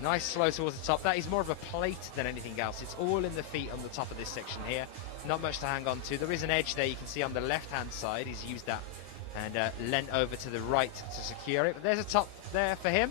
Nice slow towards the top. That is more of a plate than anything else. It's all in the feet on the top of this section here. Not much to hang on to. There is an edge there you can see on the left-hand side. He's used that and leant over to the right to secure it. But there's a top there for him.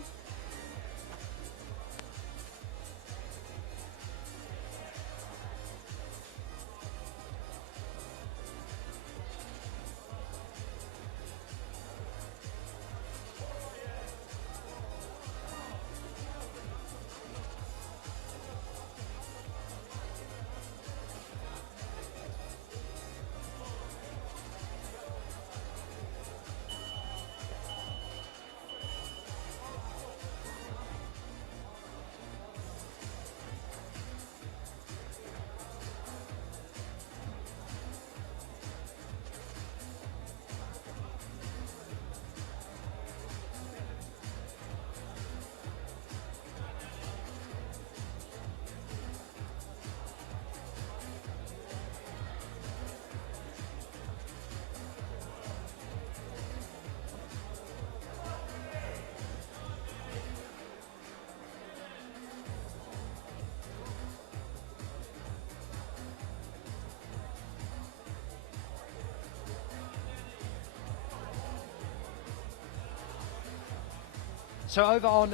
So over on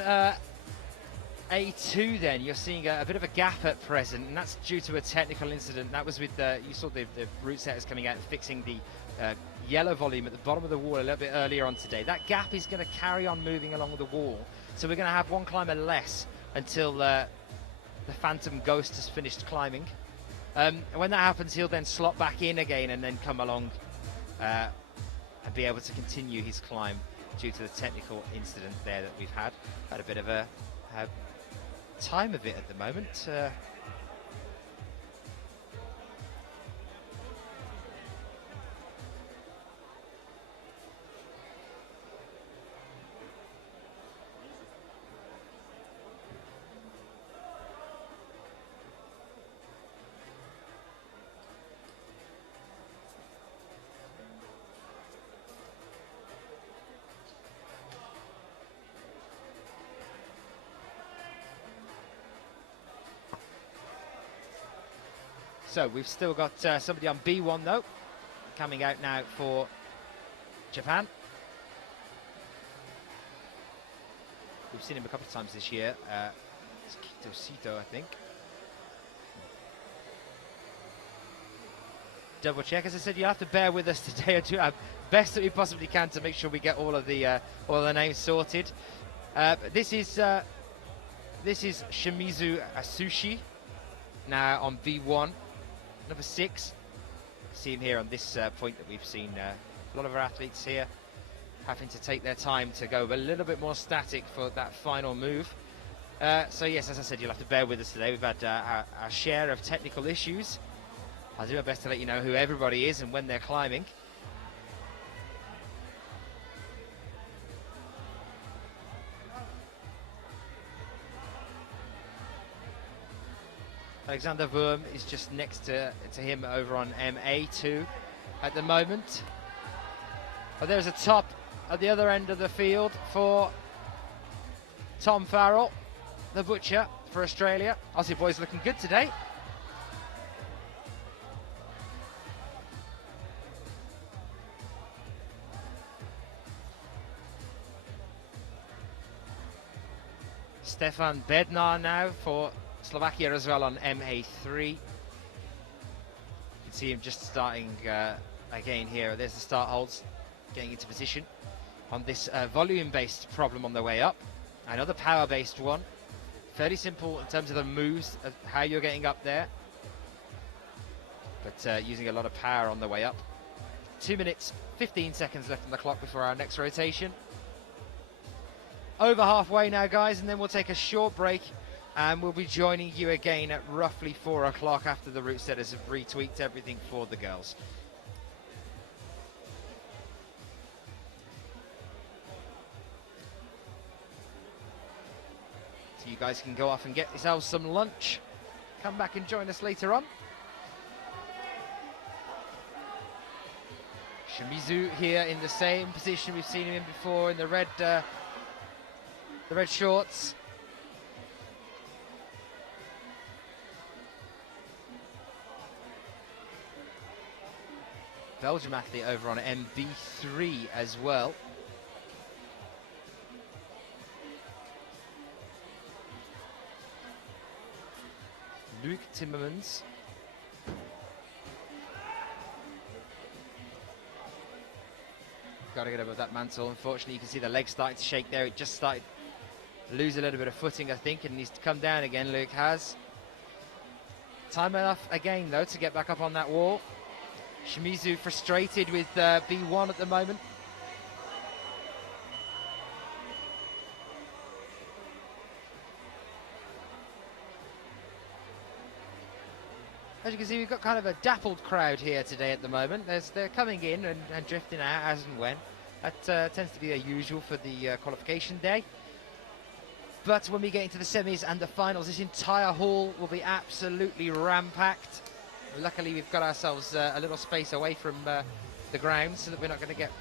A2 then, you're seeing a bit of a gap at present, and that's due to a technical incident. That was with, you saw the route setters coming out and fixing the yellow volume at the bottom of the wall a little bit earlier on today. That gap is going to carry on moving along the wall, so we're going to have one climber less until the Phantom Ghost has finished climbing. And when that happens, he'll then slot back in again and then come along and be able to continue his climb due to the technical incident there that we've had. Had a bit of a time of it at the moment. So we've still got somebody on B1 though, coming out now for Japan. We've seen him a couple of times this year. It's Kitosito, I think. Double check. As I said, you have to bear with us today. I do our best that we possibly can to make sure we get all of the names sorted. This is Shimizu Asushi now on B1. Number 6, see him here on this point that we've seen a lot of our athletes here having to take their time to go a little bit more static for that final move. So yes, as I said, you'll have to bear with us today. We've had our share of technical issues. I'll do my best to let you know who everybody is and when they're climbing. Alexander Wurm is just next to him over on MA2 at the moment. But there's a top at the other end of the field for Tom Farrell, the butcher for Australia. Aussie boys looking good today. Stefan Bednar now for Slovakia as well on MA3. You can see him just starting again here. There's the start holds, getting into position on this volume-based problem on the way up. Another power-based one. Fairly simple in terms of the moves, of how you're getting up there. But using a lot of power on the way up. 2 minutes, 15 seconds left on the clock before our next rotation. Over halfway now, guys, and then we'll take a short break. And we'll be joining you again at roughly 4 o'clock after the route setters have retweaked everything for the girls. So you guys can go off and get yourselves some lunch. Come back and join us later on. Shimizu here in the same position we've seen him in before, in the red shorts. Belgium athlete over on MB3 as well. Luc Timmermans. Got to get above that mantle. Unfortunately, you can see the legs starting to shake there. It just started to lose a little bit of footing, I think, and needs to come down again. Luc has. Time enough again, though, to get back up on that wall. Shimizu frustrated with B1 at the moment. As you can see, we've got kind of a dappled crowd here today at the moment. They're coming in and drifting out as and when. That tends to be the usual for the qualification day. But when we get into the semis and the finals, this entire hall will be absolutely ram-packed. Luckily, we've got ourselves a little space away from the ground so that we're not going to get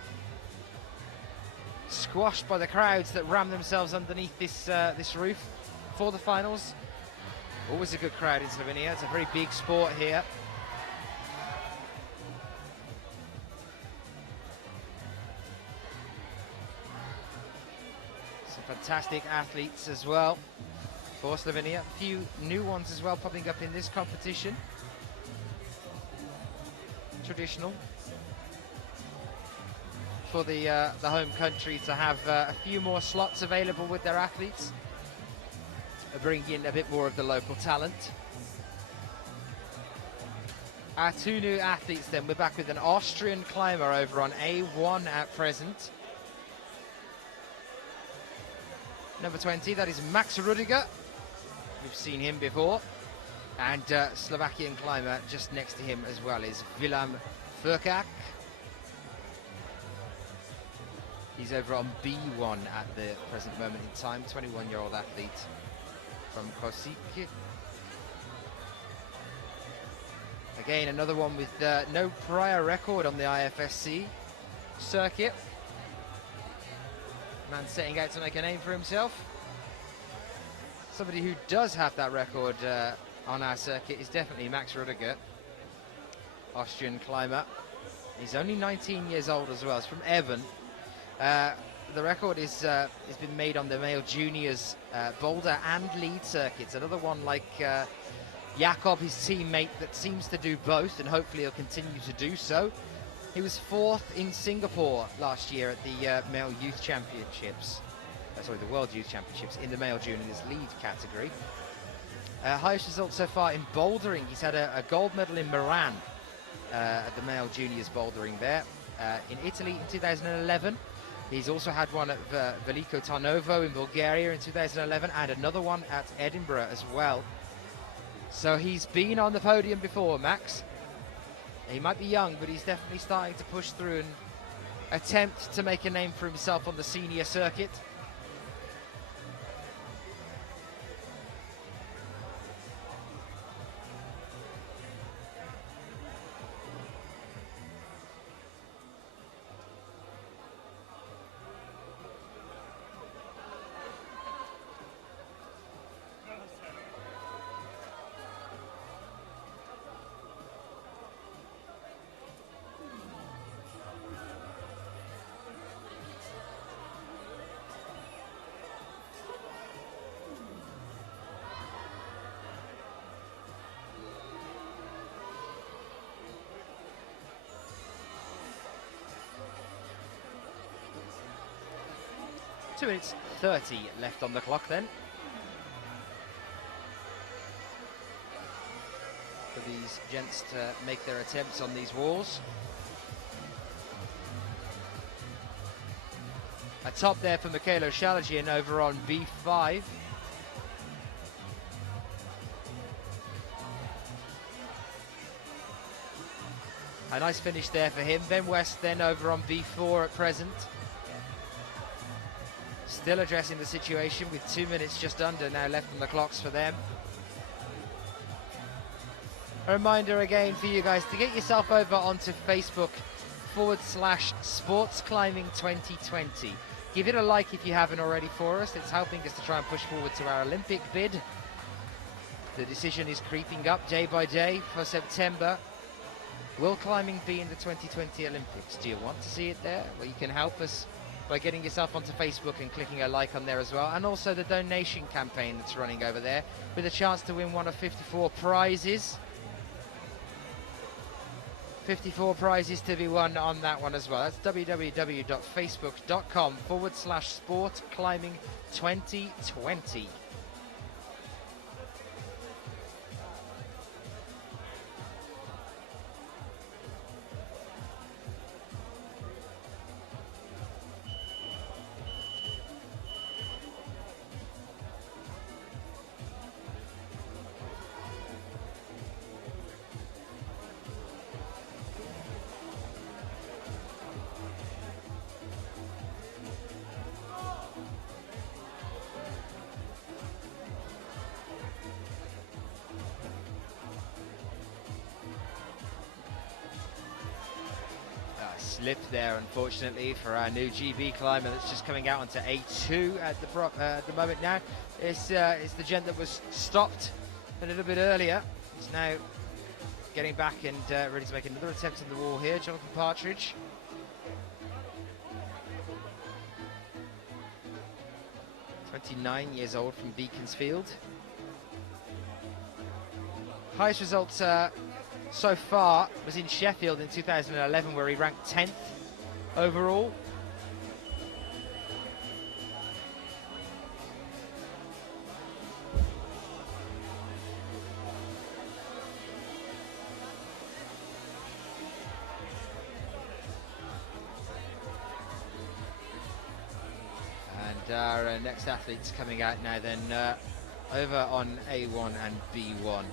squashed by the crowds that ram themselves underneath this roof for the finals. Always a good crowd in Slovenia. It's a very big sport here. Some fantastic athletes as well for Slovenia. A few new ones as well popping up in this competition. Traditional for the home country to have a few more slots available with their athletes, bringing in a bit more of the local talent. Our two new athletes then, we're back with an Austrian climber over on A1 at present. Number 20, that is Max Rudiger. We've seen him before. And Slovakian climber just next to him as well is Willem Furkak. He's over on B1 at the present moment in time, 21-year-old athlete from Kosik. Again, another one with no prior record on the IFSC circuit. Man setting out to make a name for himself. Somebody who does have that record on our circuit is definitely Max Rudiger, Austrian climber. He's only 19 years old as well. It's from Evan. The record is has been made on the male juniors boulder and lead circuits. Another one like Jakob, his teammate, that seems to do both, and hopefully he'll continue to do so. He was 4th in Singapore last year at the male youth championships. Sorry, the World Youth Championships in the male juniors lead category. Highest result so far in bouldering. He's had a gold medal in Milan at the male juniors bouldering there. In Italy in 2011. He's also had one at Veliko Tarnovo in Bulgaria in 2011 and another one at Edinburgh as well. So he's been on the podium before, Max. He might be young, but he's definitely starting to push through and attempt to make a name for himself on the senior circuit. Two minutes 30 left on the clock then. For these gents to make their attempts on these walls. A top there for Mikhailo Shalagian over on B5. A nice finish there for him. Ben West then over on B4 at present. Still addressing the situation with 2 minutes just under now left on the clocks for them. A reminder again for you guys to get yourself over onto Facebook /Sports Climbing 2020. Give it a like if you haven't already for us. It's helping us to try and push forward to our Olympic bid. The decision is creeping up day by day for September. Will climbing be in the 2020 Olympics? Do you want to see it there? Well, you can help us by getting yourself onto Facebook and clicking a like on there as well, and also the donation campaign that's running over there with a chance to win one of 54 prizes. 54 prizes to be won on that one as well. That's www.facebook.com /Sport Climbing 2020. Slip there, unfortunately, for our new GB climber that's just coming out onto A2 at the moment now. It's the gent that was stopped a little bit earlier. It's now getting back and ready to make another attempt on the wall here. Jonathan Partridge. 29 years old from Beaconsfield. Highest results so far was in Sheffield in 2011, where he ranked 10th overall. And our next athletes coming out now then, over on A1 and B1.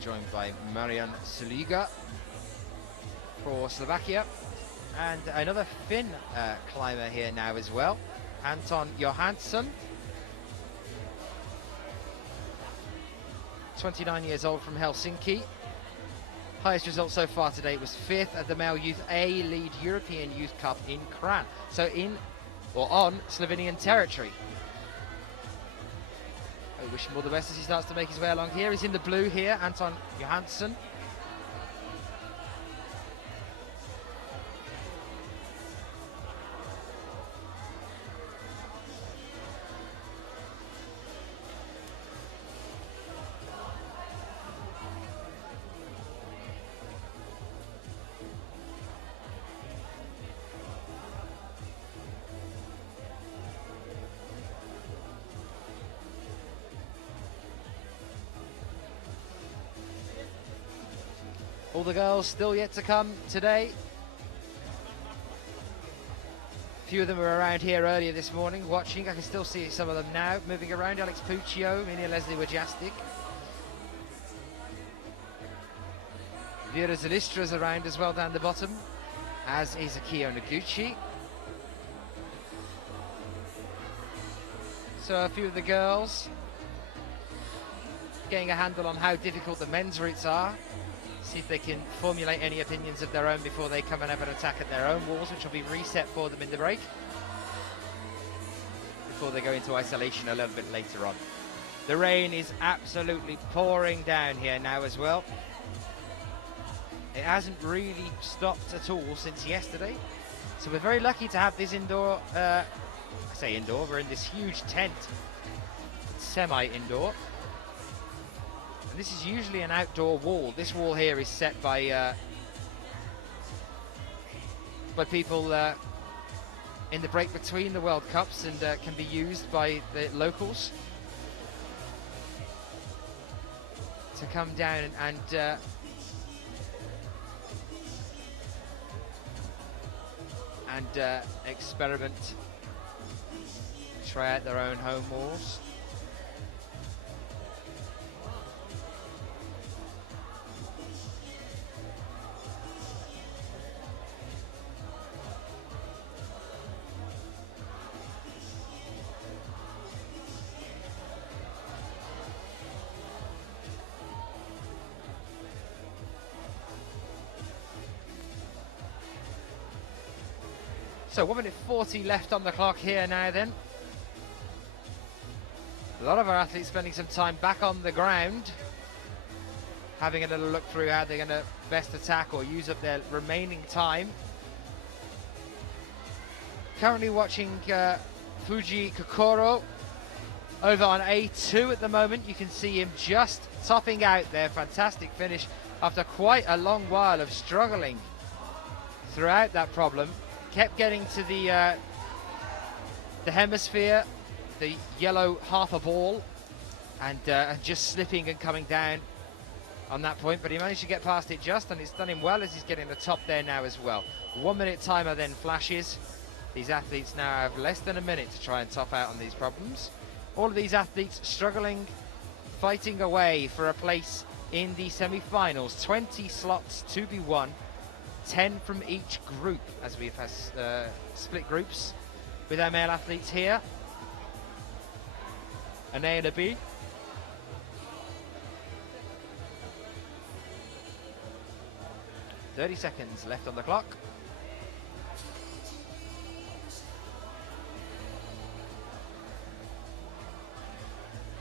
Joined by Marian Suliga for Slovakia, and another Finn climber here now as well, Anton Johansson, 29 years old from Helsinki. Highest result so far today was 5th at the Male Youth A Lead European Youth Cup in Kran, so in or on Slovenian territory. I wish him all the best as he starts to make his way along here. He's in the blue here, Anton Johansson. All the girls still yet to come today. A few of them were around here earlier this morning watching. I can still see some of them now moving around. Alex Puccio, Minia Leslie Wajastic. Vera Zilistra's around as well down the bottom, as is Akio Noguchi. So a few of the girls getting a handle on how difficult the men's routes are. See if they can formulate any opinions of their own before they come and have an attack at their own walls, which will be reset for them in the break, before they go into isolation a little bit later on. The rain is absolutely pouring down here now as well. It hasn't really stopped at all since yesterday, so we're very lucky to have this indoor, I say indoor, we're in this huge tent. It's semi-indoor. This is usually an outdoor wall. This wall here is set by people in the break between the World Cups, and can be used by the locals to come down and experiment, try out their own home walls. So 1 minute 40 left on the clock here now then. A lot of our athletes spending some time back on the ground, having a little look through how they're going to best attack or use up their remaining time. Currently watching Fuji Kokoro over on A2 at the moment. You can see him just topping out there. Fantastic finish after quite a long while of struggling throughout that problem. Kept getting to the hemisphere, the yellow half a ball, and just slipping and coming down on that point, but he managed to get past it just, and it's done him well as he's getting the top there now as well. 1 minute timer then flashes. These athletes now have less than a minute to try and top out on these problems. All of these athletes struggling, fighting away for a place in the semi-finals. 20 slots to be won. 10 from each group, as we've had split groups with our male athletes here. An A and a B. .30 seconds left on the clock.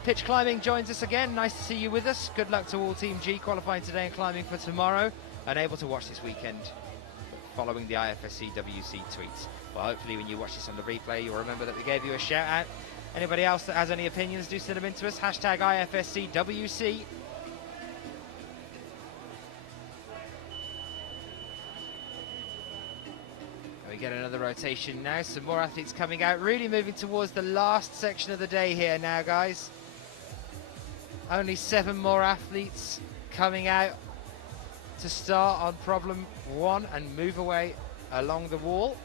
Pitch climbing joins us again. Nice to see you with us. Good luck to all Team G qualifying today and climbing for tomorrow. Unable to watch this weekend. following the IFSC WC tweets. Well, hopefully when you watch this on the replay, you'll remember that we gave you a shout out. Anybody else that has any opinions, do send them in to us. Hashtag IFSC WC. We get another rotation now. Some more athletes coming out. Really moving towards the last section of the day here now, guys. Only 7 more athletes coming out to start on problem 1 and move away along the wall.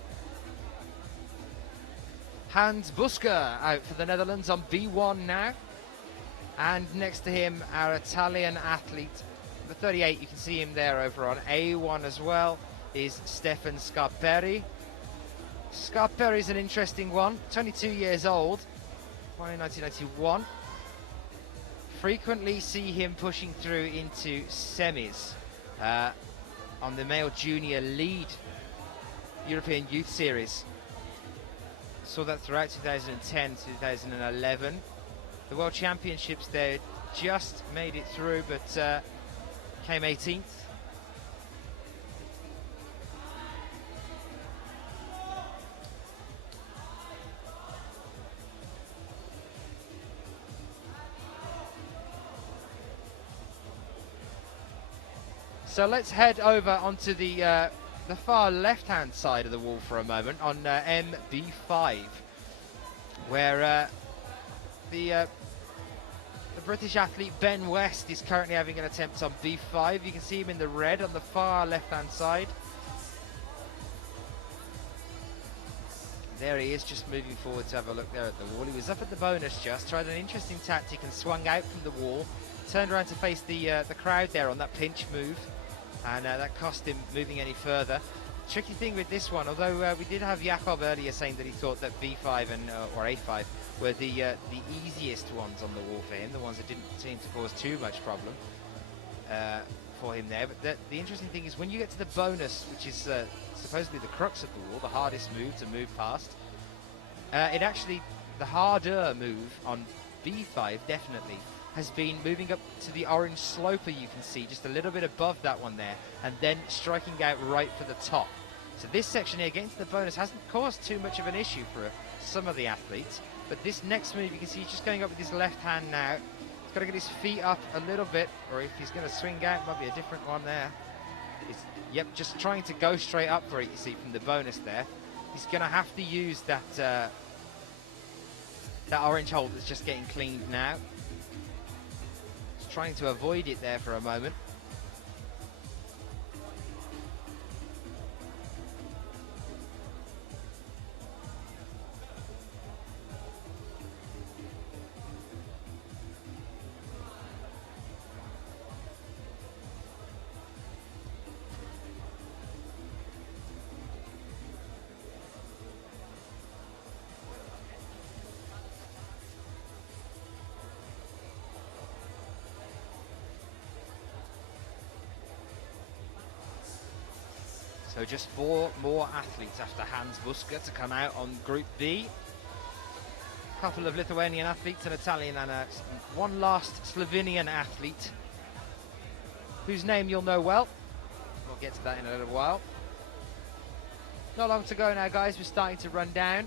Hans Busker out for the Netherlands on B1 now. And next to him, our Italian athlete, the 38, you can see him there over on A1 as well, is Stefan Scarperi. Scarperi is an interesting one, 22 years old, born in 1991. Frequently see him pushing through into semis on the male junior lead European Youth Series. Saw that throughout 2010, 2011. The World Championships there just made it through, but came 18th. So let's head over onto the far left-hand side of the wall for a moment on MB5, where the British athlete Ben West is currently having an attempt on B5. You can see him in the red on the far left-hand side. There he is, just moving forward to have a look there at the wall. He was up at the bonus just, tried an interesting tactic and swung out from the wall, turned around to face the crowd there on that pinch move, and that cost him moving any further. Tricky thing with this one, although we did have Jakob earlier saying that he thought that B5 and or A5 were the easiest ones on the wall for him, the ones that didn't seem to cause too much problem for him there. But the interesting thing is when you get to the bonus, which is supposedly the crux of the wall, the hardest move to move past, it actually, the harder move on B5 definitely has been moving up to the orange sloper, you can see just a little bit above that one there, and then striking out right for the top. So this section here, getting to the bonus, hasn't caused too much of an issue for some of the athletes, but this next move you can see he's just going up with his left hand now. He's got to get his feet up a little bit, or if he's going to swing out, it might be a different one there. Yep, just trying to go straight up for it, you see, from the bonus there. He's going to have to use that that orange hole that's just getting cleaned now. Trying to avoid it there for a moment. So just 4 more athletes after Hans Busker to come out on Group B. A couple of Lithuanian athletes, an Italian and one last Slovenian athlete, whose name you'll know well. We'll get to that in a little while. Not long to go now, guys. We're starting to run down.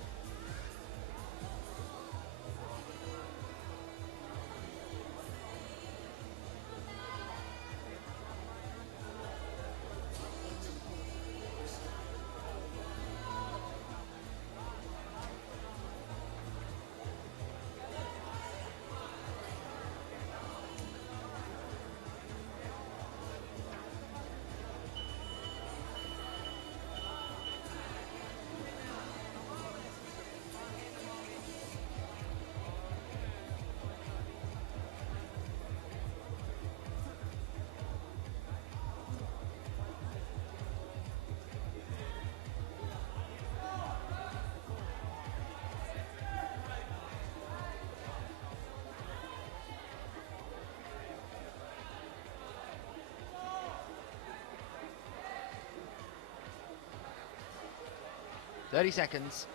.30 seconds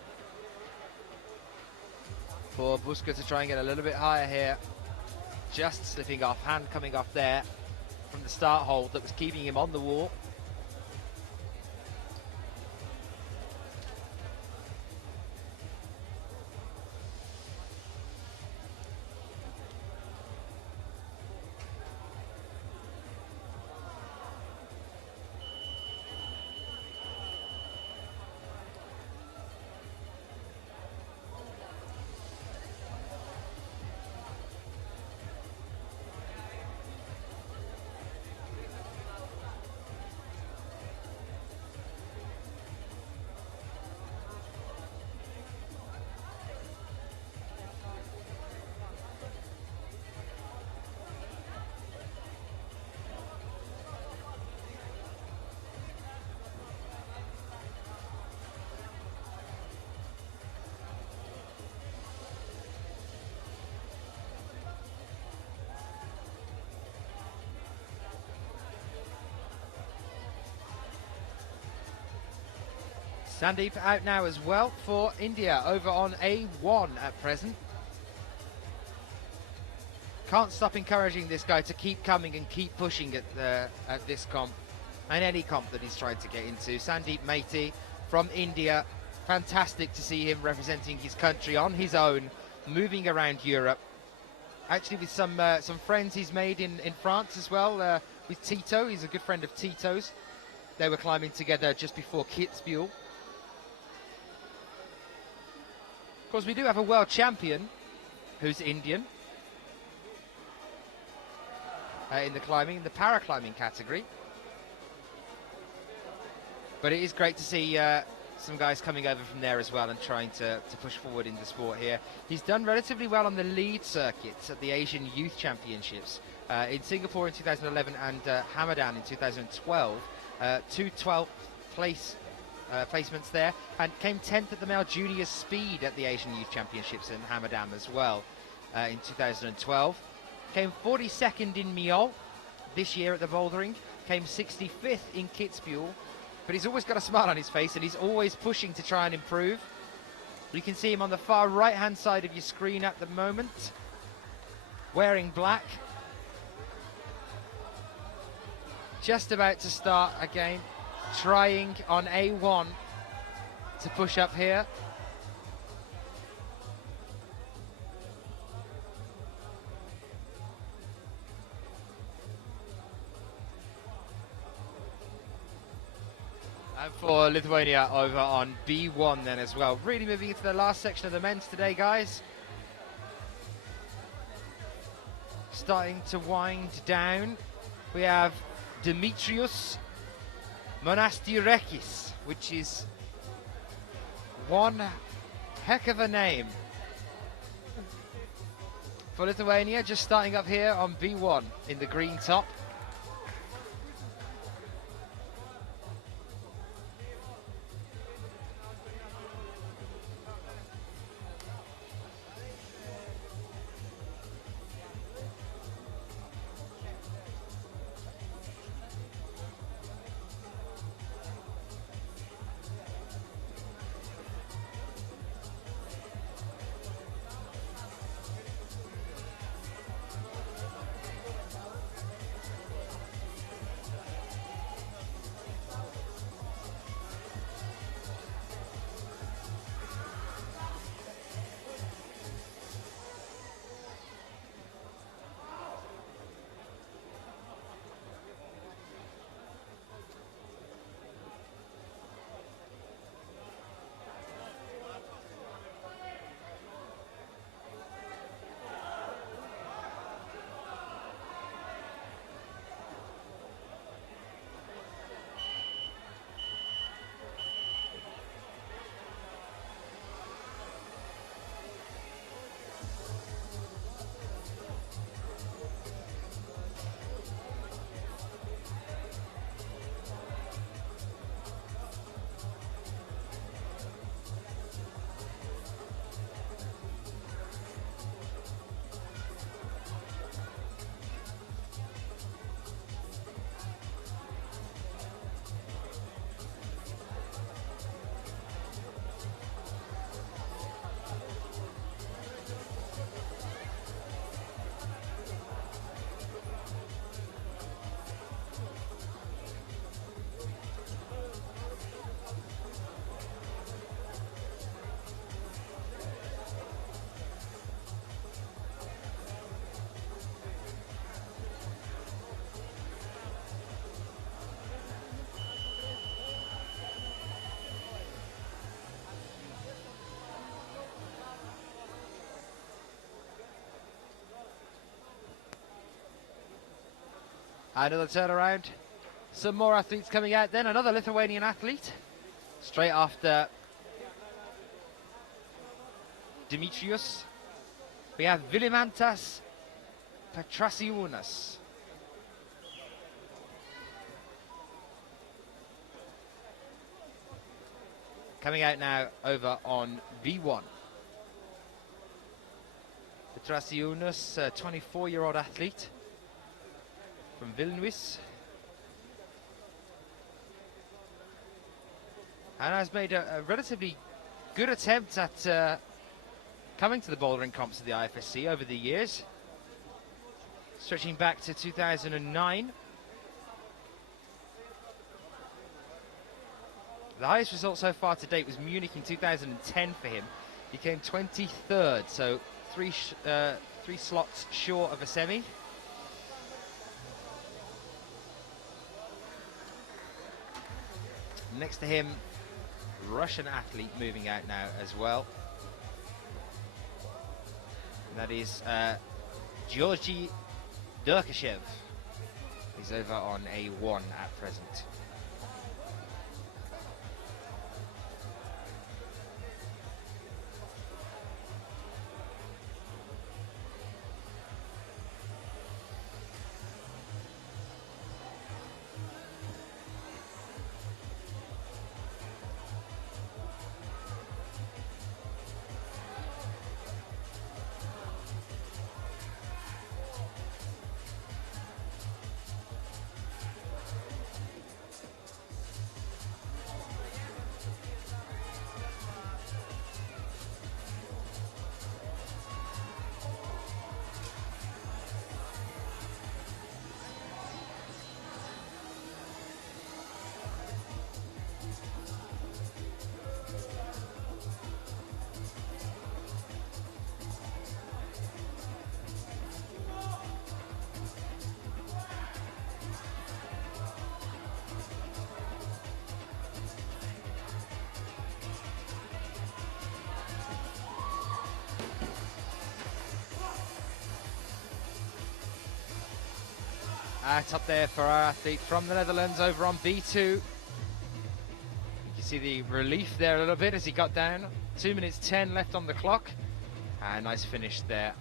for Busker to try and get a little bit higher here. Just slipping off, hand coming off there from the start hold that was keeping him on the wall. Sandeep out now as well for India, over on A1 at present. Can't stop encouraging this guy to keep coming and keep pushing at this comp and any comp that he's trying to get into. Sandeep Methi from India, fantastic to see him representing his country on his own, moving around Europe. Actually with some friends he's made in France as well, with Tito. He's a good friend of Tito's. They were climbing together just before Kitzbühel. Of course, we do have a world champion who's Indian in the climbing, in the para-climbing category. But it is great to see some guys coming over from there as well and trying to push forward in the sport here. He's done relatively well on the lead circuits at the Asian Youth Championships in Singapore in 2011 and Hamadan in 2012. 2 12th place placements there, and came 10th at the male junior speed at the Asian Youth Championships in Hamadan as well in 2012. Came 42nd in Miol this year at the Bouldering, came 65th in Kitzbühel, but he's always got a smile on his face and he's always pushing to try and improve. You can see him on the far right hand side of your screen at the moment, wearing black. Just about to start again, trying on A1 to push up here. And for Lithuania over on B1 then as well. Really moving into the last section of the men's today, guys. Starting to wind down. We have Dimitrios Monastirekis, which is one heck of a name for Lithuania, just starting up here on B1 in the green top. Another turnaround. Some more athletes coming out then. Another Lithuanian athlete. Straight after Dimitrios, we have Vilimantas Petrasiunas. Coming out now over on B1. Petrasiunas, a 24-year-old athlete from Vilnius. and has made a relatively good attempt at coming to the bouldering comps of the IFSC over the years, stretching back to 2009. The highest result so far to date was Munich in 2010 for him. He came 23rd, so three slots short of a semi. Next to him, Russian athlete moving out now as well. And that is Georgy Derkashev. He's over on A1 at present. Up there for our athlete from the Netherlands over on B2. You can see the relief there a little bit as he got down. 2 minutes 10 left on the clock. Nice finish there.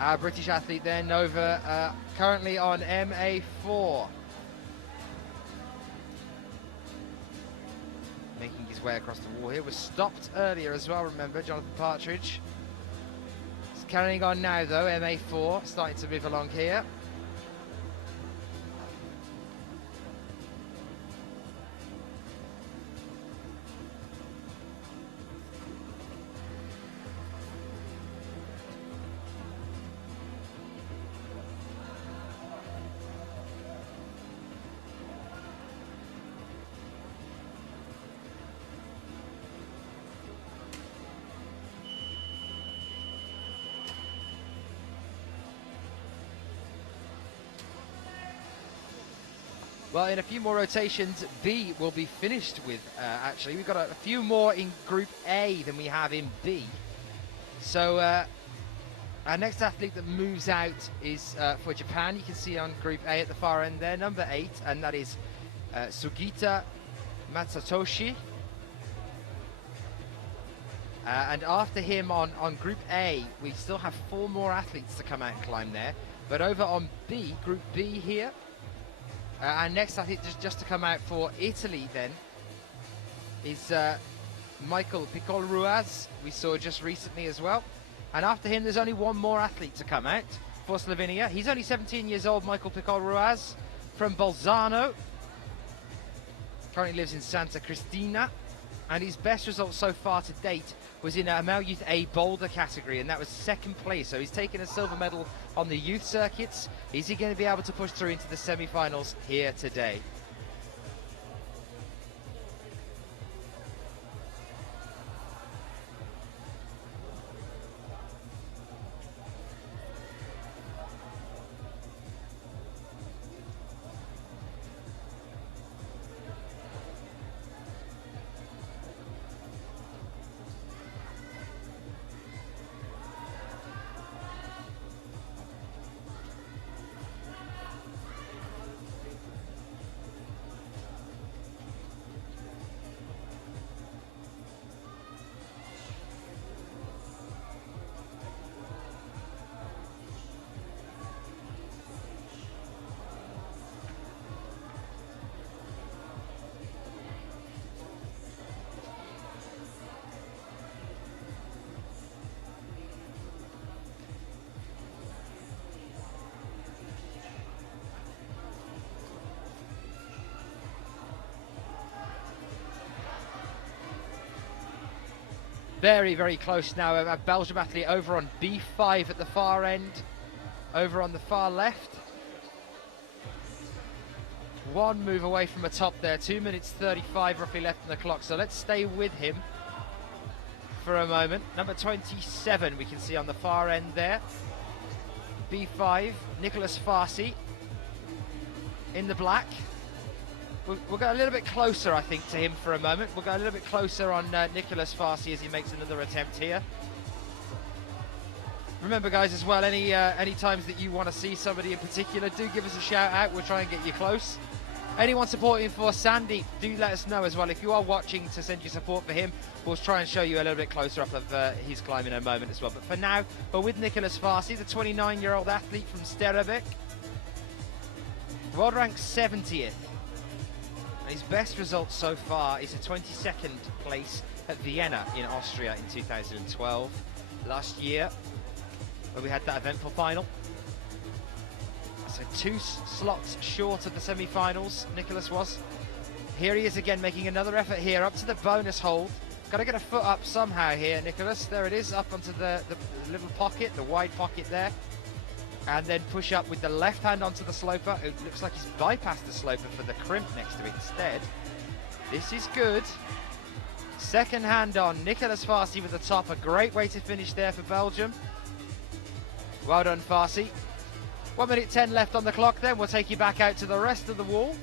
Our British athlete then over, currently on MA4. Making his way across the wall here. Was stopped earlier as well, remember, Jonathan Partridge. He's carrying on now though, MA4, starting to move along here. Well, in a few more rotations, B will be finished with, actually. We've got a few more in Group A than we have in B. So our next athlete that moves out is for Japan. You can see on Group A at the far end there, number 8, and that is Sugita Matsatoshi. And after him on Group A, we still have 4 more athletes to come out and climb there. But over on B, Group B here, our next athlete just to come out for Italy then is Michael Picol-Ruaz, we saw just recently as well. And after him, there's only one more athlete to come out for Slovenia. He's only 17 years old, Michael Picol-Ruiz from Bolzano. Currently lives in Santa Cristina. And his best result so far to date was in a male youth A boulder category, and that was second place. So he's taken a silver medal on the youth circuits. Is he going to be able to push through into the semi-finals here today? Very, very close now. A Belgium athlete over on B5 at the far end, over on the far left. One move away from the top there, 2 minutes 35 roughly left on the clock. So let's stay with him for a moment. Number 27 we can see on the far end there. B5, Nicholas Farsi in the black. We'll go a little bit closer, I think, to him for a moment. We'll go a little bit closer on Nicholas Farsi as he makes another attempt here. Remember, guys, as well, any times that you want to see somebody in particular, do give us a shout out. We'll try and get you close. Anyone supporting for Sandy, do let us know as well. If you are watching to send your support for him, we'll try and show you a little bit closer up of his climb in a moment as well. But for now, we're with Nicholas Farsi, the 29-year-old athlete from Sterebek. World rank 70th. His best result so far is a 22nd place at Vienna in Austria in 2012, last year, where we had that eventful final. So 2 slots short of the semi-finals, Nicholas was. Here he is again, making another effort here, up to the bonus hold. Got to get a foot up somehow here, Nicholas. There it is, up onto the little pocket, the wide pocket there. And then push up with the left hand onto the sloper. It looks like he's bypassed the sloper for the crimp next to it instead. This is good. Second hand on, Nicholas Farsi with the top. A great way to finish there for Belgium. Well done, Farsi. 1 minute 10 left on the clock then. We'll take you back out to the rest of the wall.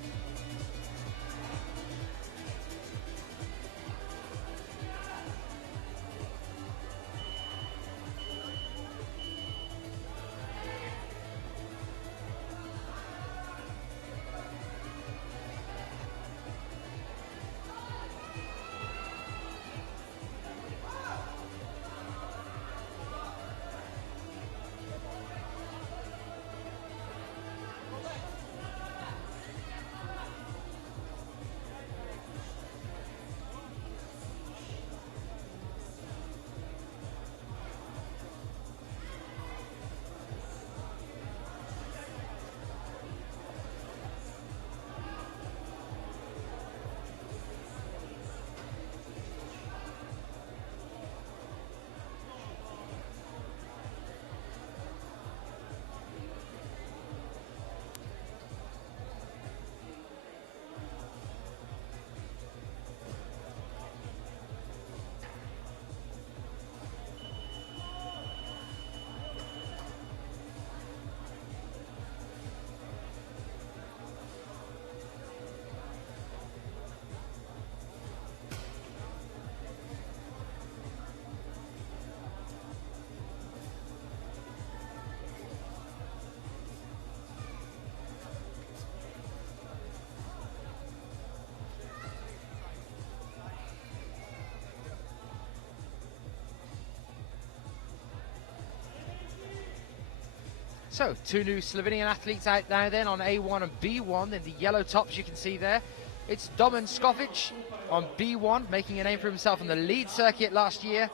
So, 2 new Slovenian athletes out now then on A1 and B1 in the yellow tops you can see there. It's Domen Skovic on B1, making a name for himself on the lead circuit last year.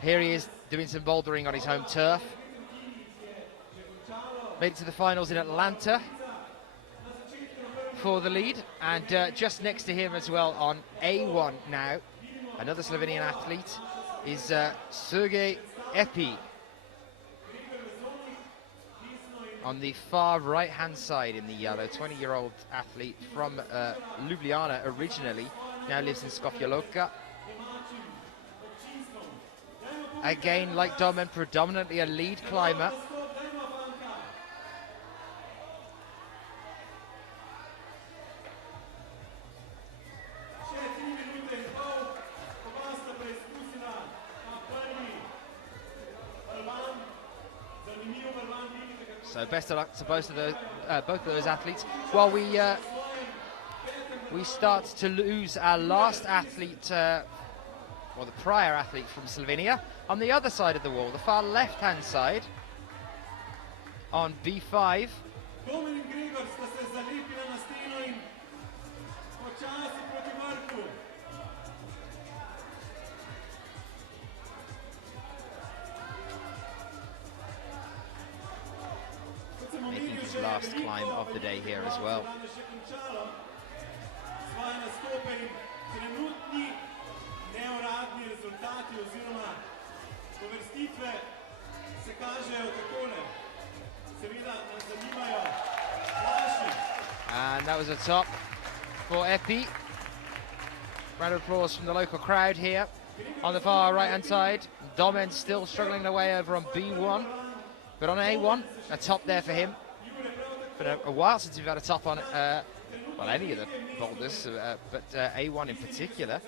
Here he is doing some bouldering on his home turf. Made it to the finals in Atlanta for the lead, and just next to him as well on A1 now, another Slovenian athlete, is Sergej Epi. On the far right-hand side in the yellow, 20-year-old athlete from Ljubljana originally, now lives in Skopje Loka. Again, like Domen, predominantly a lead climber. So best of luck to both of those athletes. While we start to lose our last athlete, or the prior athlete from Slovenia, on the other side of the wall, the far left-hand side, on B5. Making his last climb of the day here as well. And that was a top for Epi. Round of applause from the local crowd here. On the far right-hand side, Domen still struggling away over on B1. But on A1, a top there for him. Been a while since we've had a top on, well, any of the boulders, but A1 in particular.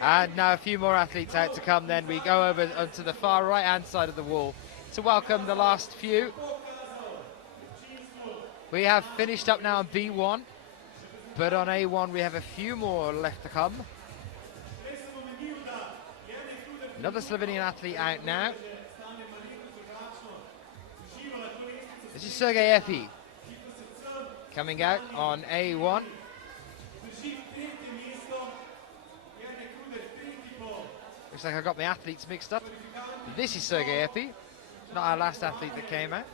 And now a few more athletes out to come, then we go over onto the far right hand side of the wall to welcome the last few. We have finished up now on B1, but on A1 we have a few more left to come. Another Slovenian athlete out now. This is Sergej Epi coming out on A1. Looks like I got my athletes mixed up. This is Sergej Epi, not our last athlete that came out.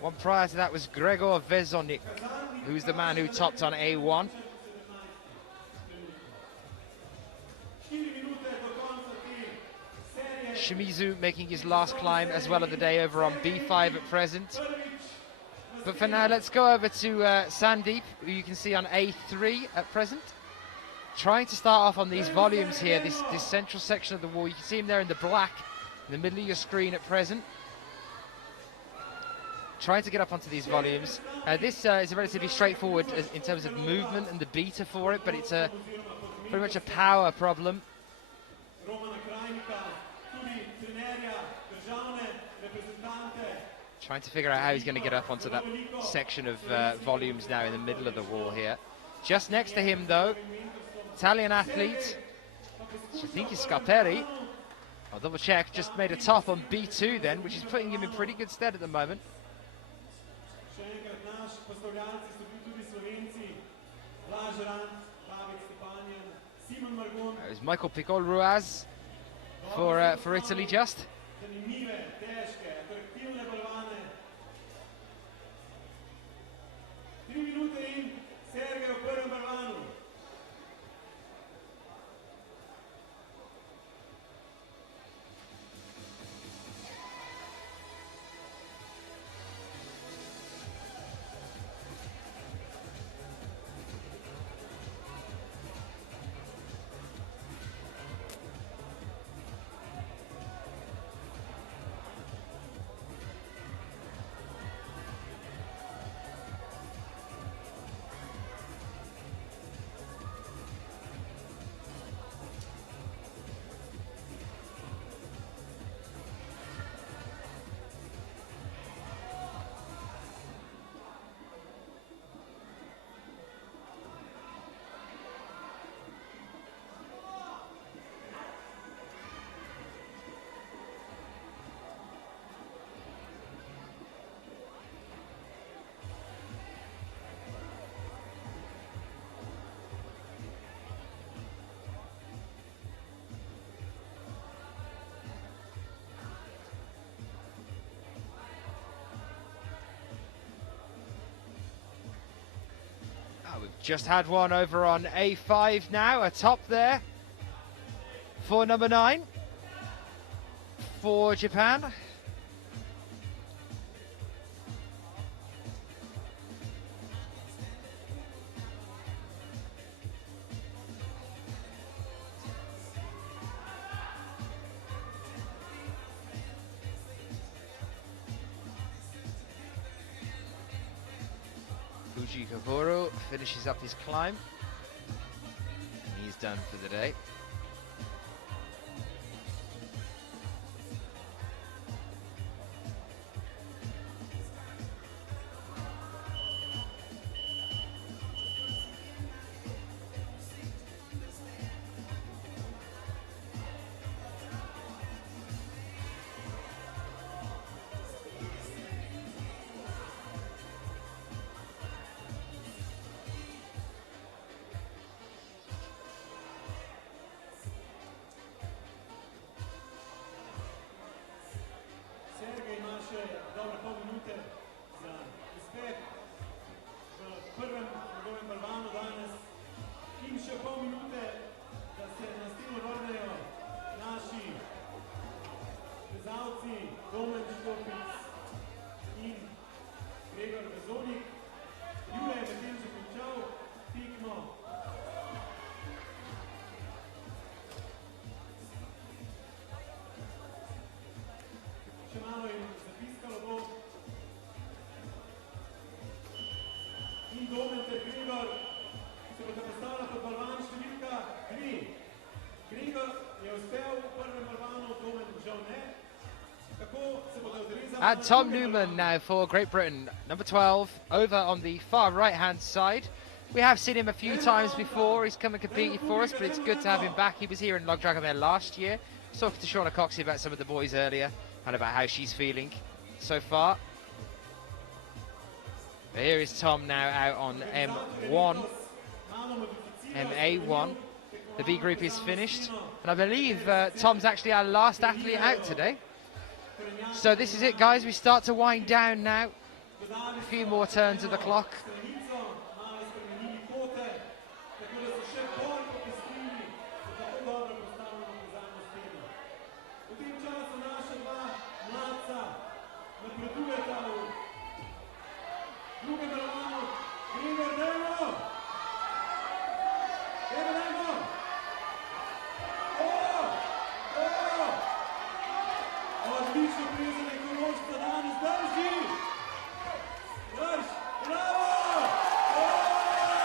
One prior to that was Gregor Vezonik, who's the man who topped on A1. Shimizu making his last climb as well of the day over on B5 at present. But for now, let's go over to Sandeep, who you can see on A3 at present. Trying to start off on these volumes here, this central section of the wall. You can see him there in the black, in the middle of your screen at present. Trying to get up onto these volumes. This is a relatively straightforward in terms of movement and the beta for it, but it's pretty much a power problem. Trying to figure out how he's going to get up onto that section of volumes now in the middle of the wall here. Just next to him, though, Italian athlete, I think is Scarpelli. I'll double check, just made a top on B2 then, which is putting him in pretty good stead at the moment. It was Michael Picol-Ruaz for Italy just. We've just had one over on A5 now, a top there for number 9 for Japan. Fujikahoro finishes up his climb. And he's done for the day. And Tom Newman now for Great Britain, number 12, over on the far right-hand side. We have seen him a few times before. He's come and competed for us, but it's good to have him back. He was here in Log Dragomer last year. I was talking to Shauna Coxey about some of the boys earlier and about how she's feeling so far. But here is Tom now out on M1, MA1. The B group is finished. And I believe Tom's actually our last athlete out today. So this is it, guys. We start to wind down now. a few more turns of the clock.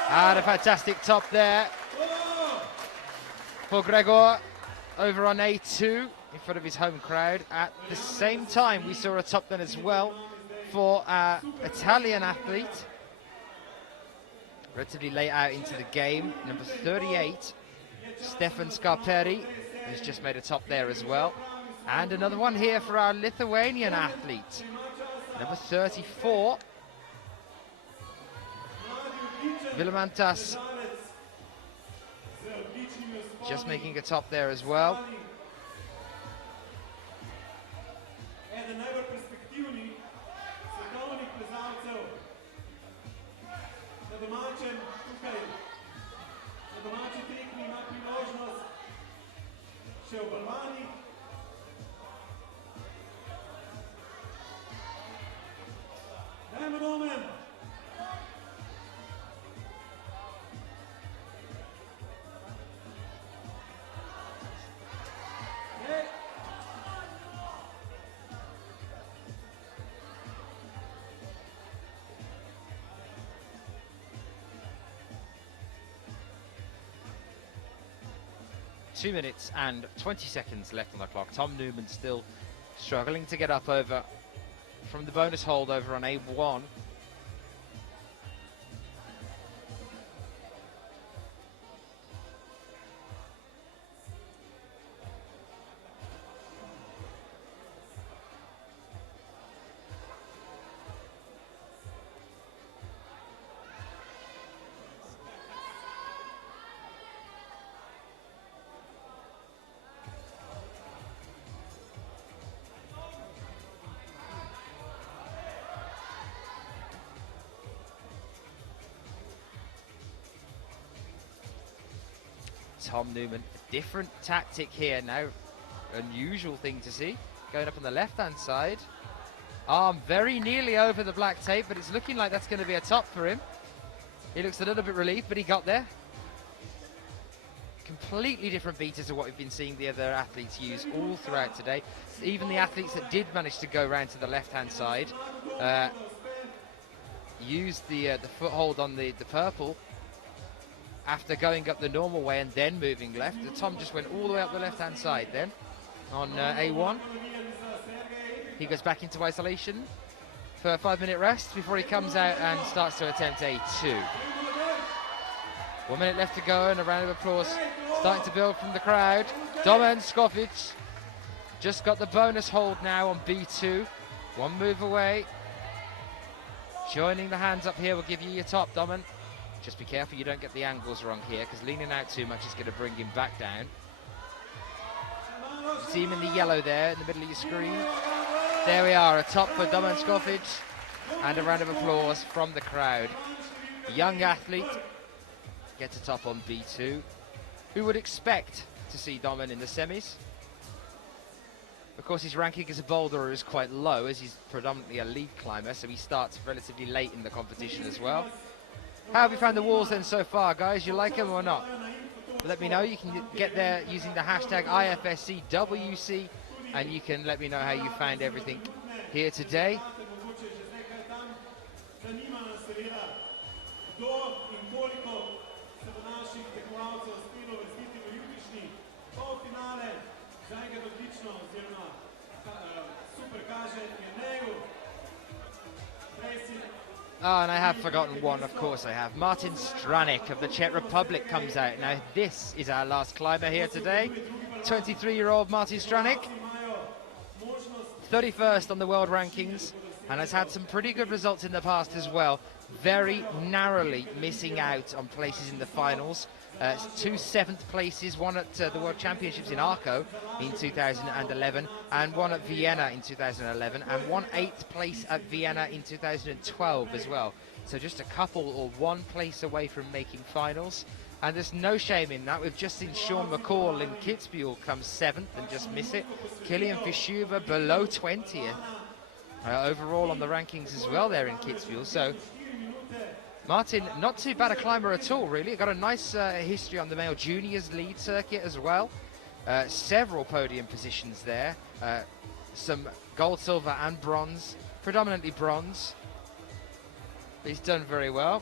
And a fantastic top there for Gregor over on A2 in front of his home crowd. At the same time, we saw a top then as well for our Italian athlete, relatively late out into the game, number 38, Stefan Scarperi, who's just made a top there as well. And another one here for our Lithuanian athlete, number 34, Vilmantas, just making a top there as well. Two minutes and 20 seconds left on the clock. Tom Newman still struggling to get up over from the bonus hold over on A1. Tom Newman, a different tactic here now, unusual thing to see, going up on the left-hand side. Arm very nearly over the black tape, but it's looking like that's going to be a top for him. He looks a little bit relieved, but he got there. Completely different beaters to what we've been seeing the other athletes use all throughout today. Even the athletes that did manage to go around to the left-hand side used the foothold on the purple after going up the normal way and then moving left. Tom just went all the way up the left-hand side then on A1. He goes back into isolation for a 5-minute rest before he comes out and starts to attempt A2. 1 minute left to go and a round of applause starting to build from the crowd. Domen Skofic just got the bonus hold now on B2. One move away. Joining the hands up here will give you your top, Domen. Just be careful you don't get the angles wrong here, because leaning out too much is going to bring him back down. You see him in the yellow there in the middle of your screen. There we are, a top for Domen Skofic, and a round of applause from the crowd. Young athlete gets a top on B2. Who would expect to see Domen in the semis? Of course, his ranking as a boulderer is quite low, as he's predominantly a lead climber, so he starts relatively late in the competition as well. How have you found the walls then so far, guys? You like them or not? Let me know. You can get there using the hashtag IFSCWC, and you can let me know how you found everything here today. Oh, and I have forgotten one, of course I have. Martin Stranek of the Czech Republic comes out. Now, this is our last climber here today. 23-year-old Martin Stranek, 31st on the world rankings, and has had some pretty good results in the past as well. Very narrowly missing out on places in the finals. 2 7th places, one at the World Championships in Arco in 2011, and won at Vienna in 2011, and won 8th place at Vienna in 2012 as well. So just a couple or one place away from making finals. And there's no shame in that. We've just seen Sean McCall in Kitzbühel come 7th and just miss it. Kilian Fischuber below 20th. Overall on the rankings as well there in Kitzbühel. So Martin, not too bad a climber at all, really. Got a nice history on the male juniors lead circuit as well. Several podium positions there. Some gold, silver and bronze, predominantly bronze. But he's done very well.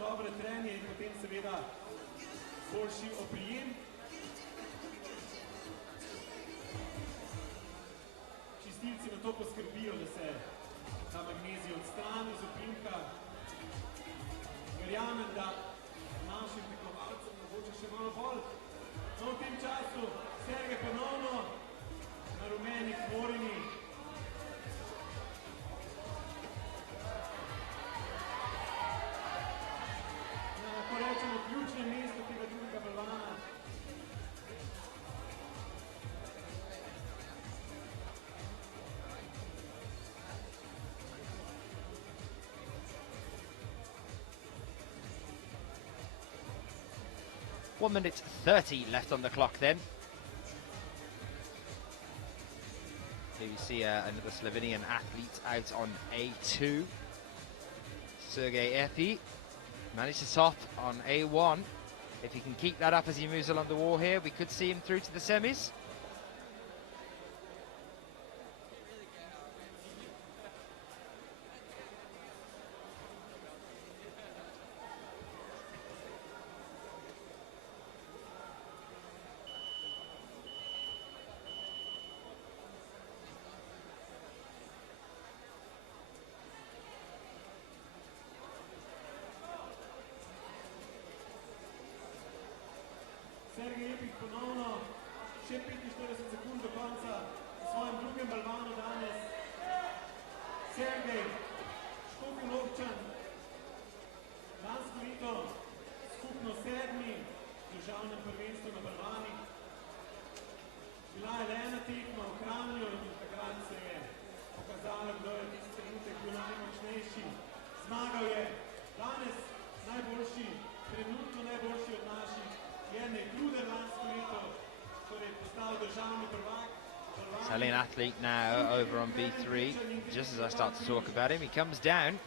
Dobre trenje in potem seveda boljši oprijem. Čistilci na to poskrbijo, da se ta magnezij odstrani z oprimka. Verjamem, da našim tekmovalcem mogoče še malo bolj. No, v tem času Sergej ponovno na rumeni Florini. Rečemo ključne mesto tega drugega balvana. One minute 30 left on the clock then. Here you see another Slovenian athlete out on A2. Sergej Epi. Managed to top on A1. If he can keep that up as he moves along the wall here, we could see him through to the semis. Sergej Epik ponovno, še 45 sekund do konca v svojem drugem balvanu danes. Sergej Škofjelovčan, lansko leto skupno 7. v državnem prvenstvu na balvanih. Bila je le ena tekma v Kranju in takrat se je pokazalo, kdo je tisti trenutek bil najmočnejši. Zmagal je danes najboljši, trenutno najboljši od naših. Italian athlete now over on B3. Just as I start to talk about him, he comes down.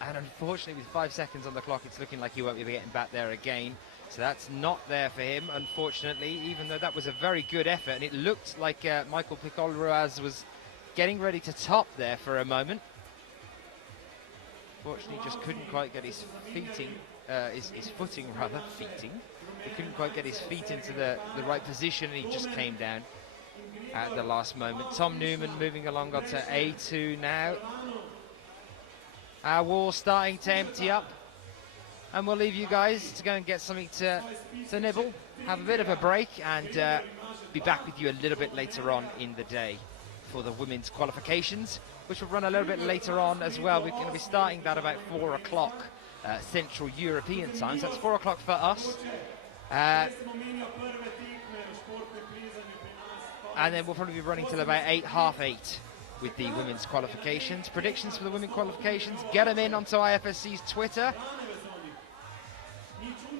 And unfortunately, with 5 seconds on the clock, it's looking like he won't be getting back there again. So that's not there for him, unfortunately, even though that was a very good effort. And it looked like Michael Picol-Ruiz was getting ready to top there for a moment. Fortunately, just couldn't quite get his footing rather, He couldn't quite get his feet into the right position, and he just came down at the last moment. Tom Newman moving along onto A2 now. Our wall starting to empty up, and we'll leave you guys to go and get something to nibble, have a bit of a break, and be back with you a little bit later on in the day for the women's qualifications, which will run a little bit later on as well. We're going to be starting that about 4 o'clock Central European time, so that's 4 o'clock for us. And then we'll probably be running till about 8, half 8 with the women's qualifications. Predictions for the women's qualifications, get them in onto IFSC's Twitter.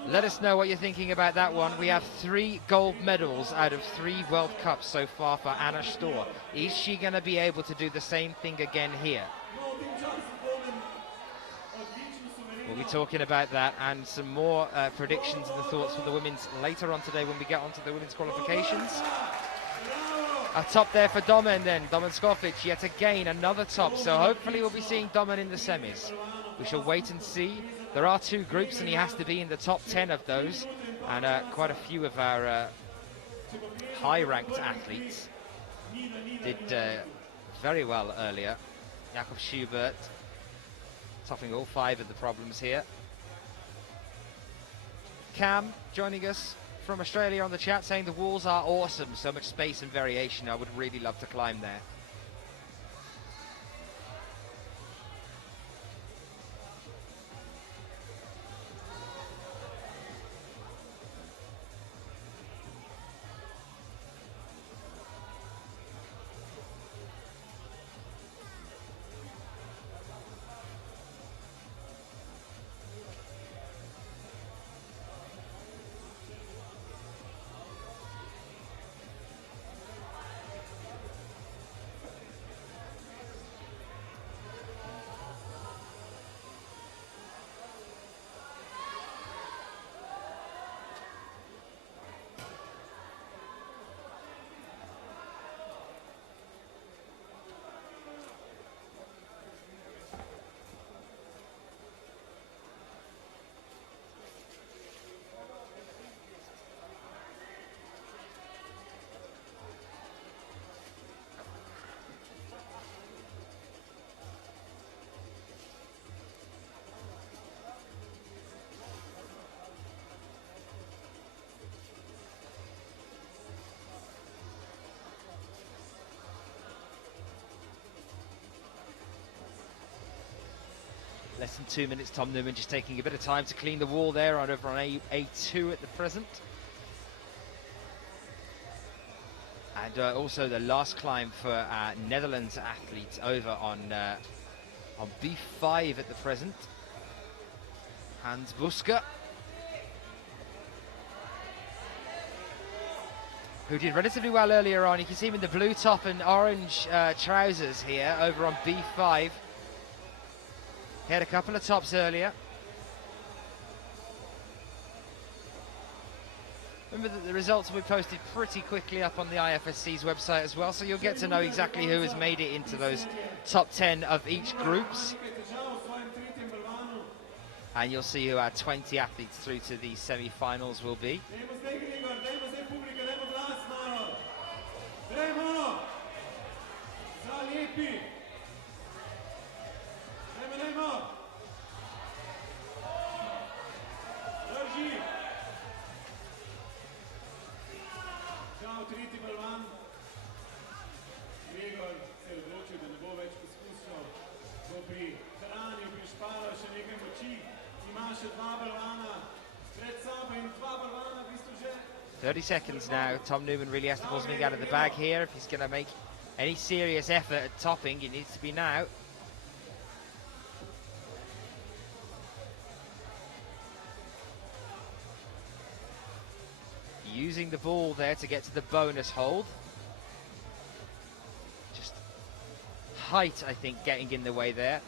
Let us know what you're thinking about that one. We have 3 gold medals out of 3 World Cups so far for Anna Storr. Is she going to be able to do the same thing again here? We'll be talking about that and some more predictions and the thoughts for the women's later on today when we get onto the women's qualifications. A top there for Domen then, Domen Skofic, yet again another top, so hopefully we'll be seeing Domen in the semis. We shall wait and see. There are 2 groups and he has to be in the top 10 of those, and quite a few of our high-ranked athletes did very well earlier. Jakob Schubert topping all 5 of the problems here. Cam joining us from Australia on the chat saying the walls are awesome, so much space and variation. I would really love to climb there. Less than 2 minutes, Tom Newman just taking a bit of time to clean the wall there over on A2 at the present. And also the last climb for our Netherlands athletes over on B5 at the present. Hans Busker, who did relatively well earlier on. You can see him in the blue top and orange trousers here over on B5. He had a couple of tops earlier. Remember that the results will be posted pretty quickly up on the IFSC's website as well, so you'll get to know exactly who has made it into those top 10 of each groups. And you'll see who our 20 athletes through to the semi-finals will be. .30 seconds now. Tom Newman really has to pull something out of the bag here. If he's going to make any serious effort at topping, it needs to be now. Using the ball there to get to the bonus hold. Just height, I think, getting in the way there.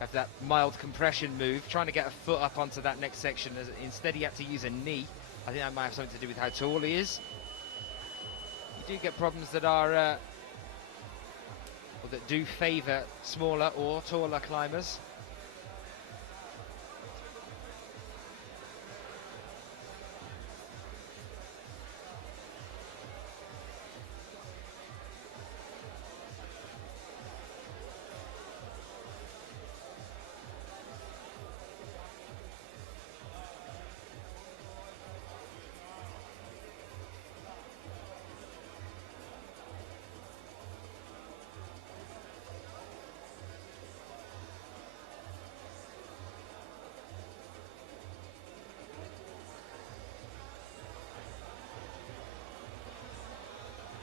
Have that mild compression move, trying to get a foot up onto that next section. Instead, he had to use a knee. I think that might have something to do with how tall he is. You do get problems that are, or that do favour smaller or taller climbers.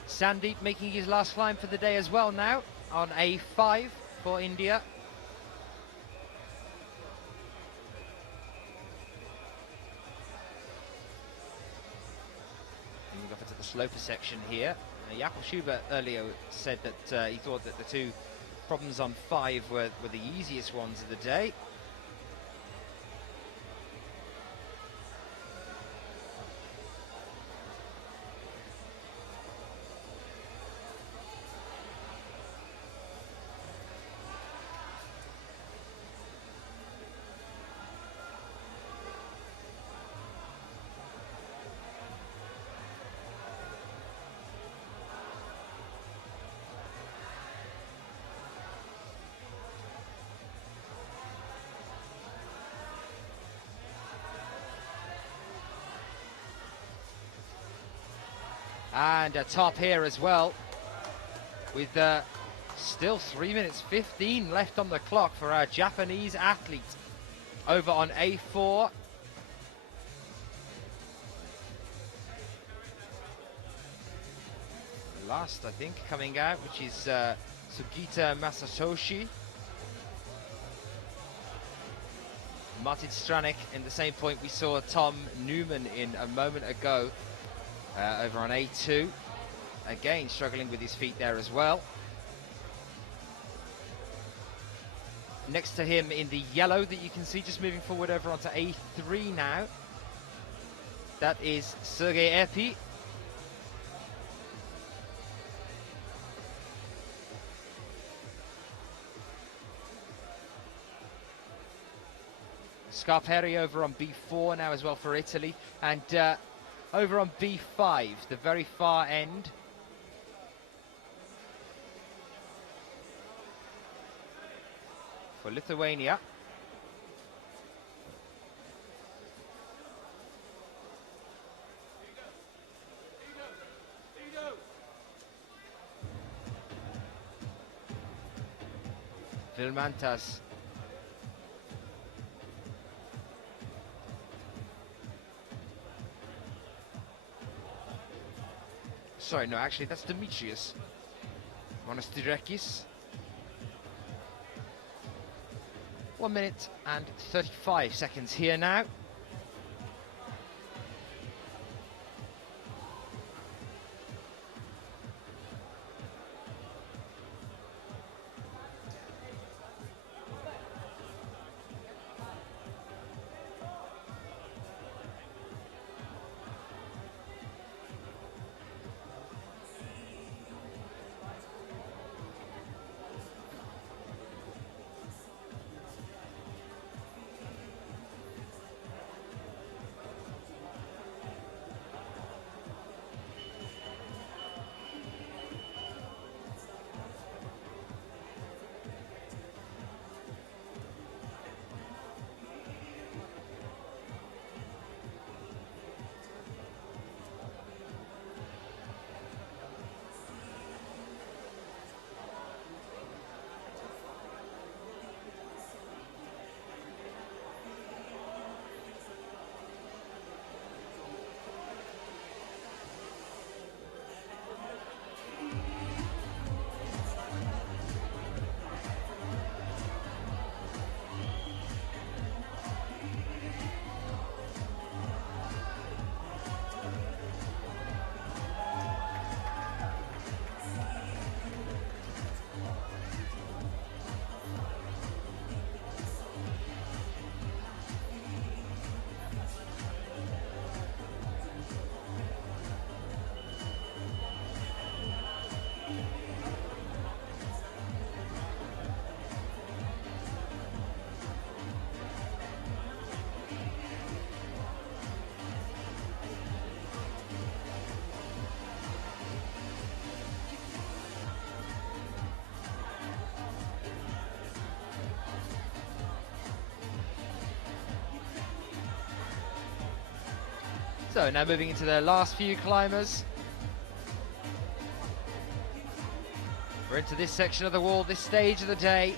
Sandeep making his last climb for the day as well now on A5 for India. Moving off into the sloper section here. Jakob Schubert earlier said that he thought that the two problems on 5 were the easiest ones of the day. And a top here as well, with still 3 minutes 15 left on the clock for our Japanese athlete over on A4. Last, I think, coming out, which is Sugita Masatoshi. Martin Stranek in the same point we saw Tom Newman in a moment ago. Over on A2, again struggling with his feet there as well. Next to him in the yellow that you can see just moving forward over onto A3 now, that is Sergei Epi. Scarperi over on B4 now as well for Italy, and over on B5, the very far end, for Lithuania. Vilmantas. Sorry, no, actually, that's Demetrius Monastirekis. 1 minute and 35 seconds here now. So now moving into the last few climbers. We're into this section of the wall, this stage of the day.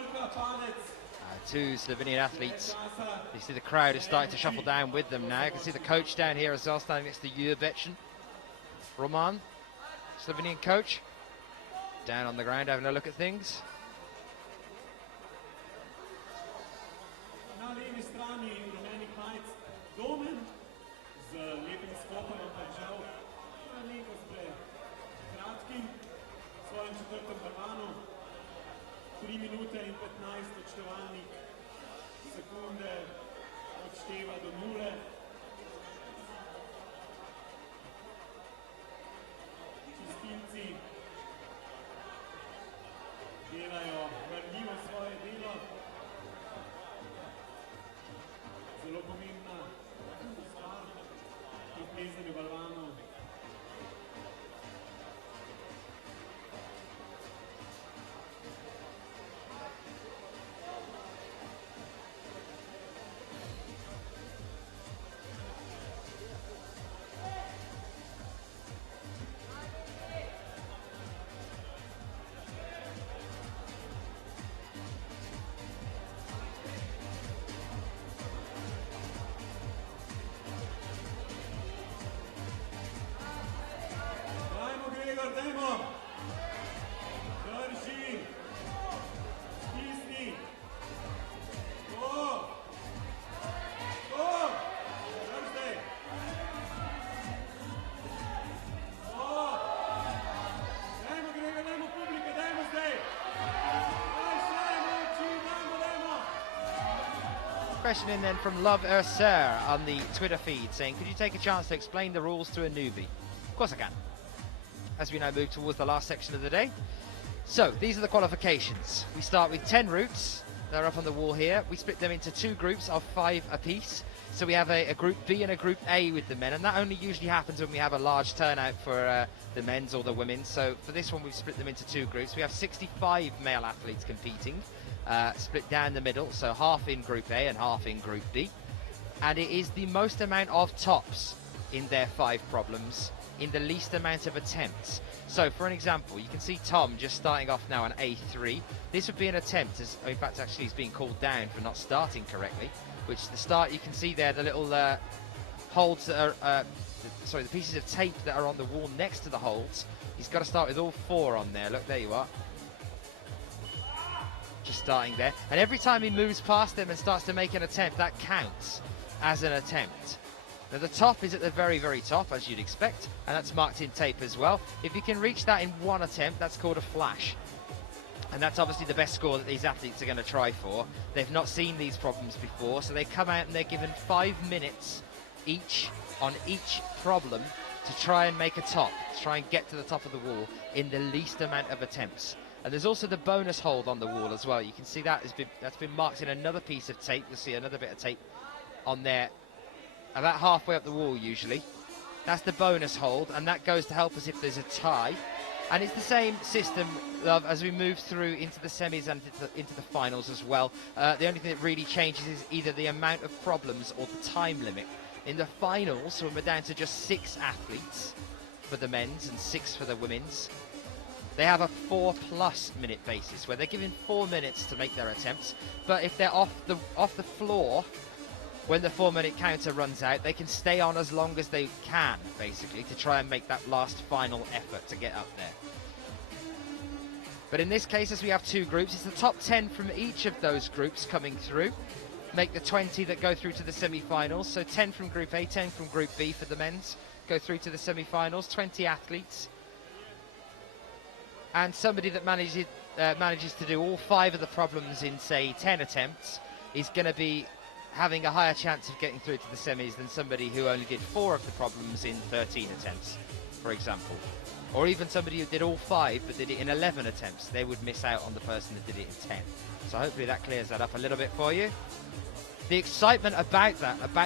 Jelka Panec. Two Slovenian athletes. You see the crowd is starting to shuffle down with them now. You can see the coach down here as well, standing next to Jurbechen. Roman, Slovenian coach, down on the ground having a look at things. Na levi strani rumenih majic Domen z lepim skopom, ampak žal malenkost kratkim v svojem četrtem balvanu. 3 minute in 15 odštevalnik sekunde odšteva do nule. Čistilci delajo marljivo svoje delo. Zelo pomembna stvar pri plezanju balvanov. Dajmo! Drži! Stisni! To! To! Drži! To! Dajmo, Gregor, dajmo publike, dajmo zdaj! Daj še, moči, dajmo! Question in then from Love Urser on the Twitter feed saying, could you take a chance to explain the rules to a newbie? Of course I can. As we now move towards the last section of the day. So, these are the qualifications. We start with 10 routes. They're up on the wall here. We split them into 2 groups of 5 apiece. So we have a Group B and a Group A with the men, and that only usually happens when we have a large turnout for the men's or the women's. So for this one, we've split them into 2 groups. We have 65 male athletes competing, split down the middle, so half in Group A and half in Group B. And it is the most amount of tops in their 5 problems in the least amount of attempts. So for an example, you can see Tom just starting off now on A3. This would be an attempt, as in fact actually he's being called down for not starting correctly, which the start, you can see there the little holds that are, the pieces of tape that are on the wall next to the holds. He's got to start with all 4 on there. Look, there you are. Just starting there. And every time he moves past them and starts to make an attempt, that counts as an attempt. Now the top is at the very, very top, as you'd expect, and that's marked in tape as well. If you can reach that in 1 attempt, that's called a flash. And that's obviously the best score that these athletes are going to try for. They've not seen these problems before, so they come out and they're given 5 minutes each on each problem to try and make a top, to try and get to the top of the wall in the least amount of attempts. And there's also the bonus hold on the wall as well. You can see that that's been marked in another piece of tape. You'll see another bit of tape on there, about halfway up the wall usually. That's the bonus hold, and that goes to help us if there's a tie. And it's the same system, Love, as we move through into the semis and into the finals as well. The only thing that really changes is either the amount of problems or the time limit. In the finals, when we're down to just 6 athletes for the men's and 6 for the women's, they have a 4+ minute basis where they're given 4 minutes to make their attempts. But if they're off the floor when the 4-minute counter runs out, they can stay on as long as they can, basically, to try and make that last final effort to get up there. But in this case, as we have 2 groups, it's the top 10 from each of those groups coming through, make the 20 that go through to the semi-finals. So 10 from Group A, 10 from Group B for the men's go through to the semi-finals, 20 athletes. And somebody that manages to do all 5 of the problems in, say, 10 attempts is going to be having a higher chance of getting through to the semis than somebody who only did 4 of the problems in 13 attempts, for example. Or even somebody who did all 5 but did it in 11 attempts. They would miss out on the person that did it in 10. So hopefully that clears that up a little bit for you. The excitement about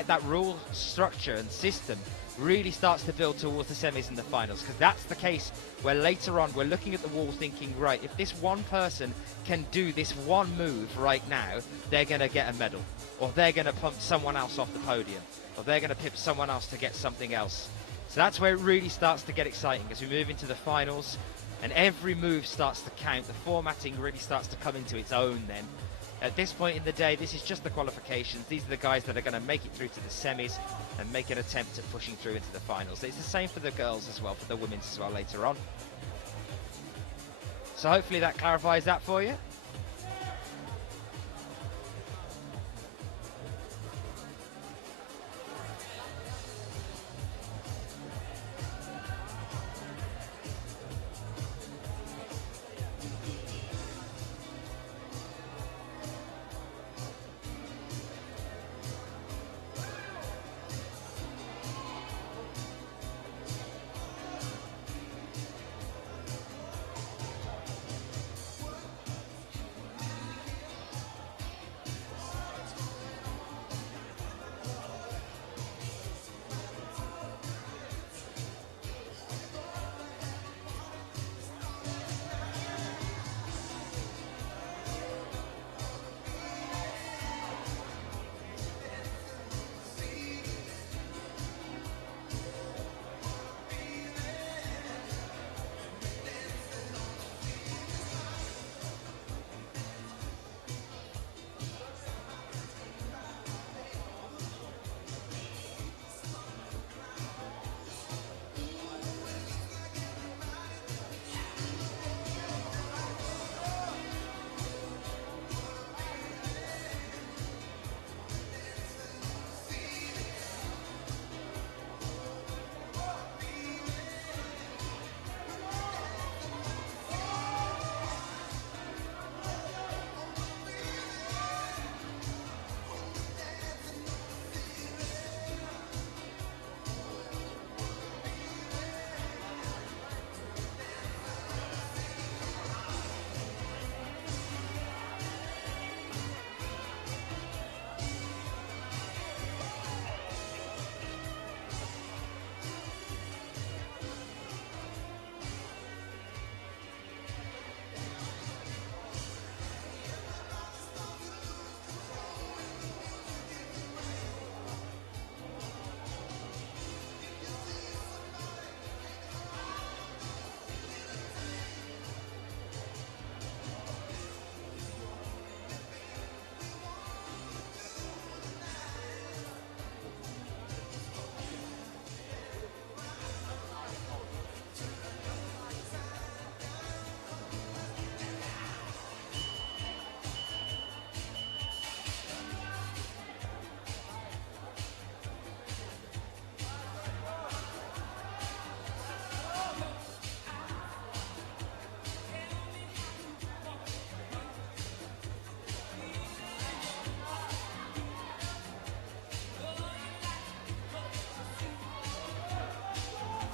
that rule structure and system really starts to build towards the semis and the finals, because that's the case where later on we're looking at the wall thinking, right, if this one person can do this one move right now, they're going to get a medal, or they're going to pump someone else off the podium, or they're going to pip someone else to get something else. So that's where it really starts to get exciting as we move into the finals. and every move starts to count. The formatting really starts to come into its own then. At this point in the day, this is just the qualifications. These are the guys that are going to make it through to the semis and make an attempt at pushing through into the finals. It's the same for the girls as well, for the women's as well later on. So hopefully that clarifies that for you.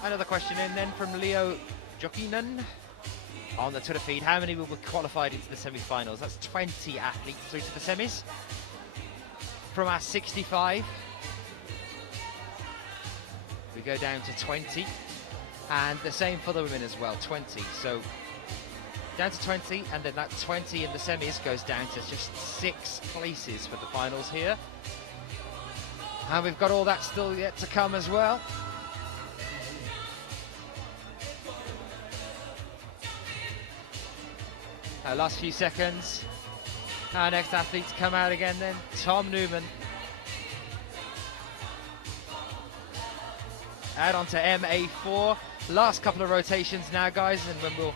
Another question in then from Leo Jokinen on the Twitter feed. How many will be qualified into the semi-finals? That's 20 athletes through to the semis. From our 65, we go down to 20. And the same for the women as well, 20. So down to 20, and then that 20 in the semis goes down to just 6 places for the finals here. And we've got all that still yet to come as well. Last few seconds. Our next athletes come out again then. Tom Newman. Out onto MA4. Last couple of rotations now, guys, and when we'll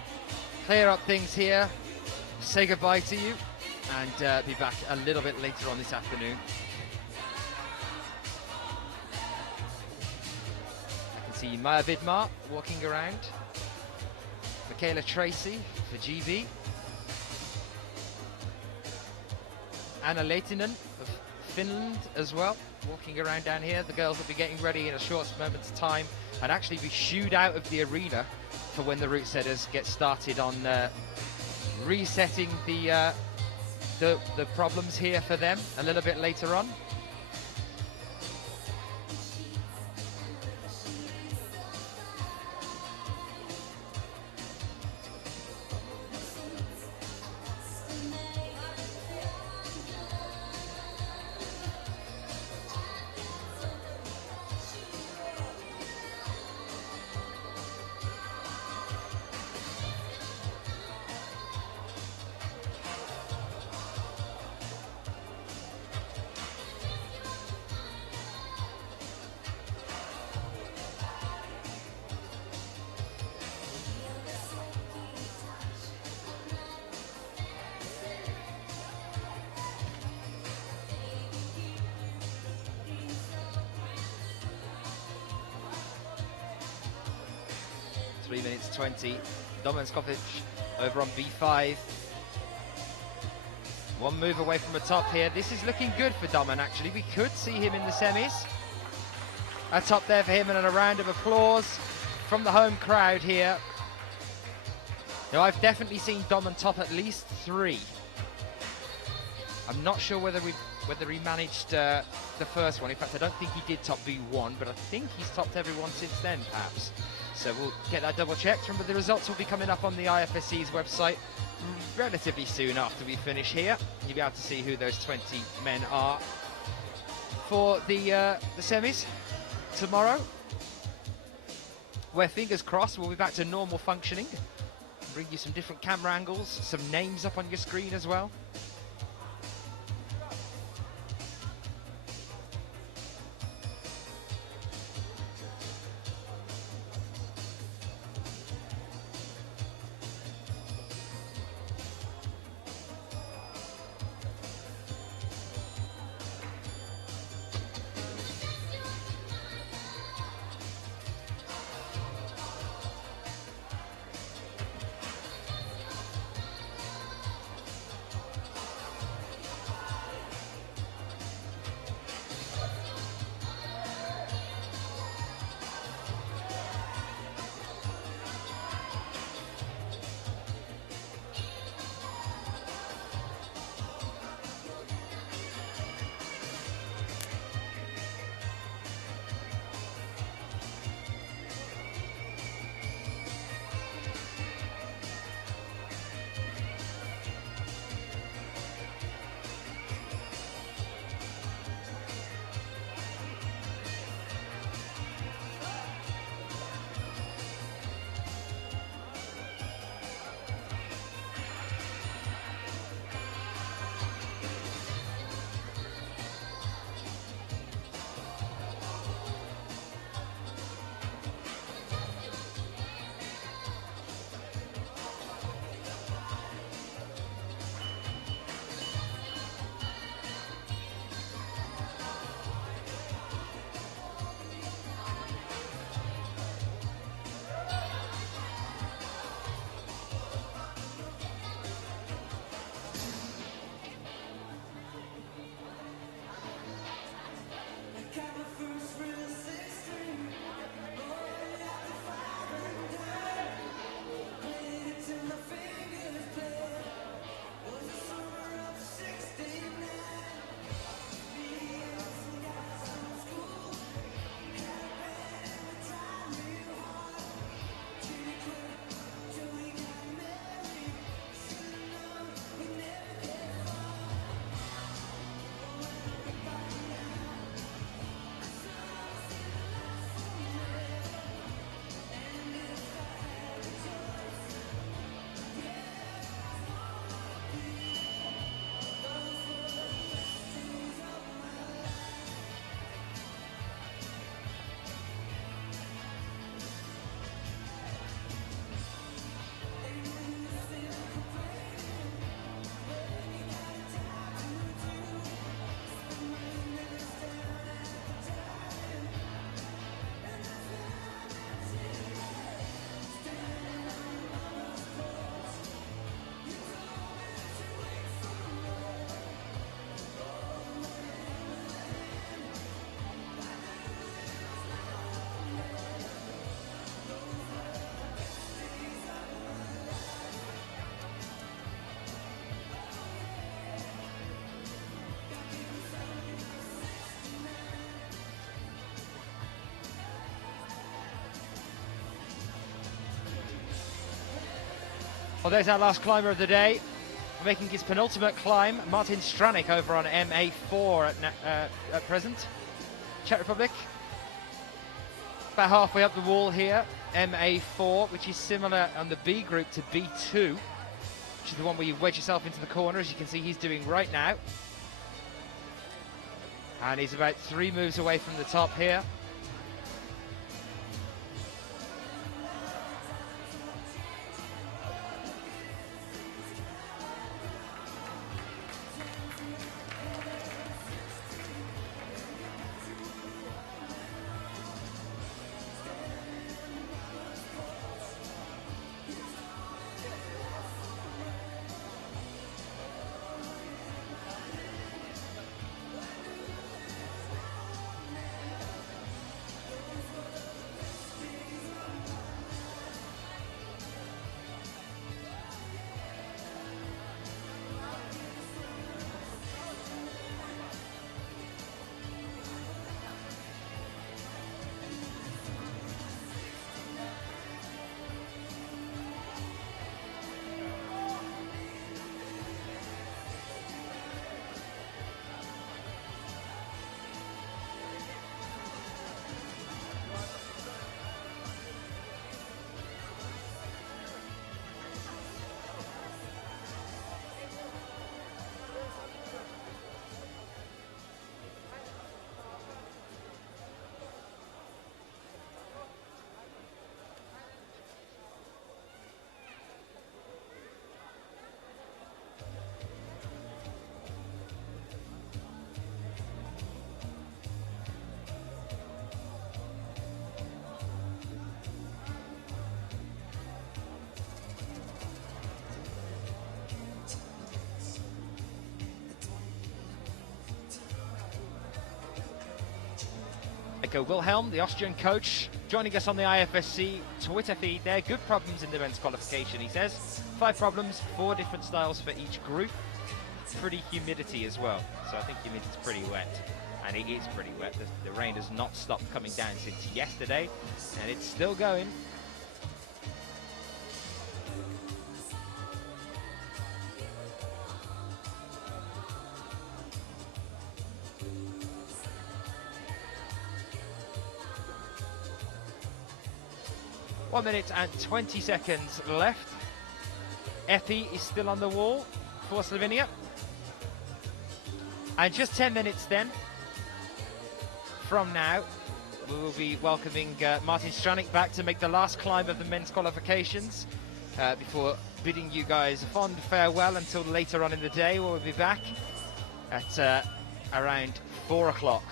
clear up things here, say goodbye to you, and be back a little bit later on this afternoon. I can see Maya Vidmar walking around. Michaela Tracy for GB. Anna Lehtinen of Finland as well, walking around down here. The girls will be getting ready in a short moment's time and actually be shooed out of the arena for when the route setters get started on resetting the problems here for them a little bit later on. 3 minutes 20. Domen Skopic over on B5. One move away from the top here. This is looking good for Domen, actually. We could see him in the semis. A top there for him, and a round of applause from the home crowd here. Now, I've definitely seen Domen top at least 3. I'm not sure whether he managed the first one. In fact, I don't think he did top B1, but I think he's topped everyone since then, perhaps. So we'll get that double checked. Remember, the results will be coming up on the IFSC's website relatively soon after we finish here. You'll be able to see who those 20 men are for the semis tomorrow, where, fingers crossed, we'll be back to normal functioning. Bring you some different camera angles, some names up on your screen as well. Well, there's our last climber of the day, making his penultimate climb. Martin Stranik over on MA4 at present. Czech Republic. About halfway up the wall here, MA4, which is similar on the B group to B2, which is the one where you wedge yourself into the corner, as you can see he's doing right now. And he's about 3 moves away from the top here. Echo Wilhelm, the Austrian coach, joining us on the IFSC Twitter feed there. Good problems in the men's qualification, he says. 5 problems, 4 different styles for each group. Pretty humidity as well, so I think humidity's pretty wet. And it is pretty wet. The rain has not stopped coming down since yesterday, and it's still going. One minute and 20 seconds left. Epi is still on the wall for Slovenia. And just 10 minutes then, from now, we will be welcoming Martin Stranik back to make the last climb of the men's qualifications before bidding you guys a fond farewell until later on in the day, where we'll be back at around 4 o'clock.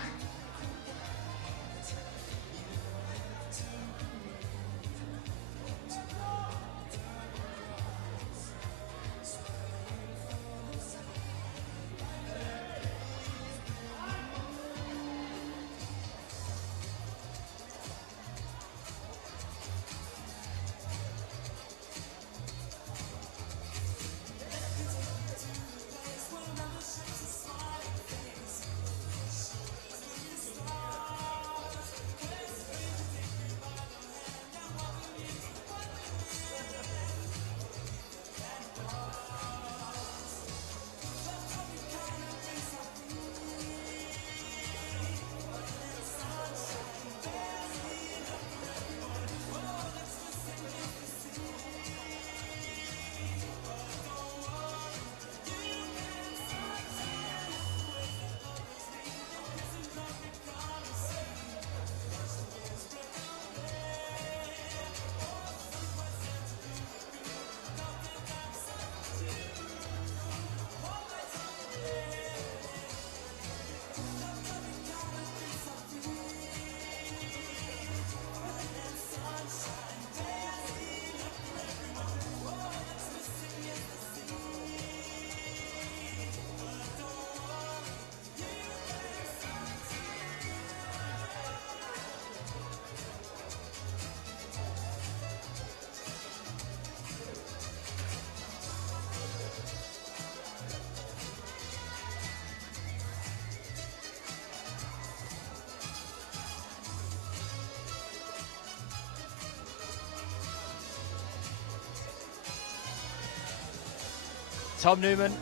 Tom Newman,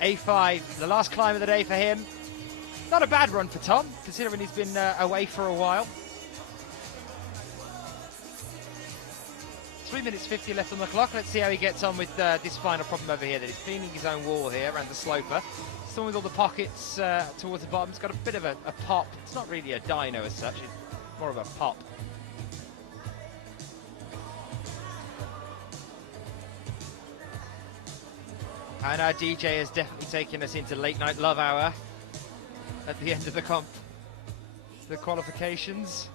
A5, the last climb of the day for him. Not a bad run for Tom, considering he's been away for a while. 3 minutes 50 left on the clock. Let's see how he gets on with this final problem over here, that he's cleaning his own wall here around the sloper. Still with all the pockets towards the bottom. It's got a bit of a pop. It's not really a dyno as such, it's more of a pop. And our DJ has definitely taken us into late night love hour at the end of the qualifications.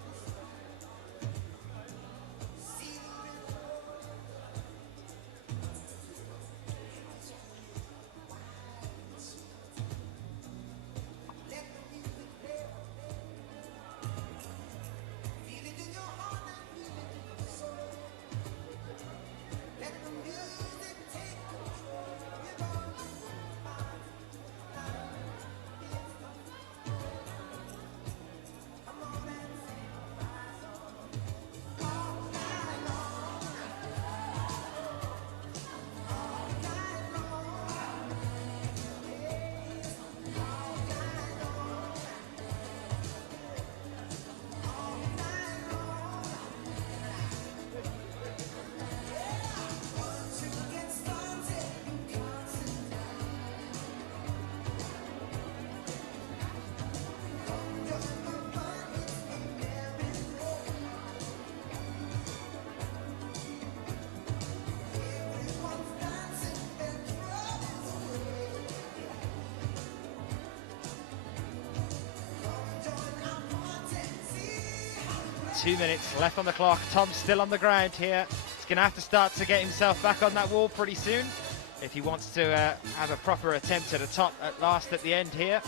Two minutes left on the clock. Tom's still on the ground here. He's going to have to start to get himself back on that wall pretty soon if he wants to have a proper attempt at a top at last at the end here.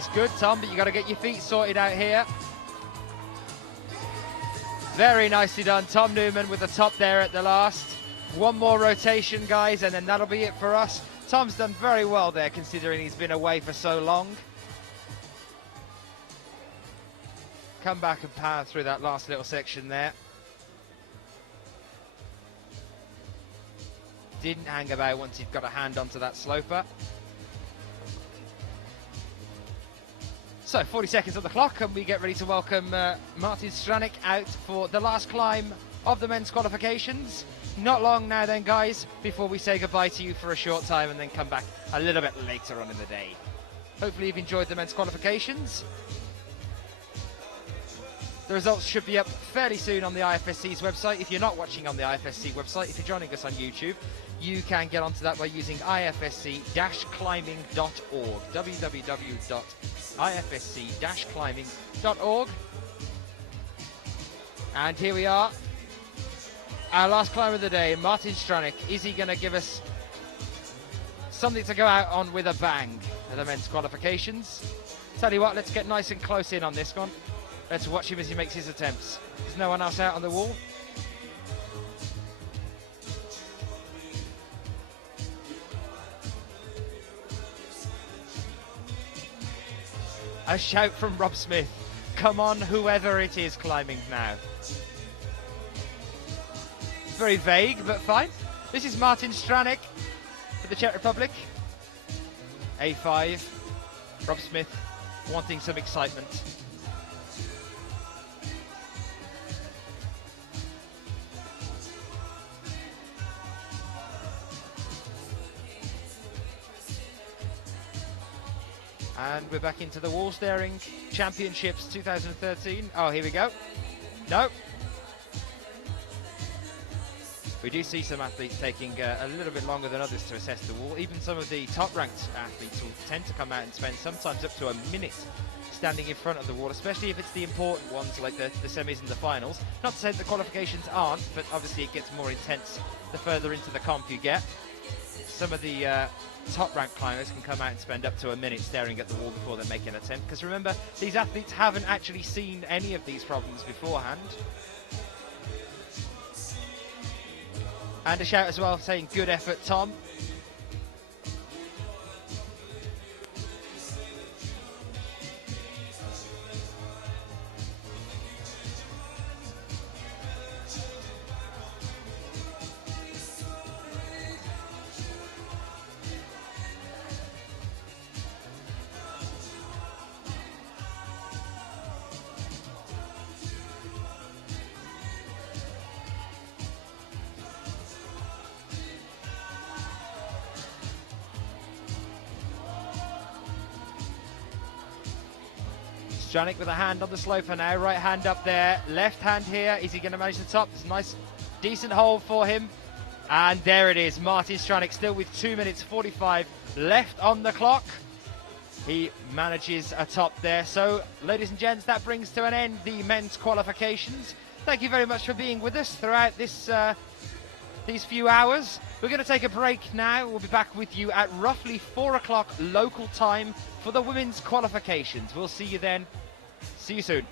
is good, Tom, but you got to get your feet sorted out here. Very nicely done, Tom Newman with the top there at the last. One more rotation, guys, and then that'll be it for us. Tom's done very well there, considering he's been away for so long. Come back and power through that last little section there. Didn't hang about once he'd got a hand onto that sloper. So 40 seconds on the clock and we get ready to welcome Martin Stranik out for the last climb of the men's qualifications. Not long now then, guys, before we say goodbye to you for a short time and then come back a little bit later on in the day. Hopefully you've enjoyed the men's qualifications. The results should be up fairly soon on the IFSC's website. If you're not watching on the IFSC website, if you're joining us on YouTube, you can get onto that by using ifsc-climbing.org, www.ifsc-climbing.org. And here we are, our last climb of the day, Martin Stranik. Is he going to give us something to go out on with a bang at the men's qualifications? Tell you what, let's get nice and close in on this one. Let's watch him as he makes his attempts. There's no one else out on the wall. A shout from Rob Smith. Come on, whoever it is climbing now. Very vague, but fine. This is Martin Stranik for the Czech Republic. A5. Rob Smith wanting some excitement. And we're back into the wall staring championships 2013. Oh, here we go. No. We do see some athletes taking a little bit longer than others to assess the wall. Even some of the top-ranked athletes will tend to come out and spend sometimes up to a minute standing in front of the wall, especially if it's the important ones like the semis and the finals. Not to say that the qualifications aren't, but obviously it gets more intense the further into the comp you get. Some of the top-ranked climbers can come out and spend up to a minute staring at the wall before they make an attempt, because remember, these athletes haven't actually seen any of these problems beforehand. And a shout as well saying good effort, Tom. Stranik with a hand on the sloper now, right hand up there, left hand here. Is he going to manage the top? It's a nice, decent hold for him. And there it is, Martin Stranik still with 2 minutes 45 left on the clock. He manages a top there. So, ladies and gents, that brings to an end the men's qualifications. Thank you very much for being with us throughout this these few hours. We're going to take a break now. We'll be back with you at roughly 4 o'clock local time for the women's qualifications. We'll see you then. See you soon.